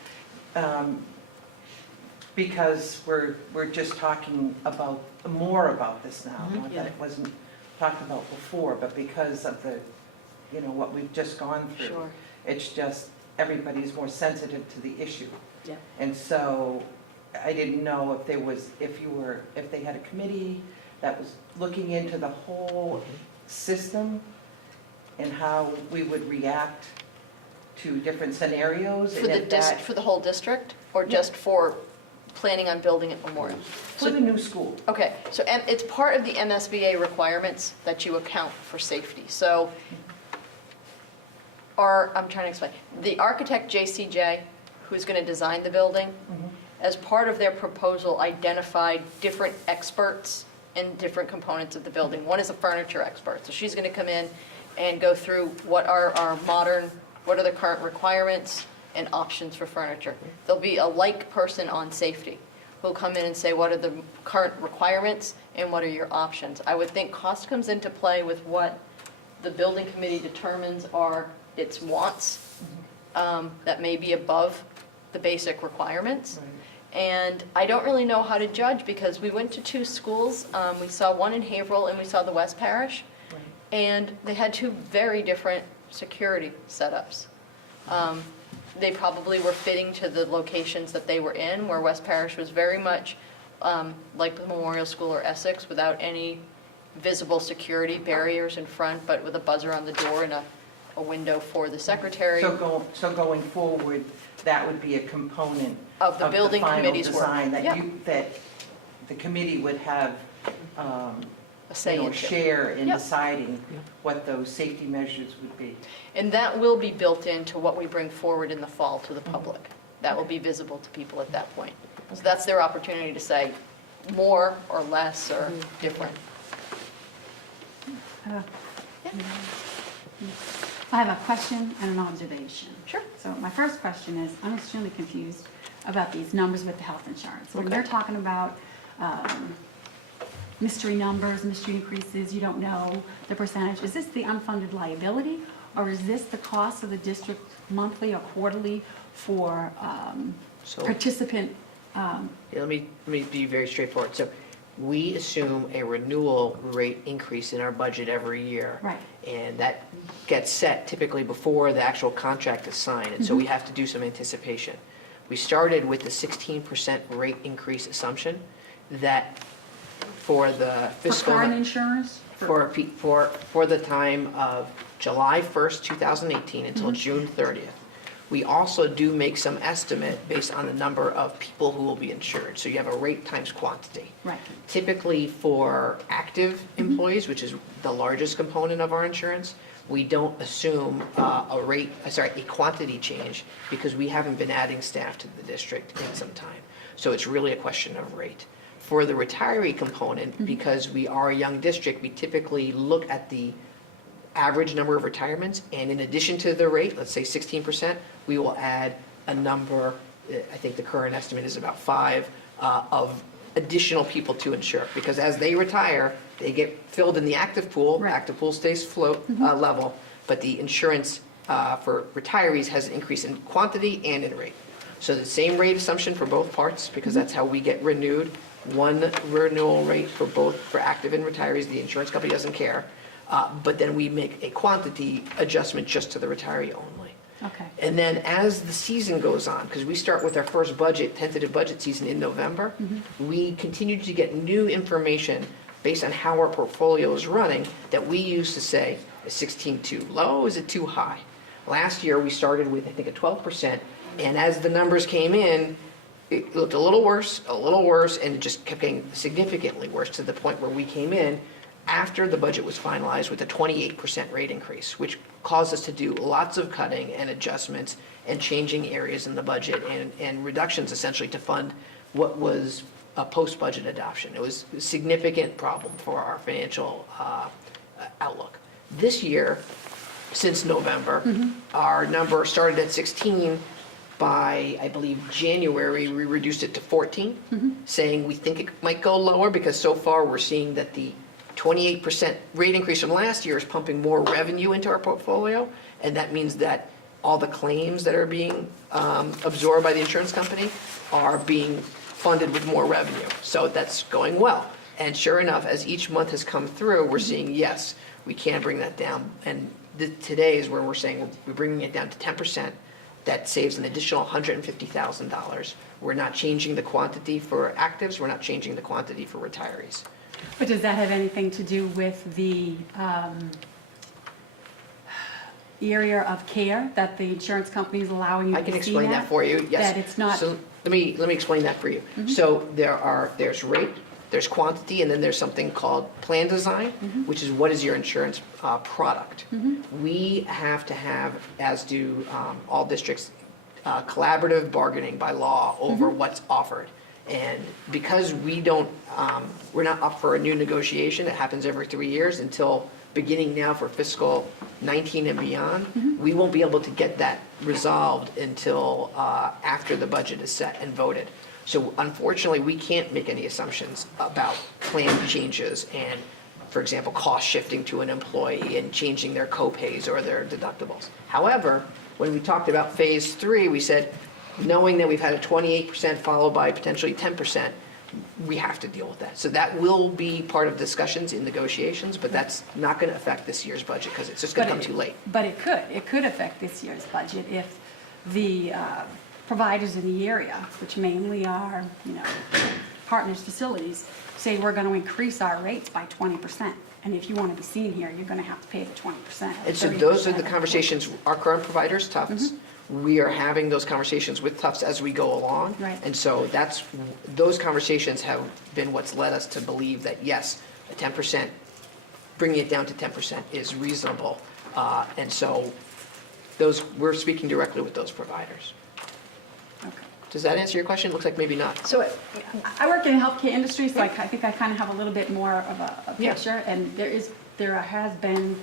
because we're just talking about, more about this now, not Yeah. that it wasn't talked about before, but because of the, you know, what we've just gone through. Sure. It's just, everybody's more sensitive to the issue. Yeah. And so, I didn't know if there was, if they had a committee that was looking into the whole system and how we would react to different scenarios. For and the if that- for the whole district, or just for planning on building at Memorial? For the new school. Okay, so it's part of the MSBA requirements that you account for safety. So I'm trying to explain, the architect JCJ, who's going to design the building, as part of their proposal, identified different experts in different components of the building. One is a furniture expert, so she's going to come in and go through what are the current requirements and options for furniture. There'll be a like person on safety who'll come in and say, what are the current requirements and what are your options? I would think cost comes into play with what the building committee determines are its wants that may be above the basic requirements. And I don't really know how to judge because we went to 2 schools. We saw one in Haverhill and we saw the West Parish. And they had 2 very different security setups. They probably were fitting to the locations that they were in, where West Parish was very much like the Memorial School or Essex, without any visible security barriers in front, but with a buzzer on the door and a window for the secretary. So going forward, that would be a component Of the building committee's work. final design Yep. that the committee would have, A say into. share in Yep. deciding what those safety measures would be. And that will be built into what we bring forward in the fall to the public. That will be visible to people at that point. So that's their opportunity to say more or less or different. I have a question and an observation. Sure. So my first question is, I'm extremely confused about these numbers with the health insurance. When Okay. you're talking about mystery numbers, mystery increases, you don't know the percentage, is this the unfunded liability? Or is this the cost of the district monthly or quarterly for So- participant? Yeah, let me be very straightforward. So we assume a renewal rate increase in our budget every year. Right. And that gets set typically before the actual contract is signed, and so we have to do some anticipation. we started with the 16% rate increase assumption that for the For fiscal. car insurance? For the time of July 1st, 2018 until June 30th. We also do make some estimate based on the number of people who will be insured. So you have a rate times quantity. Right. Typically for active employees, which is the largest component of our insurance, we don't assume a quantity change because we haven't been adding staff to the district in some time. So it's really a question of rate. For the retiree component, because we are a young district, we typically look at the average number of retirements, and in addition to the rate, let's say 16%, we will add a number, I think the current estimate is about 5, of additional people to insure. Because as they retire, they get filled in the active pool. Right. Active pool stays level, but the insurance for retirees has an increase in quantity and in rate. So the same rate assumption for both parts, because that's how we get renewed. One renewal rate for both, for active and retirees, the insurance company doesn't care. But then we make a quantity adjustment just to the retiree only. Okay. And then as the season goes on, because we start with our first tentative budget season in November, we continue to get new information based on how our portfolio is running that we use to say, is 16 too low, is it too high? Last year, we started with, I think, a 12%, and as the numbers came in, it looked a little worse, and it just kept getting significantly worse to the point where we came in after the budget was finalized with a 28% rate increase, which caused us to do lots of cutting and adjustments and changing areas in the budget and reductions essentially to fund what was a post-budget adoption. It was a significant problem for our financial outlook. This year, since November, our number started at 16. By, I believe, January, we reduced it to 14, saying we think it might go lower because so far we're seeing that the 28% rate increase from last year is pumping more revenue into our portfolio, and that means that all the claims that are being absorbed by the insurance company are being funded with more revenue. So that's going well. And sure enough, as each month has come through, we're seeing, yes, we can bring that down. And today is where we're saying we're bringing it down to 10%. That saves an additional $150,000. We're not changing the quantity for actives. We're not changing the quantity for retirees. But does that have anything to do with the area of care that the insurance company is allowing you to I see can explain that for you, yes. That it's not... So let me explain that for you. So there's rate, there's quantity, and then there's something called plan design, which is what is your insurance product. We have to have, as do all districts, collaborative bargaining by law over what's offered. And because we're not up for a new negotiation, it happens every 3 years until beginning now for fiscal 19 and beyond, we won't be able to get that resolved until after the budget is set and voted. So unfortunately, we can't make any assumptions about plan changes and, for example, cost shifting to an employee and changing their co-pays or their deductibles. However, when we talked about phase 3, we said, knowing that we've had a 28% followed by potentially 10%, we have to deal with that. So that will be part of discussions in negotiations, but that's not going to affect this year's budget because it's just going to come too late. But it could affect this year's budget if the providers in the area, which mainly are, partners facilities, say we're going to increase our rates by 20%. And if you want to be seen here, you're going to have to pay the 20%. And so those are the conversations, our current providers, Tufts, we are having those conversations with Tufts as we go along. Right. And so those conversations have been what's led us to believe that, yes, a 10%, bringing it down to 10% is reasonable. And so we're speaking directly with those providers. Okay. Does that answer your question? Looks like maybe not. So I work in the healthcare industry, so I think I kind of have a little bit more of a Yeah. picture. And there has been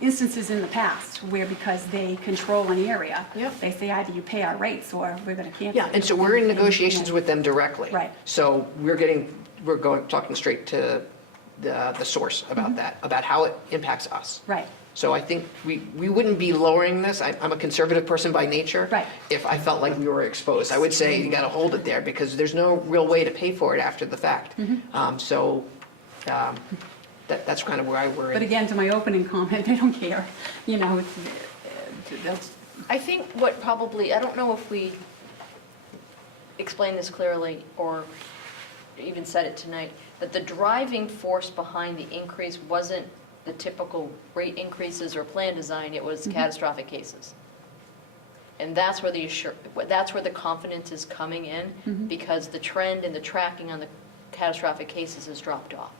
instances in the past where because they control an area, Yep. they say either you pay our rates or we're going to cancel. Yeah, and so we're in negotiations with them directly. Right. So talking straight to the source about that, about how it impacts us. Right. So I think we wouldn't be lowering this. I'm a conservative person by nature. Right. If I felt like we were exposed, I would say you got to hold it there because there's no real way to pay for it after the fact. That's kind of where we're But in. again, to my opening comment, they don't care. I think what probably, I don't know if we explained this clearly, or even said it tonight, that the driving force behind the increase wasn't the typical rate increases or plan design, it was catastrophic cases. And that's where that's where the confidence is coming in, because the trend and the tracking on the catastrophic cases has dropped off.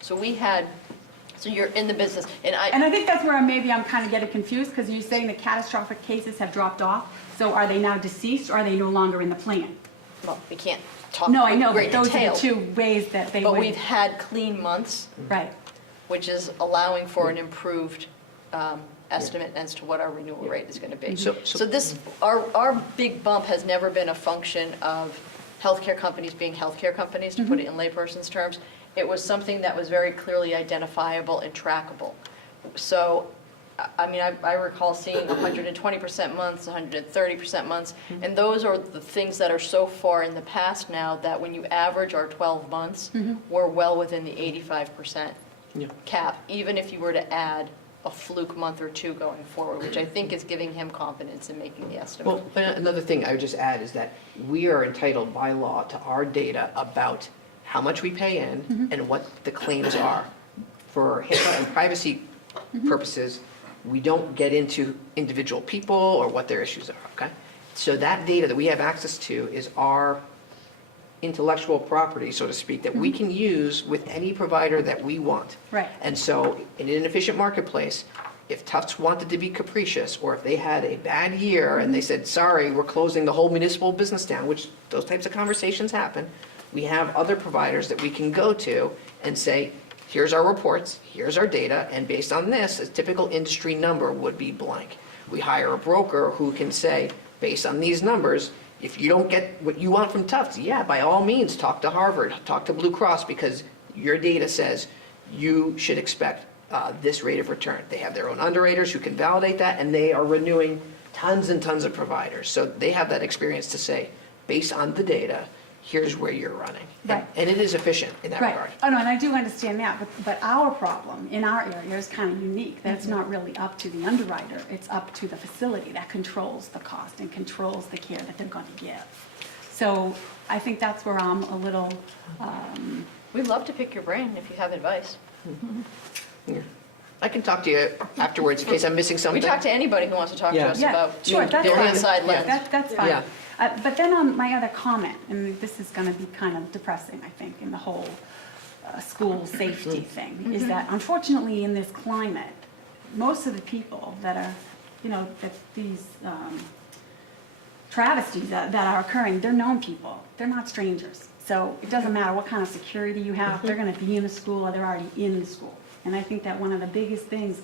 So so you're in the business, and I think that's where maybe I'm kind of getting confused, because you're saying the catastrophic cases have dropped off. So are they now deceased, or are they no longer in the plan? well, we can't talk No, I in know, great but those are detail. the two ways that they would. But we've had clean months, Right. which is allowing for an improved estimate as to what our renewal rate is going to be. So- So this, our big bump has never been a function of healthcare companies being healthcare companies, to put it in layperson's terms. It was something that was very clearly identifiable and trackable. So, I mean, I recall seeing 120% months, 130% months, and those are the things that are so far in the past now that when you average our 12 months, we're well within the 85% Yeah. cap, even if you were to add a fluke month or two going forward, which I think is giving him confidence in making the estimate. Well, another thing I would just add is that we are entitled by law to our data about how much we pay in and what the claims are. For HIPAA and privacy purposes, we don't get into individual people or what their issues are, okay? So that data that we have access to is our intellectual property, so to speak, that we can use with any provider that we want. Right. And so in an efficient marketplace, if Tufts wanted to be capricious, or if they had a bad year and they said, sorry, we're closing the whole municipal business down, which those types of conversations happen, we have other providers that we can go to and say, here's our reports, here's our data, and based on this, a typical industry number would be blank. We hire a broker who can say, based on these numbers, if you don't get what you want from Tufts, yeah, by all means, talk to Harvard, talk to Blue Cross, because your data says you should expect this rate of return. They have their own underwriters who can validate that, and they are renewing tons and tons of providers. So they have that experience to say, based on the data, here's where you're running. Right. And it is efficient in that regard. Right. Oh, no, and I do understand that, but our problem in our area is kind of unique. That's not really up to the underwriter. It's up to the facility that controls the cost and controls the care that they're going to give. So I think that's where I'm a little, We'd love to pick your brain if you have advice. Yeah. I can talk to you afterwards in case I'm missing We something. talk to anybody who wants to talk to Yeah. us yeah, about sure, that's their fine. inside lens. That's fine. Yeah. But then on my other comment, and this is going to be kind of depressing, I think, in the whole school safety thing, is that unfortunately in this climate, most of the people that are, that these travesties that are occurring, they're known people. They're not strangers. So it doesn't matter what kind of security you have, they're going to be in the school or they're already in the school. And I think that one of the biggest things,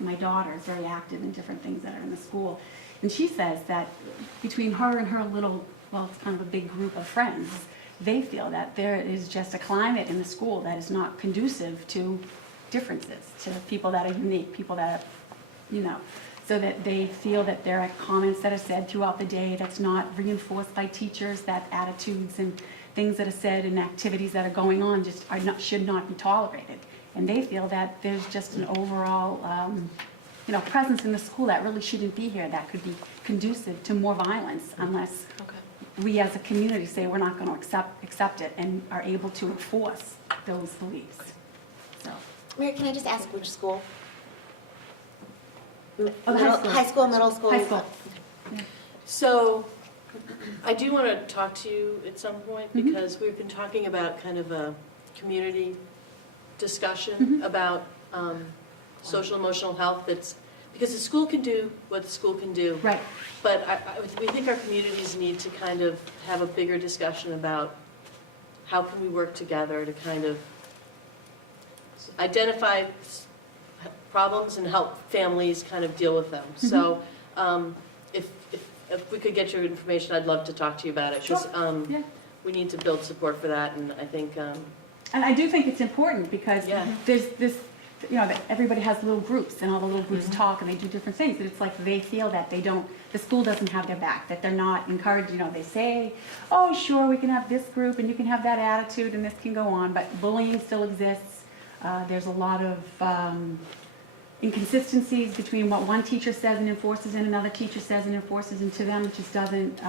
my daughter is very active in different things that are in the school. And she says that between her and her little, well, it's kind of a big group of friends, they feel that there is just a climate in the school that is not conducive to differences, to people that are unique, people that are, so that they feel that there are comments that are said throughout the day that's not reinforced by teachers, that attitudes and things that are said and activities that are going on just should not be tolerated. And they feel that there's just an overall, presence in the school that really shouldn't be here, that could be conducive to more violence unless we as a community say we're not going to accept it and are able to enforce those beliefs. So, Mary, can I just ask which school? the high school. High school, middle school? High school. So I do want to talk to you at some point because we've been talking about kind of a community discussion about social emotional health because the school can do what the school can do. Right. But we think our communities need to kind of have a bigger discussion about how can we work together to kind of identify problems and help families kind of deal with them. So if we could get your information, I'd love to talk to you about it. Sure. Because we need to build support for that, and I think... And I do think it's important because Yeah. there's this, that everybody has little groups and all the little groups talk and they do different things. And it's like they feel that the school doesn't have their back, that they're not encouraged. They say, oh, sure, we can have this group and you can have that attitude and this can go on. But bullying still exists. There's a lot of inconsistencies between what one teacher says and enforces and another teacher says and enforces, and to them it just doesn't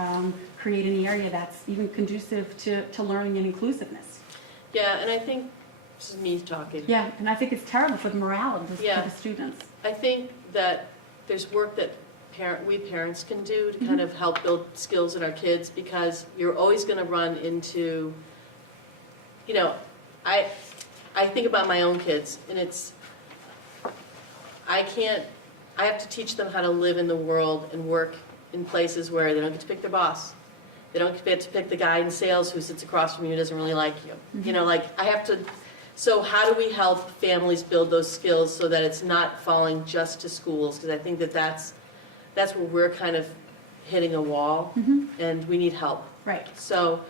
create any area that's even conducive to learning and inclusiveness. Yeah, and I think, this is me talking. Yeah, and I think it's terrible for the morale of Yeah. the students. I think that there's work that we parents can do to kind of help build skills in our kids, because you're always going to run into, you know, I think about my own kids, and I have to teach them how to live in the world and work in places where they don't get to pick their boss. They don't get to pick the guy in sales who sits across from you who doesn't really like you. You know, like, I have to, so how do we help families build those skills so that it's not falling just to schools? Because I think that that's where we're kind of hitting a wall, and we need help. Right. So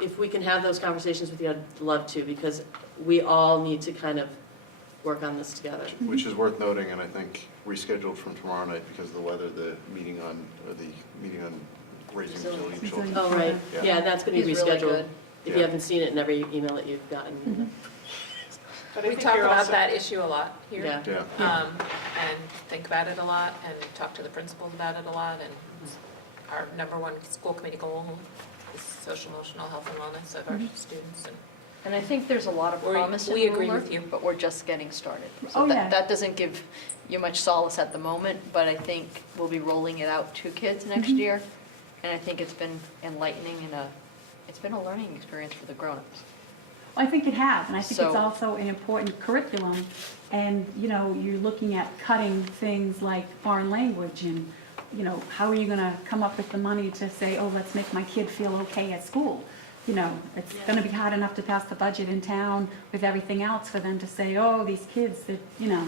if we can have those conversations with you, I'd love to, because we all need to kind of work on this together. Which is worth noting, and I think rescheduled from tomorrow night because of the weather, the meeting on raising resilient children. Oh, right. Yeah. Yeah, that's going to be He's really rescheduled. good. If you haven't seen it in every email that you've gotten. But I We think talk you're about also- that issue a lot here. Yeah. Yeah. And think about it a lot, and talk to the principals about it a lot, and our number one school committee goal is social, emotional health and wellness of our students. And I think there's a lot of We- promise in we agree Ruler, with you. but we're just getting started. Oh, So yeah. that doesn't give you much solace at the moment, but I think we'll be rolling it out to kids next year. And I think it's been enlightening and it's been a learning experience for the grown-ups. I think it has, and I think it's So- also an important curriculum. And, you know, you're looking at cutting things like foreign language, and, you know, how are you going to come up with the money to say, oh, let's make my kid feel okay at school? You know, it's going to be hard enough to pass the budget in town with everything else for them to say, oh, these kids, that, you know,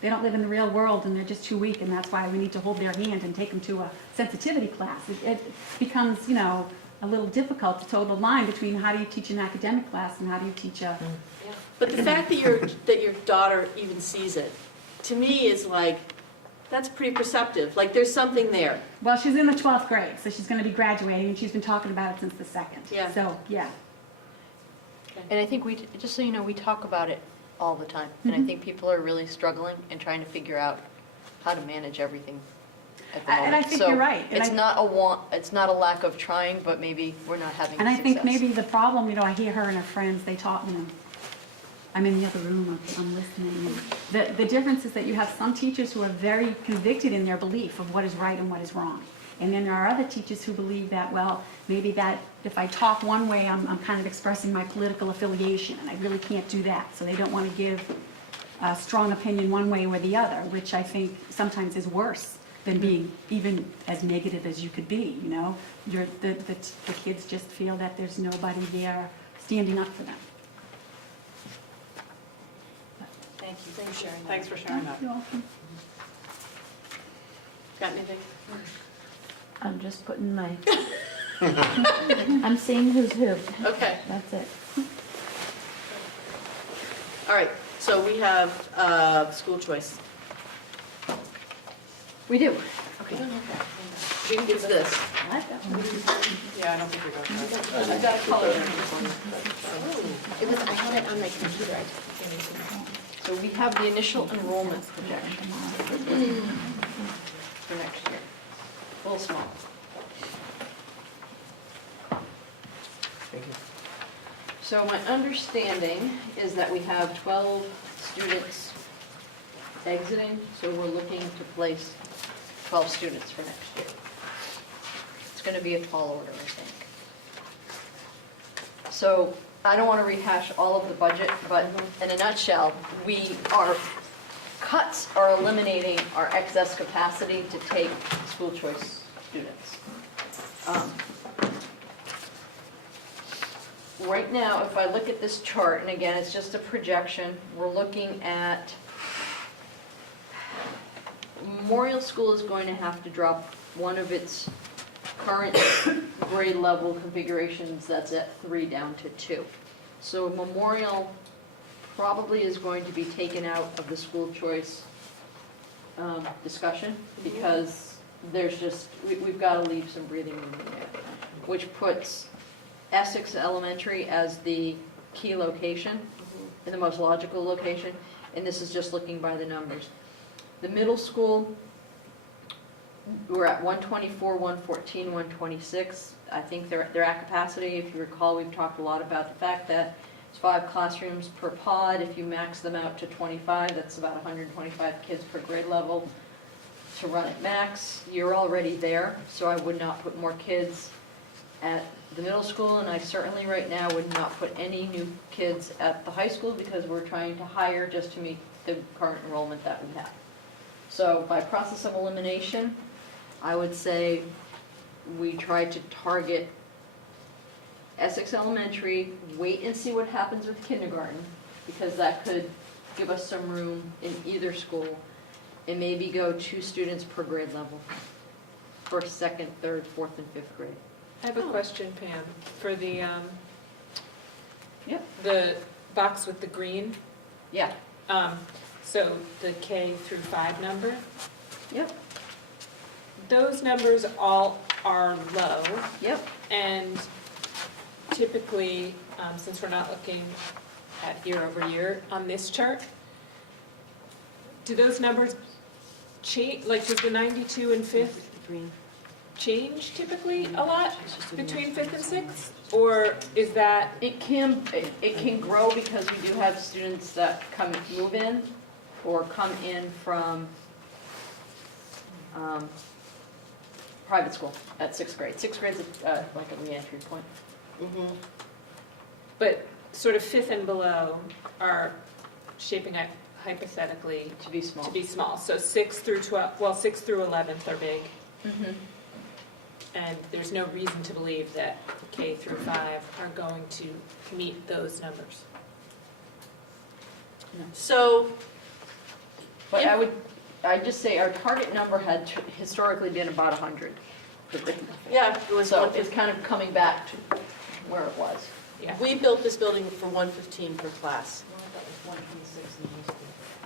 they don't live in the real world and they're just too weak, and that's why we need to hold their hand and take them to a sensitivity class. It becomes, you know, a little difficult to toe the line between how do you teach an academic class and how do you teach a... But the fact that your daughter even sees it, to me, is like, that's pretty perceptive. Like, there's something there. Well, she's in the 12th grade, so she's going to be graduating, and she's been talking about it since the 2nd. Yeah. So, yeah. And I think just so you know, we talk about it all the time. And I think people are really struggling and trying to figure out how to manage everything at the moment. And I think So you're right. And it's not a lack of trying, but maybe we're not having And I success. think maybe the problem, you know, I hear her and her friends, they talk, you know, I'm in the other room, I'm listening. And the difference is that you have some teachers who are very convicted in their belief of what is right and what is wrong. And then there are other teachers who believe that, well, maybe that if I talk one way, I'm kind of expressing my political affiliation, and I really can't do that. So they don't want to give a strong opinion one way or the other, which I think sometimes is worse than being even as negative as you could be, you know? The kids just feel that there's nobody there standing up for them. Thank you. Thanks for sharing that. Thanks for sharing that. You're welcome. Got anything? I'm just putting my, I'm seeing who's who. Okay. That's it. All right. So we have school choice. We do. Okay. It's this. Yeah, I don't think we go through that. I've got a color. It was, I had it on my computer. I just- So we have the initial enrollment projection for next year. A little small. Thank you. So my understanding is that we have 12 students exiting, so we're looking to place 12 students for next year. It's going to be a tall order, I think. So I don't want to rehash all of the budget, but in a nutshell, our cuts are eliminating our excess capacity to take school choice students. Right now, if I look at this chart, and again, it's just a projection, we're looking at Memorial School is going to have to drop one of its current grade level configurations that's at 3 down to 2. So Memorial probably is going to be taken out of the school choice discussion, because there's just, we've got to leave some breathing room in there, which puts Essex Elementary as the key location, and the most logical location, and this is just looking by the numbers. The middle school, we're at 124, 114, 126. I think they're at capacity. If you recall, we've talked a lot about the fact that it's 5 classrooms per pod. If you max them out to 25, that's about 125 kids per grade level to run at max. You're already there, so I would not put more kids at the middle school, and I certainly right now would not put any new kids at the high school because we're trying to hire just to meet the current enrollment that we have. So by process of elimination, I would say we try to target Essex Elementary, wait and see what happens with kindergarten, because that could give us some room in either school, and maybe go 2 students per grade level, first, second, third, fourth, and fifth grade. I have a question, Pam, for the, Yep. the box with the green. Yeah, So the K through 5 number, yep, those numbers all are low. yep. And typically, since we're not looking at year over year on this chart, do those numbers change, like does the 92 and 5th Green. change typically a lot between 5th and 6th? Or is that, It can grow because we do have students that move in or come in from private school at 6th grade. 6th grade's like a re-entry point. Mhm. but sort of 5th and below are shaping up hypothetically To be small. to be small? So 6 through 12, well, 6 through 11th are big. Mhm. And there's no reason to believe that K through 5 are going to meet those numbers. So, But I'd just say our target number had historically been about 100 per grade level. yeah, it was So 150. it's kind of coming back to where it was. Yeah. We built this building for 115 per class.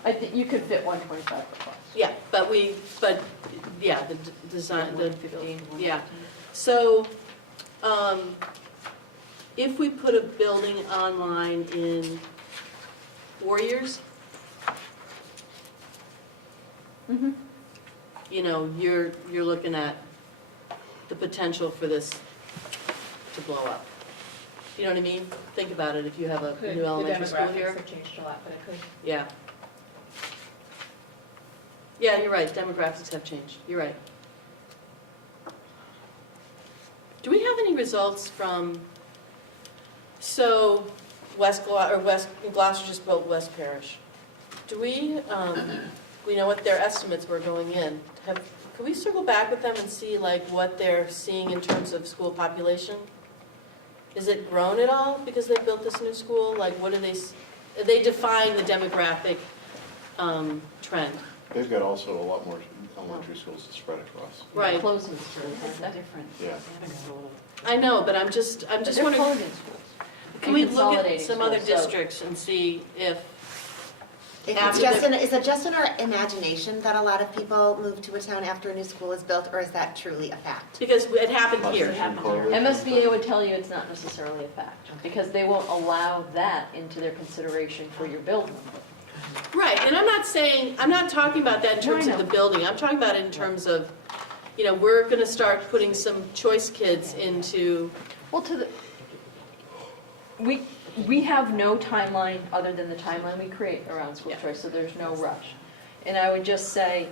I think you could fit 125 per class. Yeah, but yeah, the design, the, 115, yeah. So, if we put a building online in 4 years, Mm-hmm. you know, you're looking at the potential for this to blow up. You know what I mean? Think about it, if you have a Could, new the elementary school demographics here. have changed a lot, but it could. Yeah. Yeah, you're right, demographics have changed, you're right. Do we have any results from, so Gloucester just built West Parish. Do we know what their estimates were going in? Could we circle back with them and see like what they're seeing in terms of school population? Is it grown at all because they built this new school? Like what are they defying the demographic trend? They've got also a lot more elementary schools to spread across. Right, Closing schools, aren't they? Different. Yeah. I know, but I'm just They're wondering, closing schools. can we and look at consolidating some other schools, so- districts and see if, Is it just in our imagination that a lot of people move to a town after a new school is built, or is that truly a fact? because it happened here. MSBA would tell you it's not necessarily a fact, because they won't allow that into their consideration for your building. Right, and I'm not talking about that in terms No, I of the know. building, I'm talking about it in terms of, you know, we're gonna start putting some choice kids into, Well, we have no timeline other than the timeline we create around school Yeah. choice, so there's no rush. And I would just say,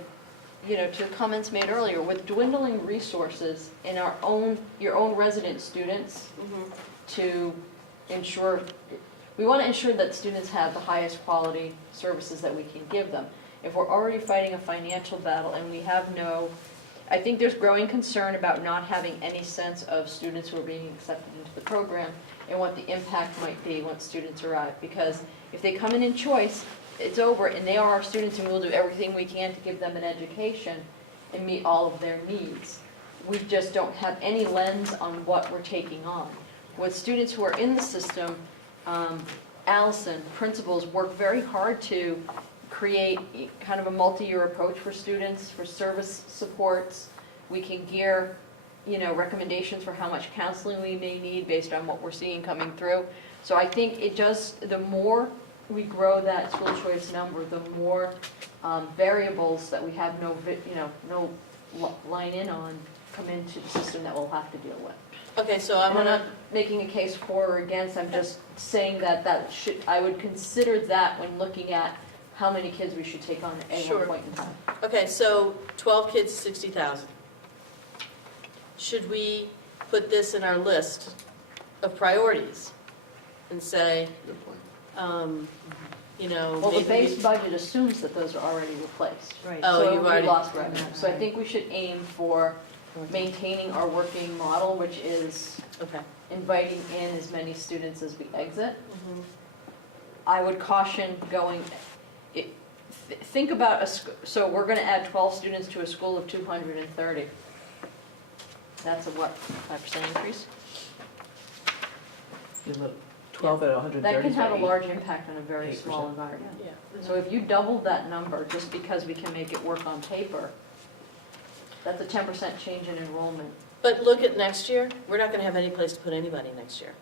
you know, to the comments made earlier, with dwindling resources in your own resident students, to ensure, we want to ensure that students have the highest quality services that we can give them. If we're already fighting a financial battle and we have I think there's growing concern about not having any sense of students who are being accepted into the program and what the impact might be once students arrive. Because if they come in choice, it's over, and they are our students, and we'll do everything we can to give them an education and meet all of their needs. We just don't have any lens on what we're taking on. With students who are in the system, Allison, principals work very hard to create kind of a multi-year approach for students, for service supports. We can gear, you know, recommendations for how much counseling we may need based on what we're seeing coming through. So I think the more we grow that school choice number, the more variables that we have no line in on come into the system that we'll have to deal with. Okay, so I'm I'm not gonna, making a case for or against, I'm just saying that I would consider that when looking at how many kids we should take on at any Sure. one point in time. okay, so 12 kids, 60,000. Should we put this in our list of priorities and say, Good point. you know, Well, the maybe base budget assumes that those are already replaced. Right. Oh, So you've we already- lost revenue. So I think we should aim for maintaining our working model, which is Okay. inviting in as many students as we exit. Mhm. I would caution going, think about, so we're going to add 12 students to a school of 230. That's a what, 5% increase? You look, 12 at 130. That can have a is large impact on a very 8%. small environment. Yeah. So if you double that number, just because we can make it work on paper, that's a 10% change in enrollment. But look at next year, we're not gonna have any place to put anybody next year.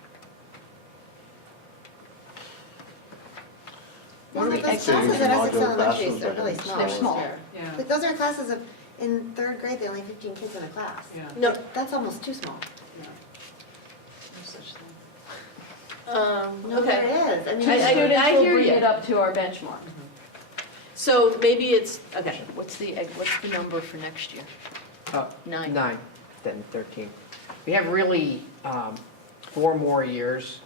Well, the I'd say classes at Essex modular Elementary classrooms are are really gonna small. They're this small. year. Yeah, Like, those are classes of, in third grade, they only have 15 kids in a class. yeah. No, That's almost too small. No, okay, there is. I mean, Two I students will hear bring you. it up to our benchmark. so maybe it's, okay, What's the number for next year? 9. 9, then 13. We have really 4 more years,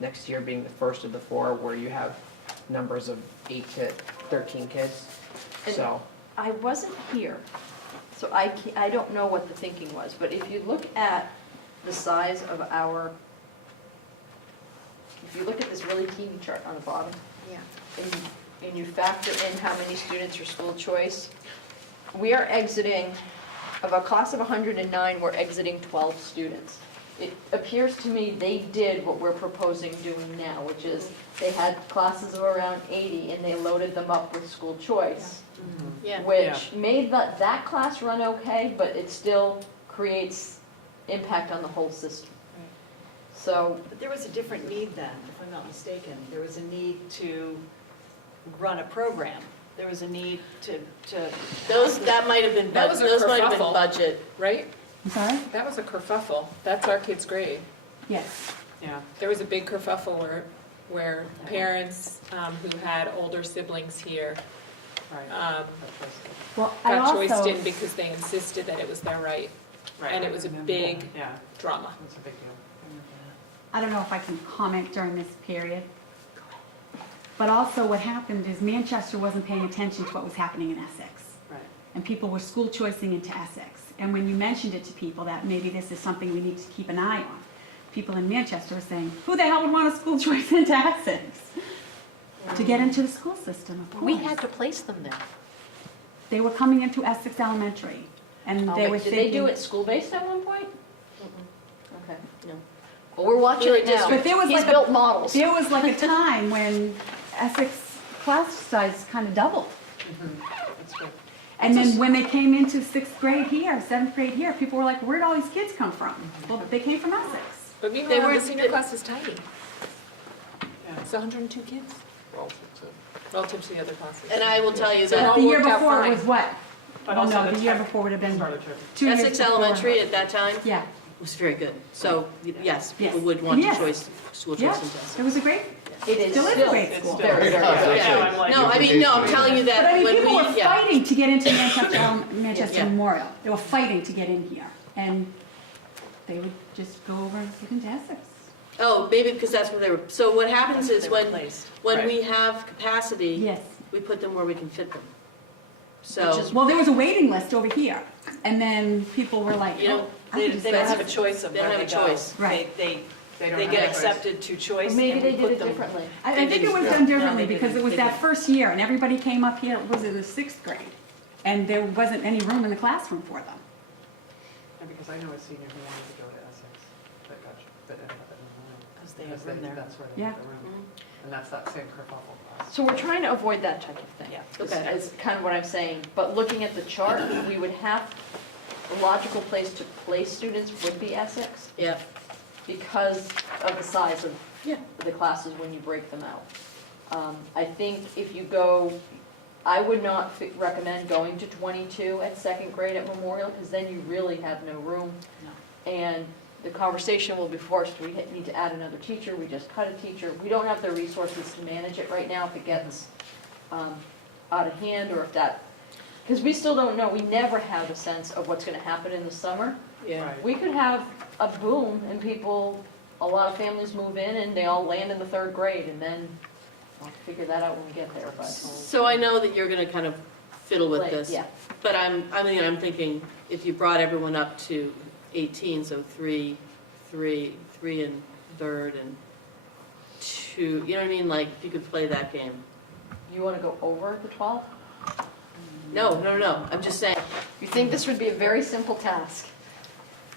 next year being the first of the 4, where you have numbers of 8 to 13 kids. And- So, I wasn't here, so I don't know what the thinking was, but if you look at the size of if you look at this really teeny chart on the bottom, yeah. and you factor in how many students are school choice, we are exiting, of a class of 109, we're exiting 12 students. It appears to me they did what we're proposing doing now, which is they had classes of around 80 and they loaded them up with school choice, yeah. which made that class run okay, but it still creates impact on the whole system. So, But there was a different need then, if I'm not mistaken. There was a need to run a program. There was a need to. That might have been, That was a those might have been kerfuffle. budget. Right? I'm sorry? That was a kerfuffle. That's our kid's grade. Yes. Yeah, There was a big kerfuffle where parents who had older siblings here right. um, Well, I got choiced also, in because they insisted that it was their right. Right. and it was a big Yeah, drama. it's a big deal. I don't know if I can comment during this period. But also what happened is Manchester wasn't paying attention to what was happening in Essex. Right. And people were school choicing into Essex. And when you mentioned it to people that maybe this is something we need to keep an eye on, people in Manchester were saying, who the hell would want a school choice into Essex? To get into the school system, of course. We had to place them there. They were coming into Essex Elementary. And they were did thinking. they do it school-based at one point? Okay. No. Well, we're watching it now. But there was He's like built models. There was like a time when Essex class size kind of doubled. That's good. And then when they came into 6th grade here, 7th grade here, people were like, where'd all these kids come from? Well, they came from Essex. But They meanwhile, were- the senior class is tiny. Yeah. It's 102 kids relative to the other classes. And I will tell you So it that all The year worked out before fine. was what? But Oh, also no, the the year tech before would have been started to 2 years Essex before. Elementary at that time Yeah, was very good. So, yes, people Yes. would want to Yes. school choice yeah. into Essex. It was a great, It is still is a still great It's school. still- very, very good. Yeah, I'm like- No, I mean, no, I'm telling you But I that mean, when people were we, yeah. fighting to get into Manchester Yeah. Memorial. They were fighting to get in here. And they would just go over and get into Essex. Oh, maybe because that's where they were. So what happens is They were when placed. Right. we have capacity, Yes. we put them where we can fit them. Which So, is- Well, there was a waiting list over here. And then people were like, You know, oh, I They could just they go don't have a Essex. choice of They don't where have they a go. choice. Right. They don't They have get a choice. accepted to choice. Or maybe and we they did put it them- differently. I They think it was didn't. done No, differently they because didn't. it was They that didn't. first year and everybody came up here, was it the 6th grade? And there wasn't any room in the classroom for them. And because I know a senior who wanted to go to Essex, but ended up at Illinois. Because they have room there. That's where they Yeah. have the room. And that's that same kerfuffle class. So we're trying to avoid that type of thing. Yeah. Okay. Is kind of what I'm saying. But looking at the chart, we would have, a logical place to place students would be Essex yeah, because of the size of Yeah. the classes when you break them out. I think if you go, I would not recommend going to 22 at second grade at Memorial, because then you really have no room. And the conversation will be forced, we need to add another teacher, we just cut a teacher. We don't have the resources to manage it right now if it gets out of hand, or if that, because we still don't know, we never have a sense of what's gonna happen in the summer. Yeah. Right. We could have a boom and people, a lot of families move in and they all land in the third grade, and then I'll figure that out when we get there, but. So I know that you're gonna kind of fiddle with this. Yeah. But I'm thinking, if you brought everyone up to 18, so three in third and 2, you know what I mean? Like, if you could play that game. You wanna go over the 12? No, I'm just saying, You think this would be a very simple task?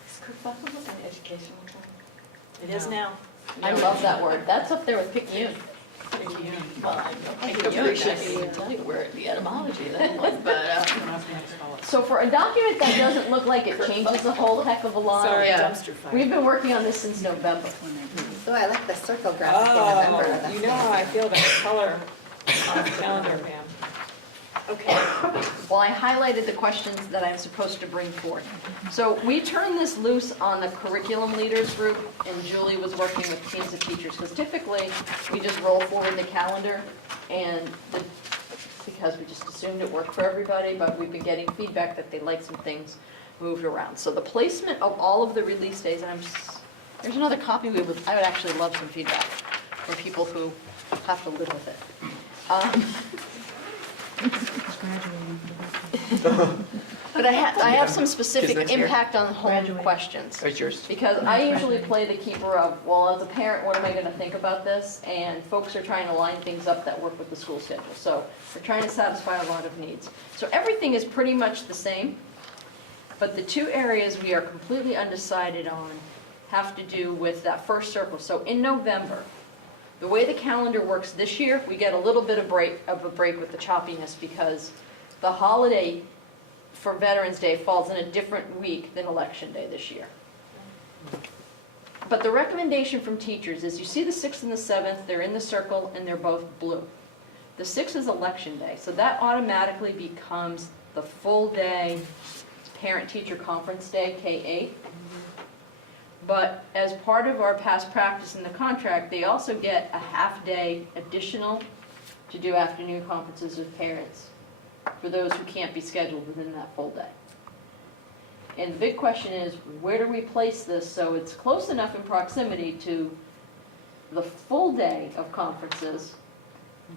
Is kerfuffle an educational term? It is now. I love that word. That's up there with picayune. Well, I appreciate can't tell you where the etymology of that was, but, Don't ask me how to spell it. So for a document that doesn't look like it changes a whole heck of a lot. Sorry, Yeah. dumpster fire. We've been working on this since November. so I like the circle graphic in November. Oh, That's you know how I feel about color on the calendar, Pam. Okay. Well, I highlighted the questions that I'm supposed to bring forth. So we turned this loose on the curriculum leaders group, and Julie was working with teams of teachers, because typically, we just roll forward the calendar, and because we just assumed it worked for everybody, but we've been getting feedback that they like some things moved around. So the placement of all of the release days, and there's another copy I would actually love some feedback from people who have to live with it. But I have some specific Kids next year. impact on home questions. It's yours. Because I usually play the keeper of, well, as a parent, what am I gonna think about this? And folks are trying to line things up that work with the school schedule. So we're trying to satisfy a lot of needs. So everything is pretty much the same, but the two areas we are completely undecided on have to do with that first circle. So in November, the way the calendar works this year, we get a little bit of a break with the choppiness, because the holiday for Veterans Day falls in a different week than Election Day this year. But the recommendation from teachers is, you see the 6th and the 7th, they're in the circle and they're both blue. The 6th is Election Day, so that automatically becomes the full day parent-teacher conference day, K-8. But as part of our past practice in the contract, they also get a half-day additional to do afternoon conferences with parents for those who can't be scheduled within that full day. And the big question is, where do we place this so it's close enough in proximity to the full day of conferences,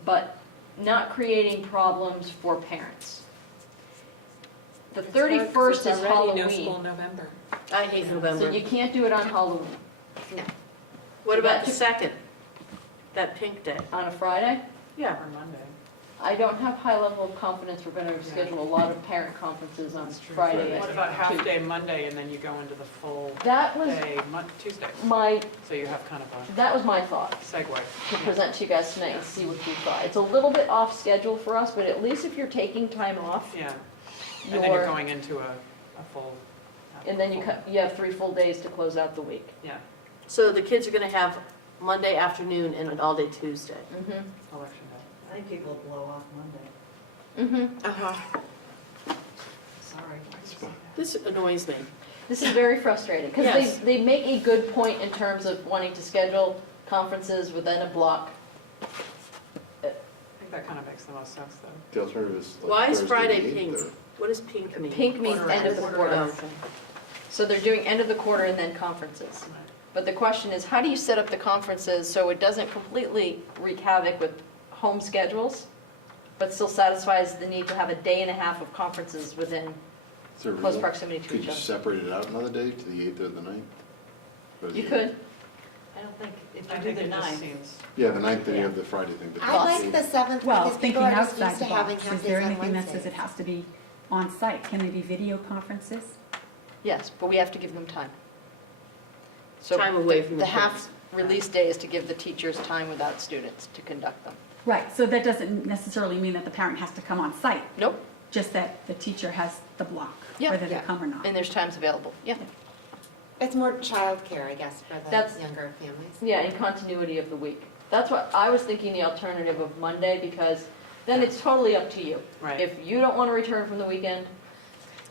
but not creating problems for parents? The 31st is It's already no school Halloween, in November. I hate so November. you can't do it on Halloween. What about the 2nd? That pink day? On a Friday? Yeah. Or Monday. I don't have high level of confidence we're going to schedule a lot of parent conferences on Friday. What at about 2. half-day Monday, and then you go into the full That was day Tuesday? my, So you have kind of that was my thought a segue. to present to you guys tonight and see what you thought. It's a little bit off schedule for us, but at least if you're taking time off, Yeah, and then you're you're, going into a full. and then you have 3 full days to close out the week. Yeah, So the kids are gonna have Monday afternoon and an all-day Tuesday. Mm-hmm. election day. I think people blow off Monday. Mm-hmm. Sorry. This annoys me. This is very frustrating, because Yes. they make a good point in terms of wanting to schedule conferences within a block. I think that kind of makes the most sense, though. The alternative is like Why is Thursday Friday the 8th pink? or- What does pink mean? Pink means end of the quarter. Oh. So they're doing end of the quarter and then conferences. But the question is, how do you set up the conferences so it doesn't completely wreak havoc with home schedules, but still satisfies the need to have a day and a half of conferences within Is there a close reason? proximity to Could each you other? separate it out another day to the 8th or the 9th? Or You the- could. I don't think, if I you do think the it just 9th, seems, Yeah, the 9th, then you have the Friday thing. but I the like 8th the 7th Well, because thinking people are just outside used the to having box, half is days there on anything that says Wednesdays. it has to be on site? Can they be video conferences? Yes, but we have to give them time. So Time away from the The half kids. release day is to give the teachers time without students to conduct them. Right, so that doesn't necessarily mean that the parent has to come on site, Nope. just that the teacher has the block, Yeah. whether they Yeah. come or not. And there's times available. Yeah. It's more childcare, I guess, for That's- the younger families. Yeah, in continuity of the week. That's what, I was thinking the alternative of Monday, because then it's totally up to you. Right. If you don't want to return from the weekend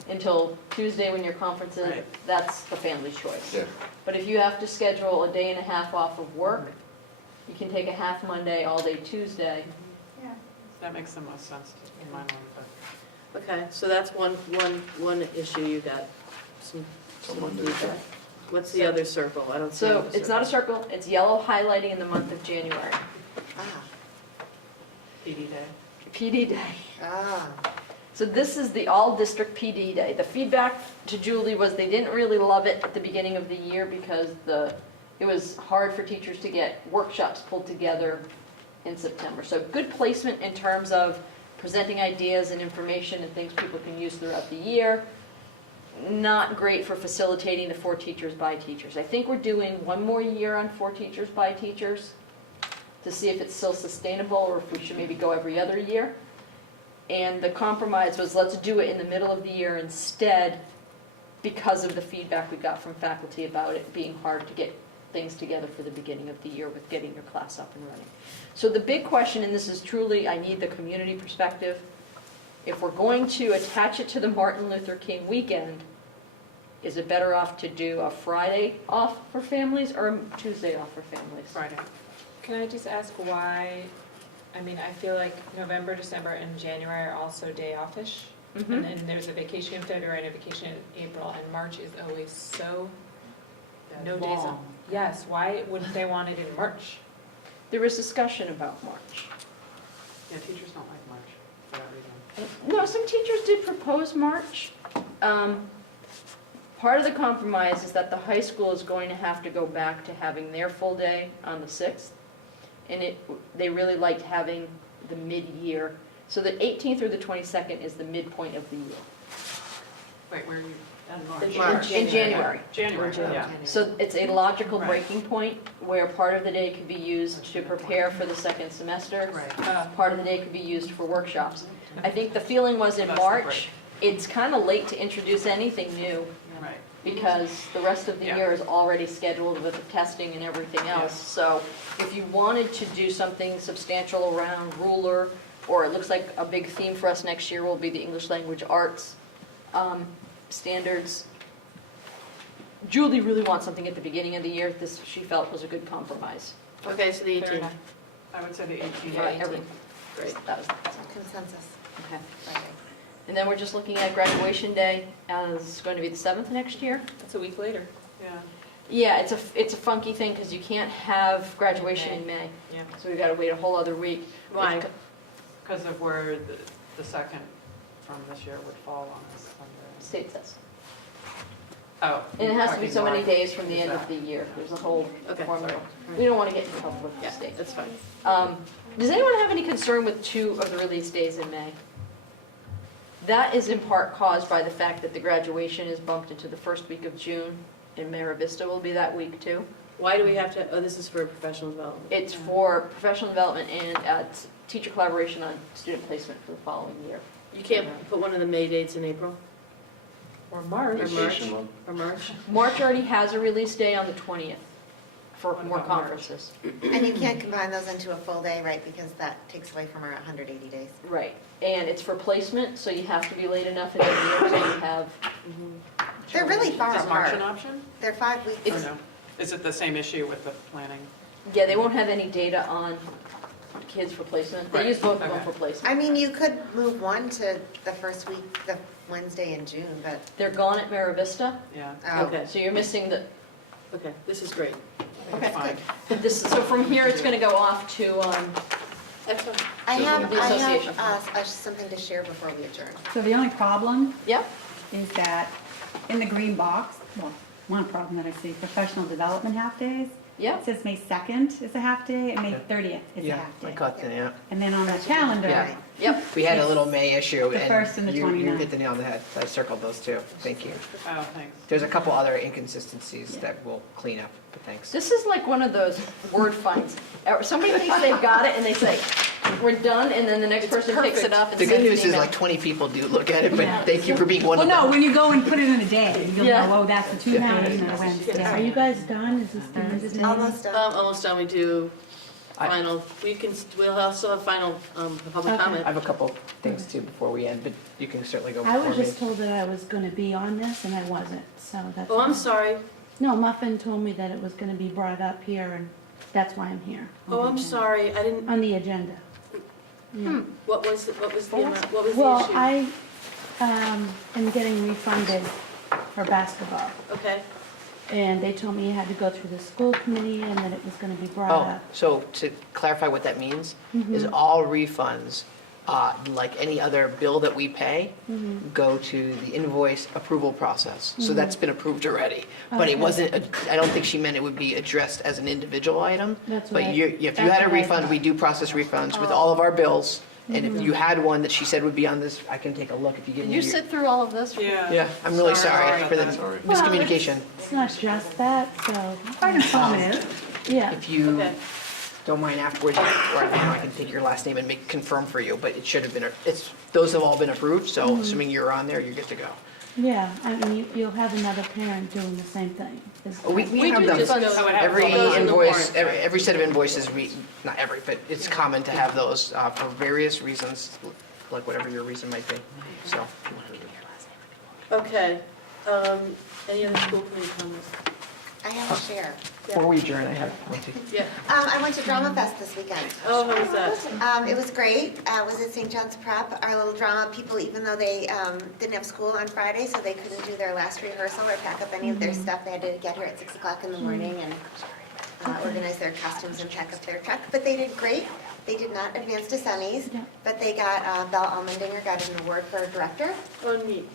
until Tuesday when your conference is, Right. that's the family's choice. Yeah. But if you have to schedule a day and a half off of work, you can take a half Monday, all day Tuesday. That makes the most sense in my mind, but. Okay, so that's one issue you got, some Monday. feedback. What's the other circle? I don't see. So another it's not a circle, it's yellow highlighting in the month of January. Ah, PD day. PD day. ah. So this is the all-district PD day. The feedback to Julie was they didn't really love it at the beginning of the year because it was hard for teachers to get workshops pulled together in September. So good placement in terms of presenting ideas and information and things people can use throughout the year. Not great for facilitating the 4 teachers by teachers. I think we're doing one more year on 4 teachers by teachers to see if it's still sustainable or if we should maybe go every other year. And the compromise was, let's do it in the middle of the year instead, because of the feedback we got from faculty about it being hard to get things together for the beginning of the year with getting your class up and running. So the big question, and this is truly, I need the community perspective, if we're going to attach it to the Martin Luther King weekend, is it better off to do a Friday off for families or a Tuesday off for families? Friday. Can I just ask why, I mean, I feel like November, December, and January are also day offish. Mhm. And then there's a vacation in February and a vacation in April, and March is always so, no days off. Yes, why wouldn't they want it in March? There was discussion about March. Yeah, teachers don't like March for that reason. No, some teachers did propose March. Part of the compromise is that the high school is going to have to go back to having their full day on the 6th. And they really liked having the mid-year. So the 18th through the 22nd is the midpoint of the year. Wait, where are you? March. In January. January, yeah. So it's a logical Right. breaking point where part of the day could be used to prepare for the second semester. Right. Part of the day could be used for workshops. I think the feeling was in That's the March, it's kind of late to introduce anything new Right. because the rest of the Yeah. year is already scheduled with the testing and everything else. Yes. So if you wanted to do something substantial around ruler, or it looks like a big theme for us next year will be the English language arts standards. Julie really wants something at the beginning of the year. This, she felt, was a good compromise. Okay, so the Fair 18th. enough. I would say the 18th. for Yeah, every- 18th. Great. That was, Consensus, okay. Friday. And then we're just looking at graduation day as going to be the 7th next year. That's a week later. Yeah. Yeah, it's a funky thing because you can't have graduation in May. Yeah. So we've got to wait a whole other week. Why? Because of where the second from this year would fall on us. State says. Oh. And it has to be so many talking days from the March. end of the year. There's a whole Okay, formula. sorry. We don't want to get in trouble with the Yeah, state. that's fine. Does anyone have any concern with 2 of the release days in May? That is in part caused by the fact that the graduation is bumped into the first week of June, and Mara Vista will be that week too. Why do we have to, oh, this is for professional development. It's for professional development and teacher collaboration on student placement for the following year. You can't put one of the May dates in April Or March. or March, Vacation month. or March? March already has a release day on the 20th for What more about March? conferences. And you can't combine those into a full day, right, because that takes away from our 180 days. Right, and it's for placement, so you have to be late enough in the year so you have, They're really far Is March an apart. option? They're 5 weeks. Or no? Is it the same issue with the planning? yeah, they won't have any data on kids for placement. They Right, use both of them okay. for placement. I mean, you could move one to the first week, the Wednesday in June, but, They're gone at Mara Vista, Yeah. oh, Okay, so you're missing the, okay, this is great. okay. Fine. So from here, it's gonna go off to, Excellent. I have, The association. something to share before we adjourn. So the only problem yep, is that in the green box, well, one problem that I see, professional development half-days, yep. it says May 2nd is a half-day and May 30th is a Yeah, I half-day. caught that, yeah. And then on the calendar, Yeah. Yep, We had a little May issue. The first and the You 29th. hit the nail on the head. I circled those two. Thank you. Oh, thanks. There's a couple other inconsistencies that we'll clean up, but thanks. this is like one of those word finds. Somebody thinks they've got it and they say, we're done, and then the next person picks it up and The sends good an news is email. like 20 people do look at it, but Yeah. thank you for being one well, of them. no, when you go and put it in a day, you'll Yeah. know, oh, that's a Tuesday and a Wednesday. Are Are you guys done? Is this Thursday? Almost done. Almost done, we do final, we'll also have final public Okay. comment. I have a couple things too before we end, but you can certainly go I before was me. just told that I was gonna be on this and I wasn't, so that's. Oh, I'm why. sorry. No, Muffin told me that it was gonna be brought up here and that's why I'm here. Oh, I'm sorry, I didn't, On the agenda. Yeah. what was the amount, what was the Well, issue? I am getting refunded for basketball. Okay, And They told me it had to go through the school committee and that it was gonna be brought Oh, up. so to clarify what that means, is Mhm. all refunds, like any other bill that we pay, Mhm. go to the invoice approval process. So Mhm. that's been approved already. But it Okay. wasn't, I don't think she meant it would be addressed as an individual item. That's what But I- if you that's had a what I refund, thought. we do process refunds with all of our bills. And if Mhm. you had one that she said would be on this, I can take a look if you give can me you your. sit through all of this? Yeah. Yeah, I'm really sorry for the Sorry. Well, miscommunication. It's not just that, so. Part of fun is. Yeah. If you Okay. don't mind afterwards, or now I can take your last name and confirm for you, but it should have been, those have all been approved, so assuming you're on there, you're good to go. Yeah, I mean, you'll have another parent doing the same thing. Is We that- have do them, just go- every it goes in the invoice, warrant. every set of invoices, not every, but it's common to have those for various reasons, like whatever your reason might be, so. Okay, any other school committee comments? I have to share. Before we adjourn, I have one, two. Yeah, I went to Drama Fest this weekend. oh, how was that? It was great. Was at St. John's Prep. Our little drama people, even though they didn't have school on Friday, so they couldn't do their last rehearsal or pack up any of their stuff. They had to get here at 6 o'clock in the morning and organize their costumes and pack up their truck. But they did great. They did not advance to semis, Yeah. but they got, Belle Almendinger got an award for director. Oh, neat,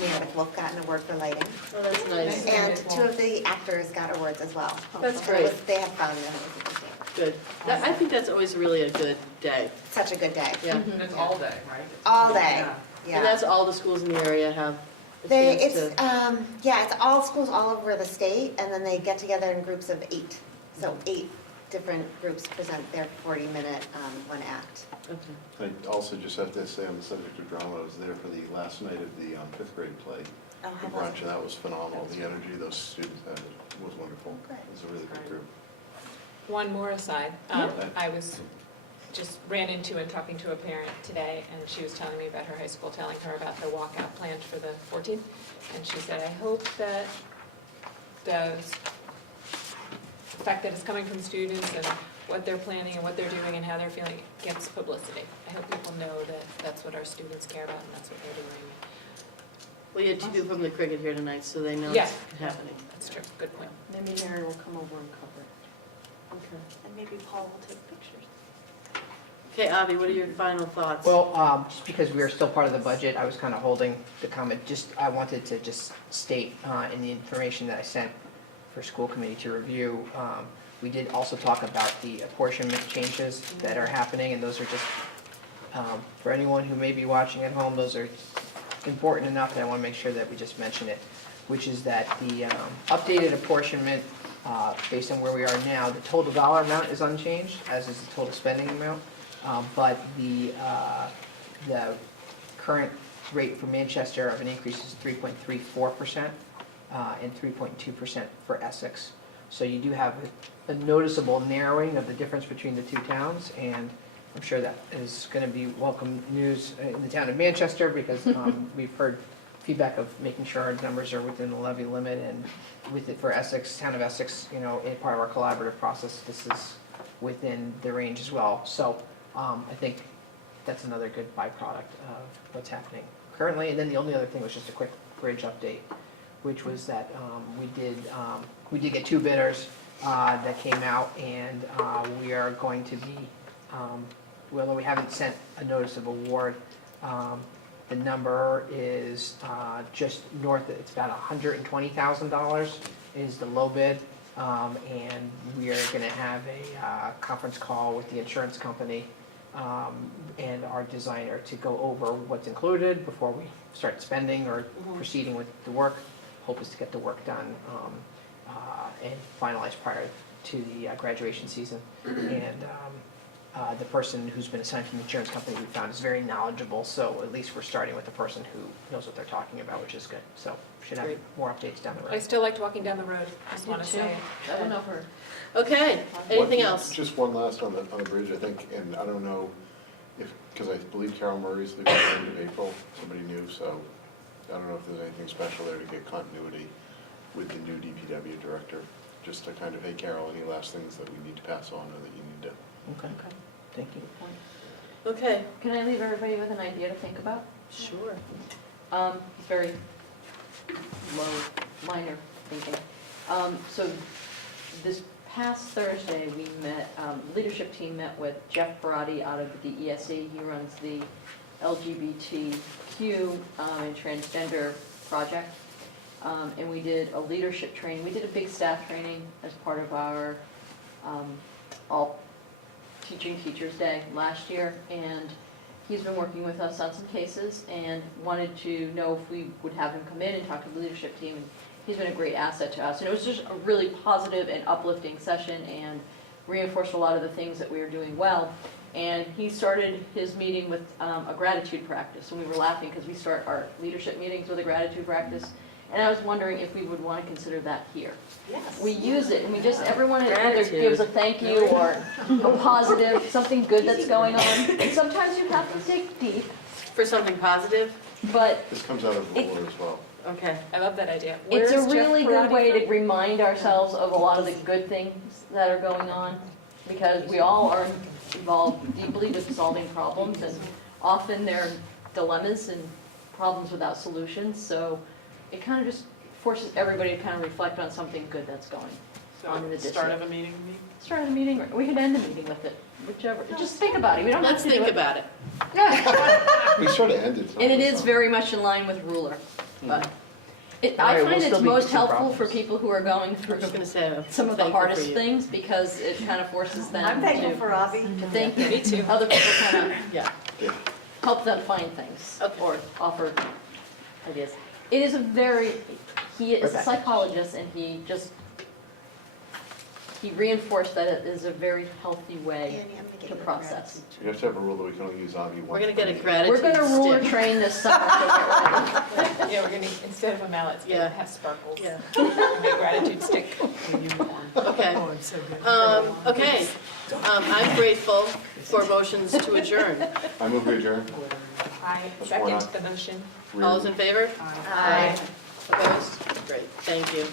Meredith Wolf got an award for lighting. oh, that's nice, And two of the actors got awards as well. That's So it was- great. They had fun. and it was a good day. good. I think that's always really a good day, Such a good day. yeah. It's all day, right? All day, yeah. And that's all the schools in the area have a They, chance it's, to. it's all schools all over the state, and then they get together in groups of 8. So 8 different groups present their 40-minute one act. Okay. I also just have to say on the subject of drama, I was there for the last night of the fifth grade play, Oh, the how was brunch, it? and that was phenomenal. The energy those students had was wonderful. Good. It was a really good group. One more aside, Yeah. I was, just ran into and talking to a parent today, and she was telling me about her high school, telling her about the walkout planned for the 14th, and she said, I hope that the fact that it's coming from students and what they're planning and what they're doing and how they're feeling gets publicity. I hope people know that that's what our students care about and that's what they're doing. Well, you had two people from the cricket here tonight, so they know Yeah. it's happening. That's true, good point. Maybe Mary will come over and cover it. Okay. And maybe Paul will take pictures. Okay, Avi, what are your final thoughts? Well, just because we are still part of the budget, I was kind of holding the comment, I wanted to just state in the information that I sent for school committee to review, we did also talk about the apportionment changes that are happening, and those are just, for anyone who may be watching at home, those are important enough that I want to make sure that we just mention it, which is that the updated apportionment, based on where we are now, the total dollar amount is unchanged, as is the total spending amount. But the current rate for Manchester of an increase is 3.34% and 3.2% for Essex. So you do have a noticeable narrowing of the difference between the two towns, and I'm sure that is going to be welcome news in the town of Manchester, because we've heard feedback of making sure our numbers are within the levy limit, and with it for Essex, town of Essex, in part of our collaborative process, this is within the range as well. So I think that's another good byproduct of what's happening currently. And then the only other thing was just a quick bridge update, which was that we did get 2 bidders that came out, and we are going to be, although we haven't sent a notice of award, the number is just north, it's about $120,000 is the low bid. And we are going to have a conference call with the insurance company and our designer to go over what's included before we start spending or proceeding with the work. Hope is to get the work done and finalized prior to the graduation season. And the person who's been assigned from the insurance company we found is very knowledgeable, so at least we're starting with a person who knows what they're talking about, which is good. So should have Great. more updates down the I road. still liked walking down the road, just want to too. say. I don't know if we're. Okay, anything One- else? Just one last on the bridge, I think, and I don't know if, because I believe Carol Murray's leaving at the end of April, somebody new, so I don't know if there's anything special there to get continuity with the new DPW director, just to kind of, hey, Carol, any last things that we need to pass on or that you need to? Okay, thank you. Okay, Can I leave everybody with an idea to think about? sure. It's very low, minor thinking. So this past Thursday, we met, leadership team met with Jeff Barati out of the DESE. He runs the LGBTQ and transgender project. And we did a leadership training. We did a big staff training as part of our All Teaching Teachers Day last year. And he's been working with us on some cases and wanted to know if we would have him come in and talk to the leadership team. And he's been a great asset to us. And it was just a really positive and uplifting session and reinforced a lot of the things that we were doing well. And he started his meeting with a gratitude practice. And we were laughing because we start our leadership meetings with a gratitude practice. And I was wondering if we would want to consider that here. Yes. We use it, and we just, everyone either Gratitude. gives a thank you or a positive, something good that's going on. And sometimes you have to dig deep, For something positive? but This comes out of Roller as well. Okay. I love that idea. it's a Where's Jeff really good Parati way to from? remind ourselves of a lot of the good things that are going on, because we all are involved deeply with solving problems, and often they're dilemmas and problems without solutions, so it kind of just forces everybody to kind of reflect on something good that's going on in the So, start district. of a meeting? Start of the meeting, or we could end the meeting with it, whichever, just think about it, we don't have Let's to do think it. about it. We sort of ended. And it is so. very much in line with ruler, but I Alright, find we'll it's still be most two helpful for problems. people who are going I through was gonna say. some of the thankful for hardest you. things, because it kind of forces them I'm thankful to for Avi. think, Me too. other people kind of Yeah, Yeah. help them find things, Okay. or offer ideas. It is a very, he is a Rebecca. psychologist, and he reinforced that it is a very healthy way Annie, I'm gonna get to you a process. So you have to have a rule that we can only use Avi once. we're gonna get a per gratitude We're gonna ruler stick. train this summer, so get ready. Yeah, we're gonna, instead of a mallet, it's Yeah. gonna have sparkles. Yeah, And a gratitude stick. okay. Oh, I'm so good. Okay, I'm grateful for motions to adjourn. meeting. I move we adjourn. I second the motion. All those in favor? Aye. Opposed? Great, thank you.